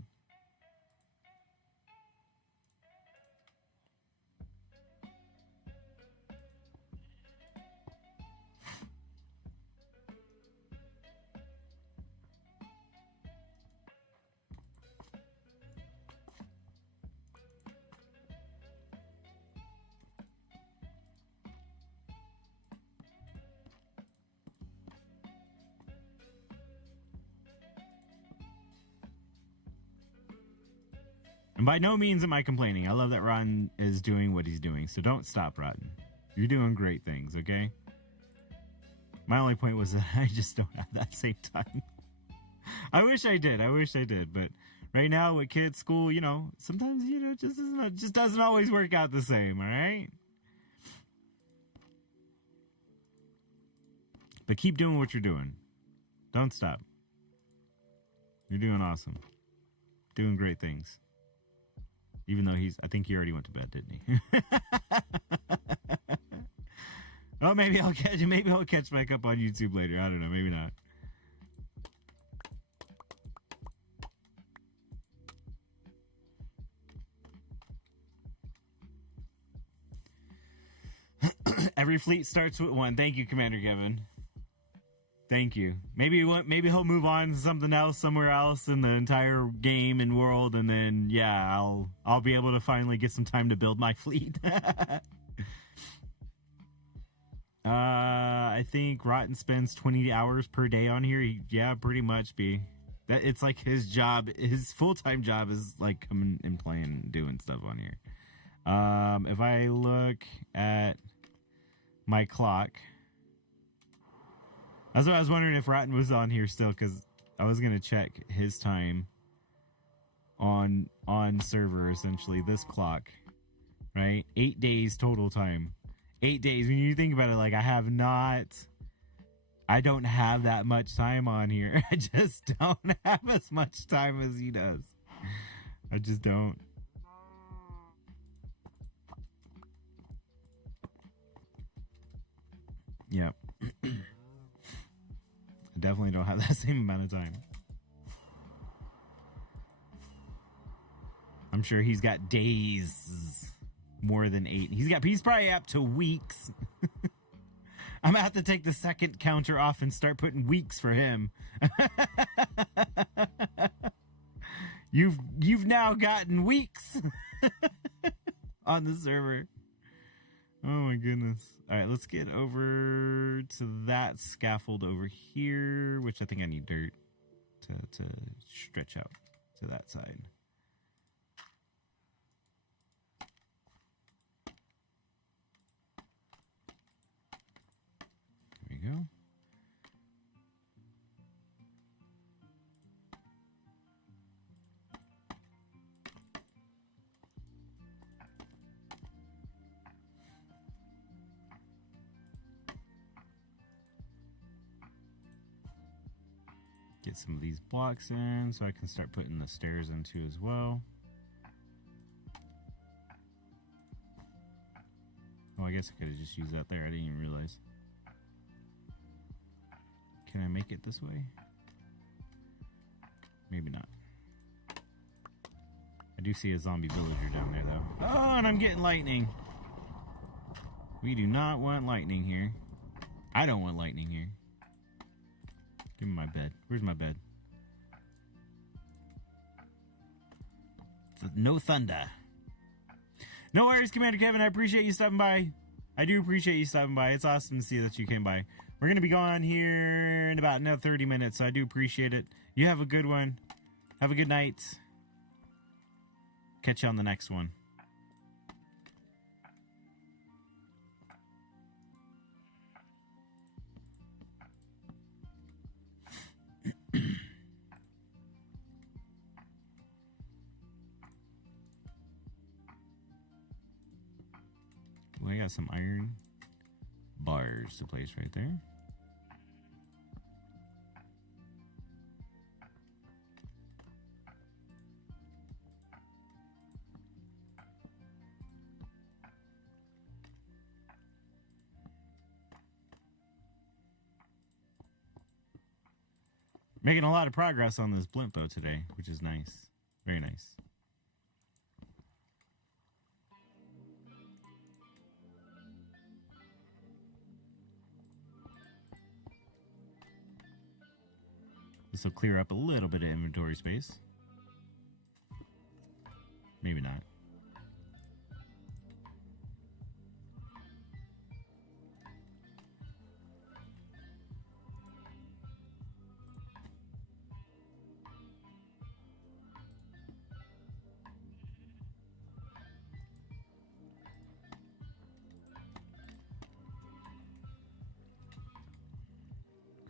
And by no means am I complaining. I love that Rotten is doing what he's doing. So don't stop, Rotten. You're doing great things, okay? My only point was that I just don't have that same time. I wish I did. But right now with kids' school, sometimes, just doesn't always work out the same, all right? But keep doing what you're doing. Don't stop. You're doing awesome. Doing great things. Even though I think he already went to bed, didn't he? Oh, maybe I'll catch back up on YouTube later. I don't know, maybe not. Every fleet starts with one. Thank you, Commander Kevin. Thank you. Maybe he'll move on to something else somewhere else in the entire game and world, and then I'll be able to finally get some time to build my fleet. I think Rotten spends 20 hours per day on here. Yeah, pretty much. That it's like his job. His full-time job is like coming and playing, doing stuff on here. If I look at my clock. That's why I was wondering if Rotten was on here still, because I was going to check his time on server, essentially, this clock, right? 8 days total time. 8 days. When you think about it, like, I don't have that much time on here. I just don't have as much time as he does. I just don't. Yep. I definitely don't have that same amount of time. I'm sure he's got days more than 8. He's probably up to weeks. I'm gonna have to take the second counter off and start putting weeks for him. You've now gotten weeks on the server. Oh my goodness. All right, let's get over to that scaffold over here, which I think I need dirt to stretch out to that side. There we go. Get some of these blocks in so I can start putting the stairs into as well. Oh, I guess I could have just used that there. I didn't even realize. Can I make it this way? Maybe not. I do see a zombie villager down there, though. Oh, and I'm getting lightning. We do not want lightning here. I don't want lightning here. Give me my bed. Where's my bed? No thunder. No worries, Commander Kevin. I appreciate you stopping by. I do appreciate you stopping by. It's awesome to see that you came by. We're going to be gone here in about another 30 minutes, so I do appreciate it. You have a good one. Have a good night. Catch you on the next one. Well, I got some iron bars to place right there. Making a lot of progress on this blimp though today, which is nice. Very nice. This will clear up a little bit of inventory space. Maybe not.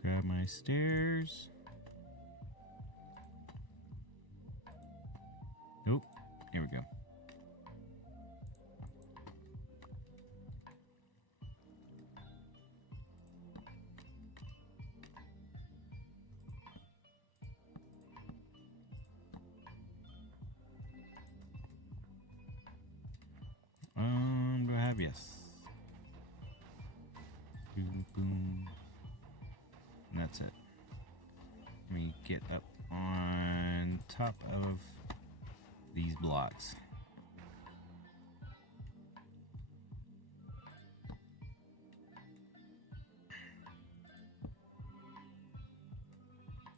Grab my stairs. Nope. Here we go. Do I have yes? Boom, boom. And that's it. Let me get up on top of these blocks.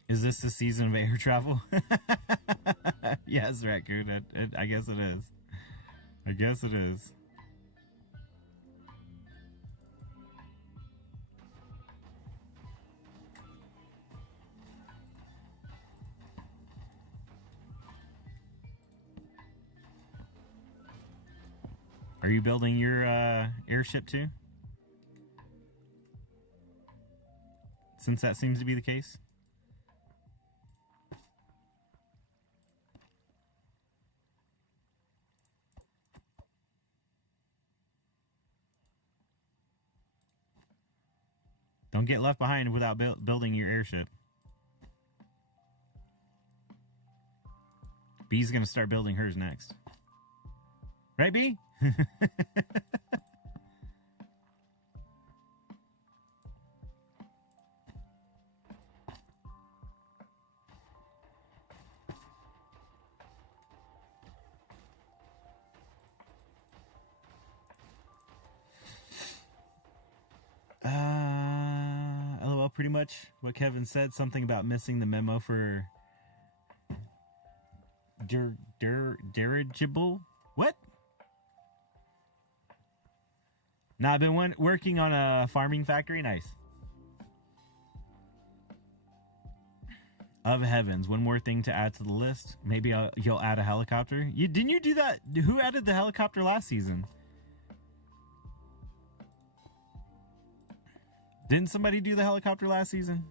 Is this the season of air travel? Yes, Raccoon. I guess it is. I guess it is. Are you building your airship too? Since that seems to be the case. Don't get left behind without building your airship. B's gonna start building hers next. Right, B? LOL, pretty much what Kevin said. Something about missing the memo for dirigible. What? No, I've been working on a farming factory. Nice. Of heavens, one more thing to add to the list. Maybe you'll add a helicopter. Didn't you do that? Who added the helicopter last season? Didn't somebody do the helicopter last season?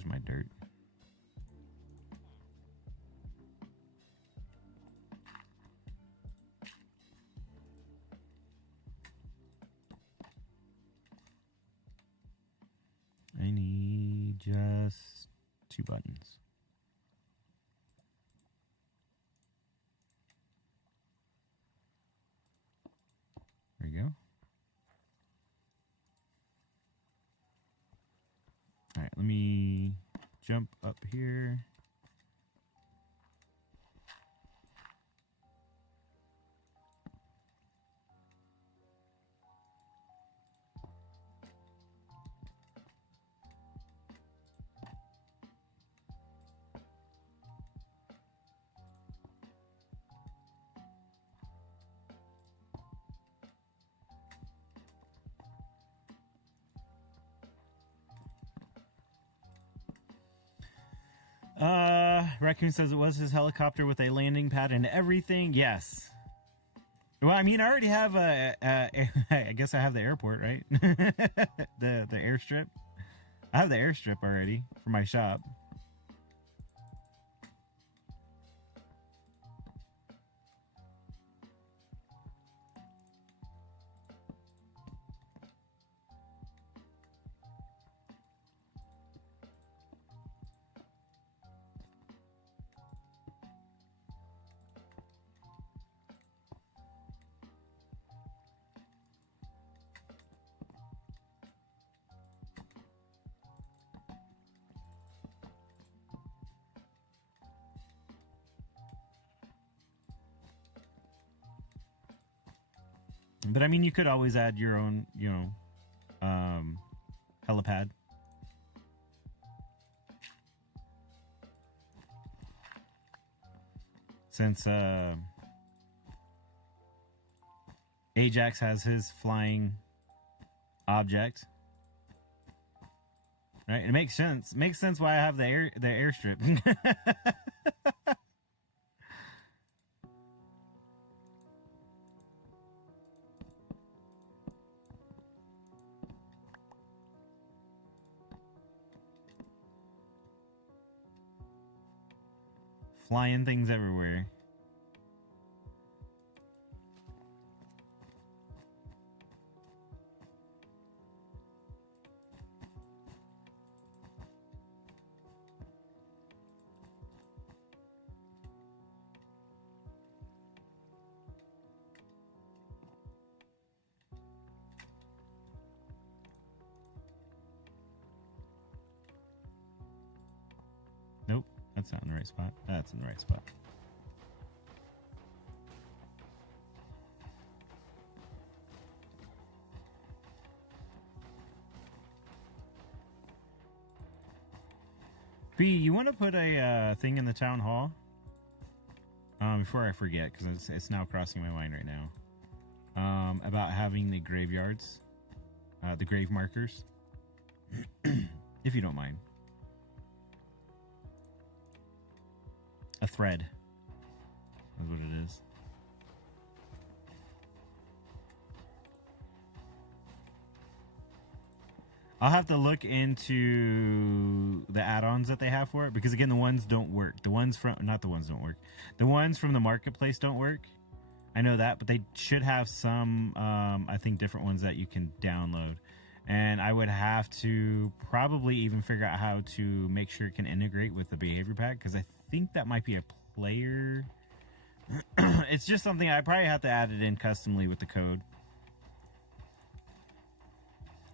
Where's my dirt? I need just 2 buttons. There we go. All right, let me jump up here. Raccoon says it was his helicopter with a landing pad and everything. Yes. Well, I mean, I already have I guess I have the airport, right? the airstrip. I have the airstrip already for my shop. But I mean, you could always add your own, helipad. Since Ajax has his flying object, right? It makes sense. Makes sense why I have the airstrip. Flying things everywhere. Nope, that's not in the right spot. That's in the right spot. B, you want to put a thing in the town hall? Before I forget, because it's now crossing my mind right now. About having the graveyards, the grave markers, if you don't mind. A thread. That's what it is. I'll have to look into the add-ons that they have for it, because again, the ones don't work. The ones from not the ones don't work. The ones from the marketplace don't work. I know that, but they should have some I think different ones that you can download. And I would have to probably even figure out how to make sure it can integrate with the behavior pack, because I think that might be a player. It's just something I probably have to add it in customly with the code,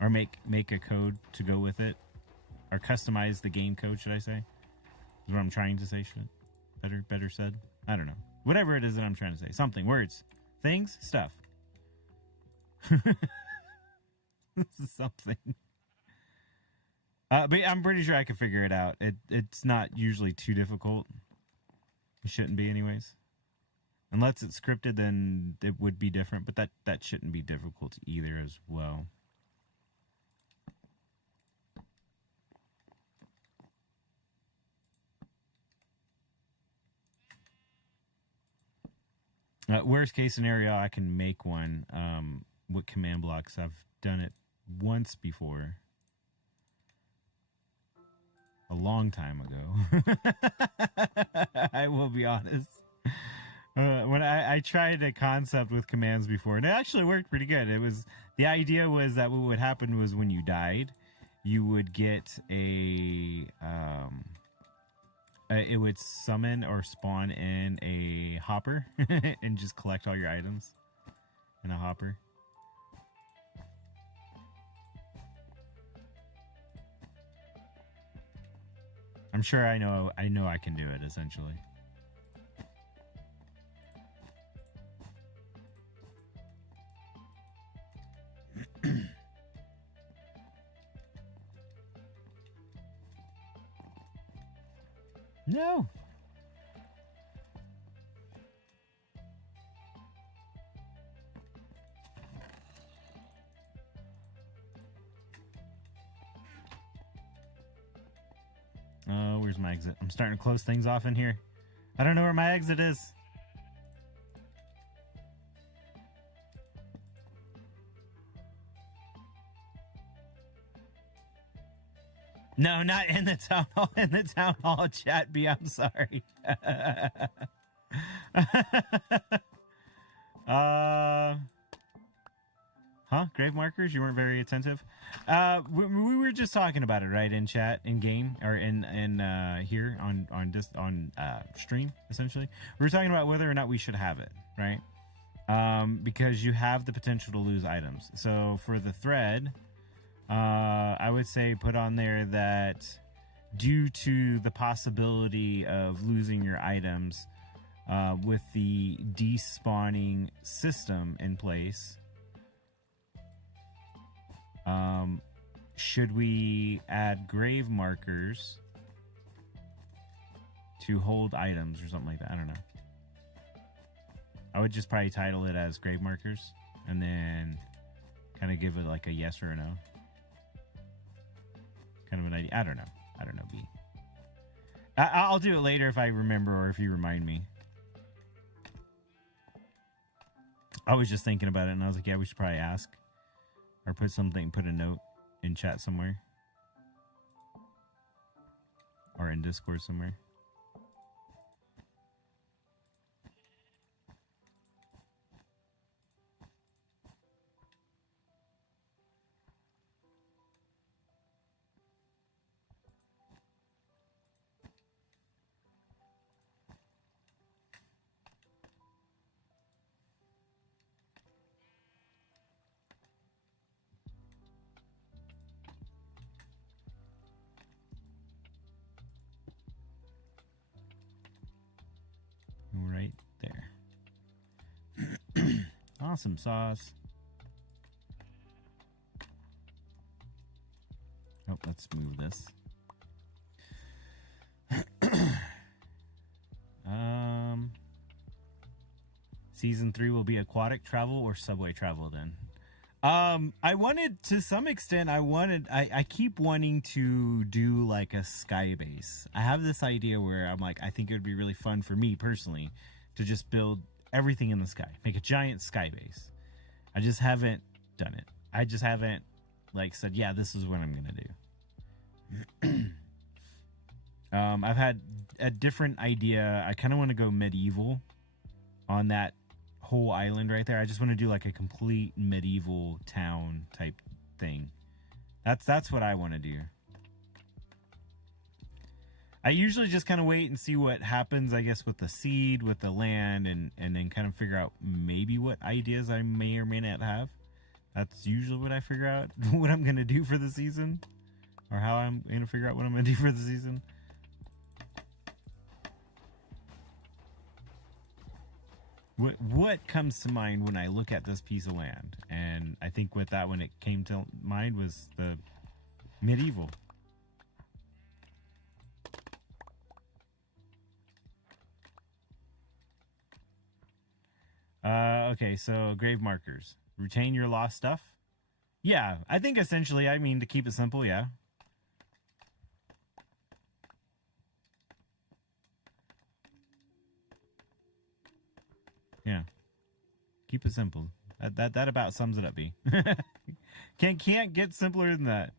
or make a code to go with it, or customize the game code, should I say? Is what I'm trying to say. Better said. I don't know. Whatever it is that I'm trying to say. Something, words, things, stuff. This is something. But I'm pretty sure I can figure it out. It's not usually too difficult. It shouldn't be anyways. Unless it's scripted, then it would be different. But that shouldn't be difficult either as well. Worst case scenario, I can make one with command blocks. I've done it once before. A long time ago. I will be honest. When I tried a concept with commands before, and it actually worked pretty good. The idea was that what would happen was when you died, you would get it would summon or spawn in a hopper and just collect all your items in a hopper. I'm sure I know I can do it essentially. No. Where's my exit? I'm starting to close things off in here. I don't know where my exit is. No, not in the town hall. In the town hall chat, B. I'm sorry. Grave markers? You weren't very attentive. We were just talking about it, right? In chat, in game, or in here on stream. Essentially, we were talking about whether or not we should have it, right? Because you have the potential to lose items. So for the thread, I would say put on there that due to the possibility of losing your items with the despawning system in place, should we add grave markers to hold items or something like that? I don't know. I would just probably title it as grave markers and then kind of give it like a yes or a no. Kind of an idea. I don't know, B. I'll do it later if I remember or if you remind me. I was just thinking about it and I was like, yeah, we should probably ask. Or put a note in chat somewhere. Or in Discord somewhere. Right there. Awesome sauce. Oh, let's move this. Season 3 will be aquatic travel or subway travel then. I wanted, to some extent, I keep wanting to do like a sky base. I have this idea where I'm like, I think it would be really fun for me personally to just build everything in the sky, make a giant sky base. I just haven't done it. I just haven't like said, yeah, this is what I'm gonna do. I've had a different idea. I kind of want to go medieval on that whole island right there. I just want to do like a complete medieval town type thing. That's what I want to do. I usually just kind of wait and see what happens, I guess, with the seed, with the land, and then kind of figure out maybe what ideas I may or may not have. That's usually what I figure out what I'm going to do for the season, or how I'm going to figure out what I'm going to do for the season. What comes to mind when I look at this piece of land? And I think with that one, it came to mind was the medieval. Okay, so grave markers. Retain your lost stuff? Yeah, I think essentially, I mean, to keep it simple, yeah. Yeah. Keep it simple. That about sums it up, B. Can't get simpler than that.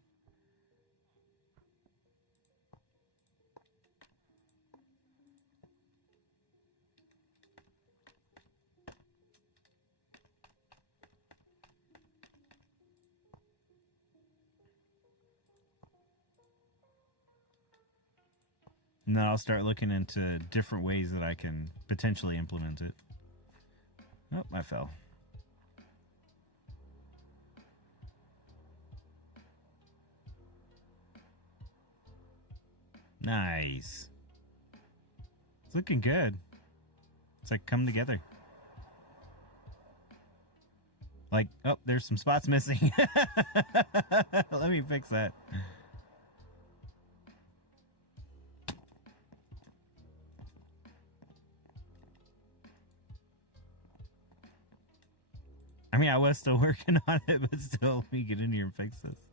And then I'll start looking into different ways that I can potentially implement it. Oh, I fell. Nice. It's looking good. It's like come together. Like, oh, there's some spots missing. Let me fix that. I mean, I was still working on it, but still, let me get in here and fix this.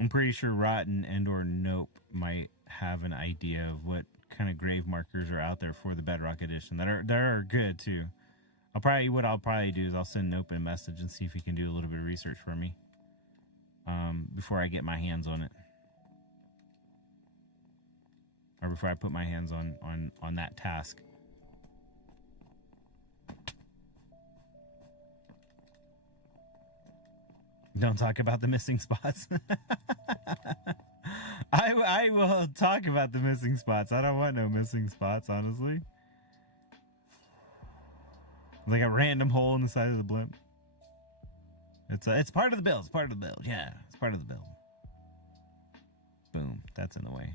I'm pretty sure Rotten and or Nope might have an idea of what kind of grave markers are out there for the Bedrock edition that are good too. What I'll probably do is I'll send Nope a message and see if he can do a little bit of research for me before I get my hands on it, or before I put my hands on that task. Don't talk about the missing spots. I will talk about the missing spots. I don't want no missing spots, honestly. Like a random hole in the side of the blimp. It's part of the build. It's part of the build. Yeah, it's part of the build. Boom. That's in the way.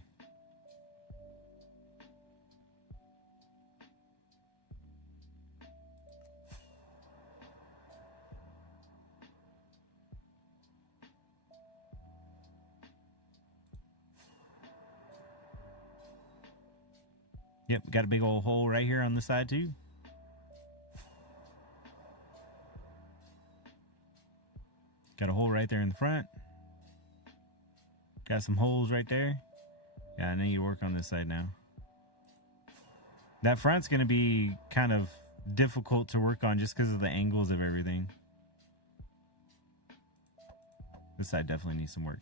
Yep, got a big old hole right here on the side too. Got a hole right there in the front. Got some holes right there. Yeah, I need to work on this side now. That front's going to be kind of difficult to work on just because of the angles of everything. This side definitely needs some work.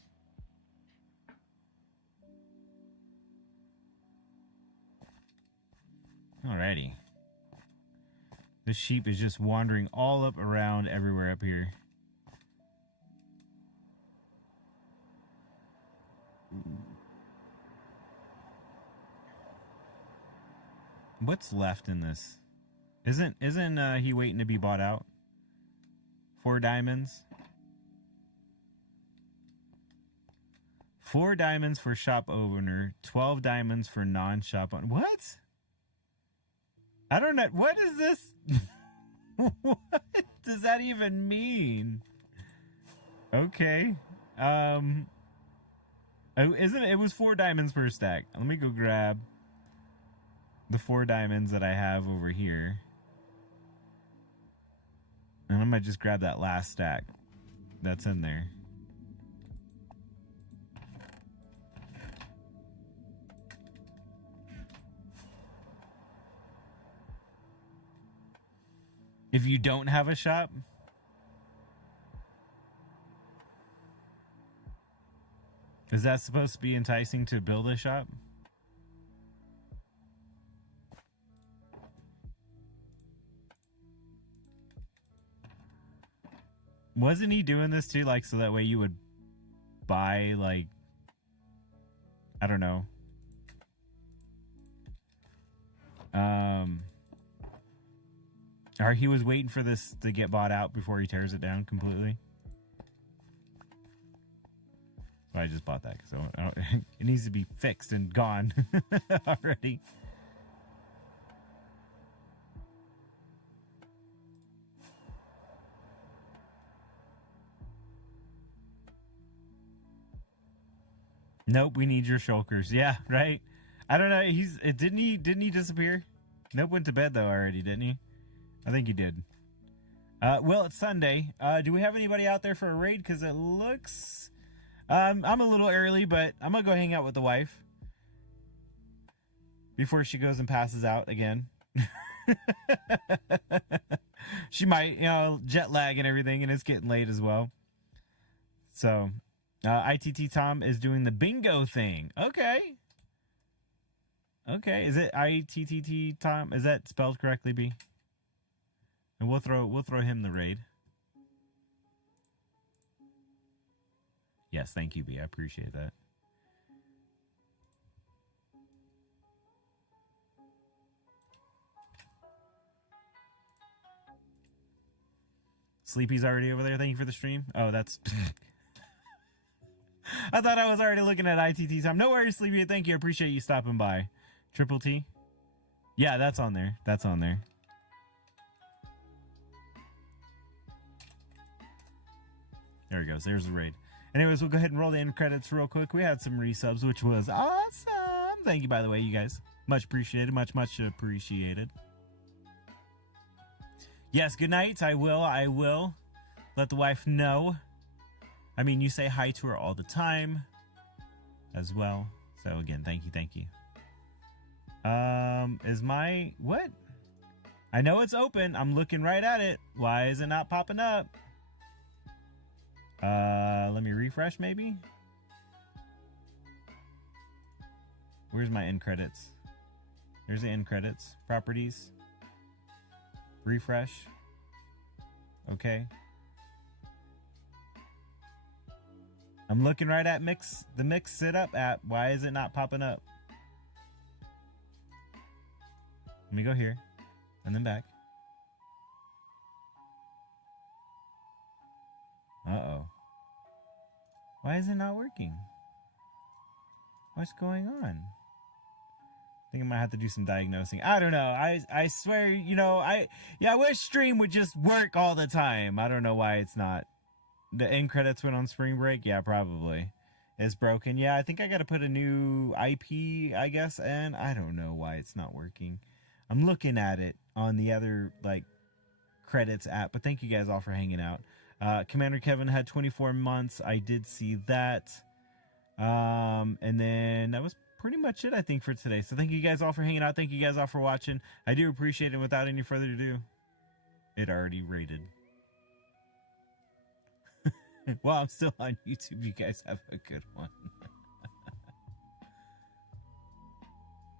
Alrighty. This sheep is just wandering all up around everywhere up here. What's left in this? Isn't he waiting to be bought out? 4 diamonds. 4 diamonds for shop owner, 12 diamonds for non-shop owner. What? I don't know. What is this? What does that even mean? Okay. Isn't it? It was 4 diamonds per stack. Let me go grab the 4 diamonds that I have over here. And I might just grab that last stack that's in there. If you don't have a shop, is that supposed to be enticing to build a shop? Wasn't he doing this too, like, so that way you would buy, like, I don't know. Or he was waiting for this to get bought out before he tears it down completely. So I just bought that because it needs to be fixed and gone already. Nope, we need your shulkers. Yeah, right. I don't know. Didn't he disappear? Nope, went to bed though already, didn't he? I think he did. Well, it's Sunday. Do we have anybody out there for a raid? Because it looks... I'm a little early, but I'm going to go hang out with the wife before she goes and passes out again. She might, jet lag and everything, and it's getting late as well. So, ITT Tom is doing the bingo thing. Okay. Okay, is it ITTT Tom? Is that spelled correctly, B? And we'll throw him the raid. Yes, thank you, B. I appreciate that. Sleepy's already over there. Thank you for the stream. Oh, that's... I thought I was already looking at ITT Tom. No worries, Sleepy. Thank you. I appreciate you stopping by. Triple T? Yeah, that's on there. That's on there. There he goes. There's the raid. Anyways, we'll go ahead and roll the end credits real quick. We had some resubs, which was awesome. Thank you, by the way, you guys. Much appreciated. Much appreciated. Yes, good night. I will. Let the wife know. I mean, you say hi to her all the time as well. So, again, thank you. Is my... What? I know it's open. I'm looking right at it. Why is it not popping up? Let me refresh, maybe? Where's my end credits? There's the end credits. Properties. Refresh. Okay. I'm looking right at the Mix Setup app. Why is it not popping up? Let me go here and then back. Uh-oh. Why is it not working? What's going on? I think I might have to do some diagnosing. I don't know. I swear, I wish stream would just work all the time. I don't know why it's not. The end credits went on spring break? Yeah, probably. It's broken. Yeah, I think I got to put a new IP, I guess, and I don't know why it's not working. I'm looking at it on the other, credits app, but thank you guys all for hanging out. Commander Kevin had 24 months. I did see that. And then that was pretty much it, I think, for today. So thank you guys all for hanging out. Thank you guys all for watching. I do appreciate it. Without any further ado, it already rated. Well, I'm still on YouTube. You guys have a good one.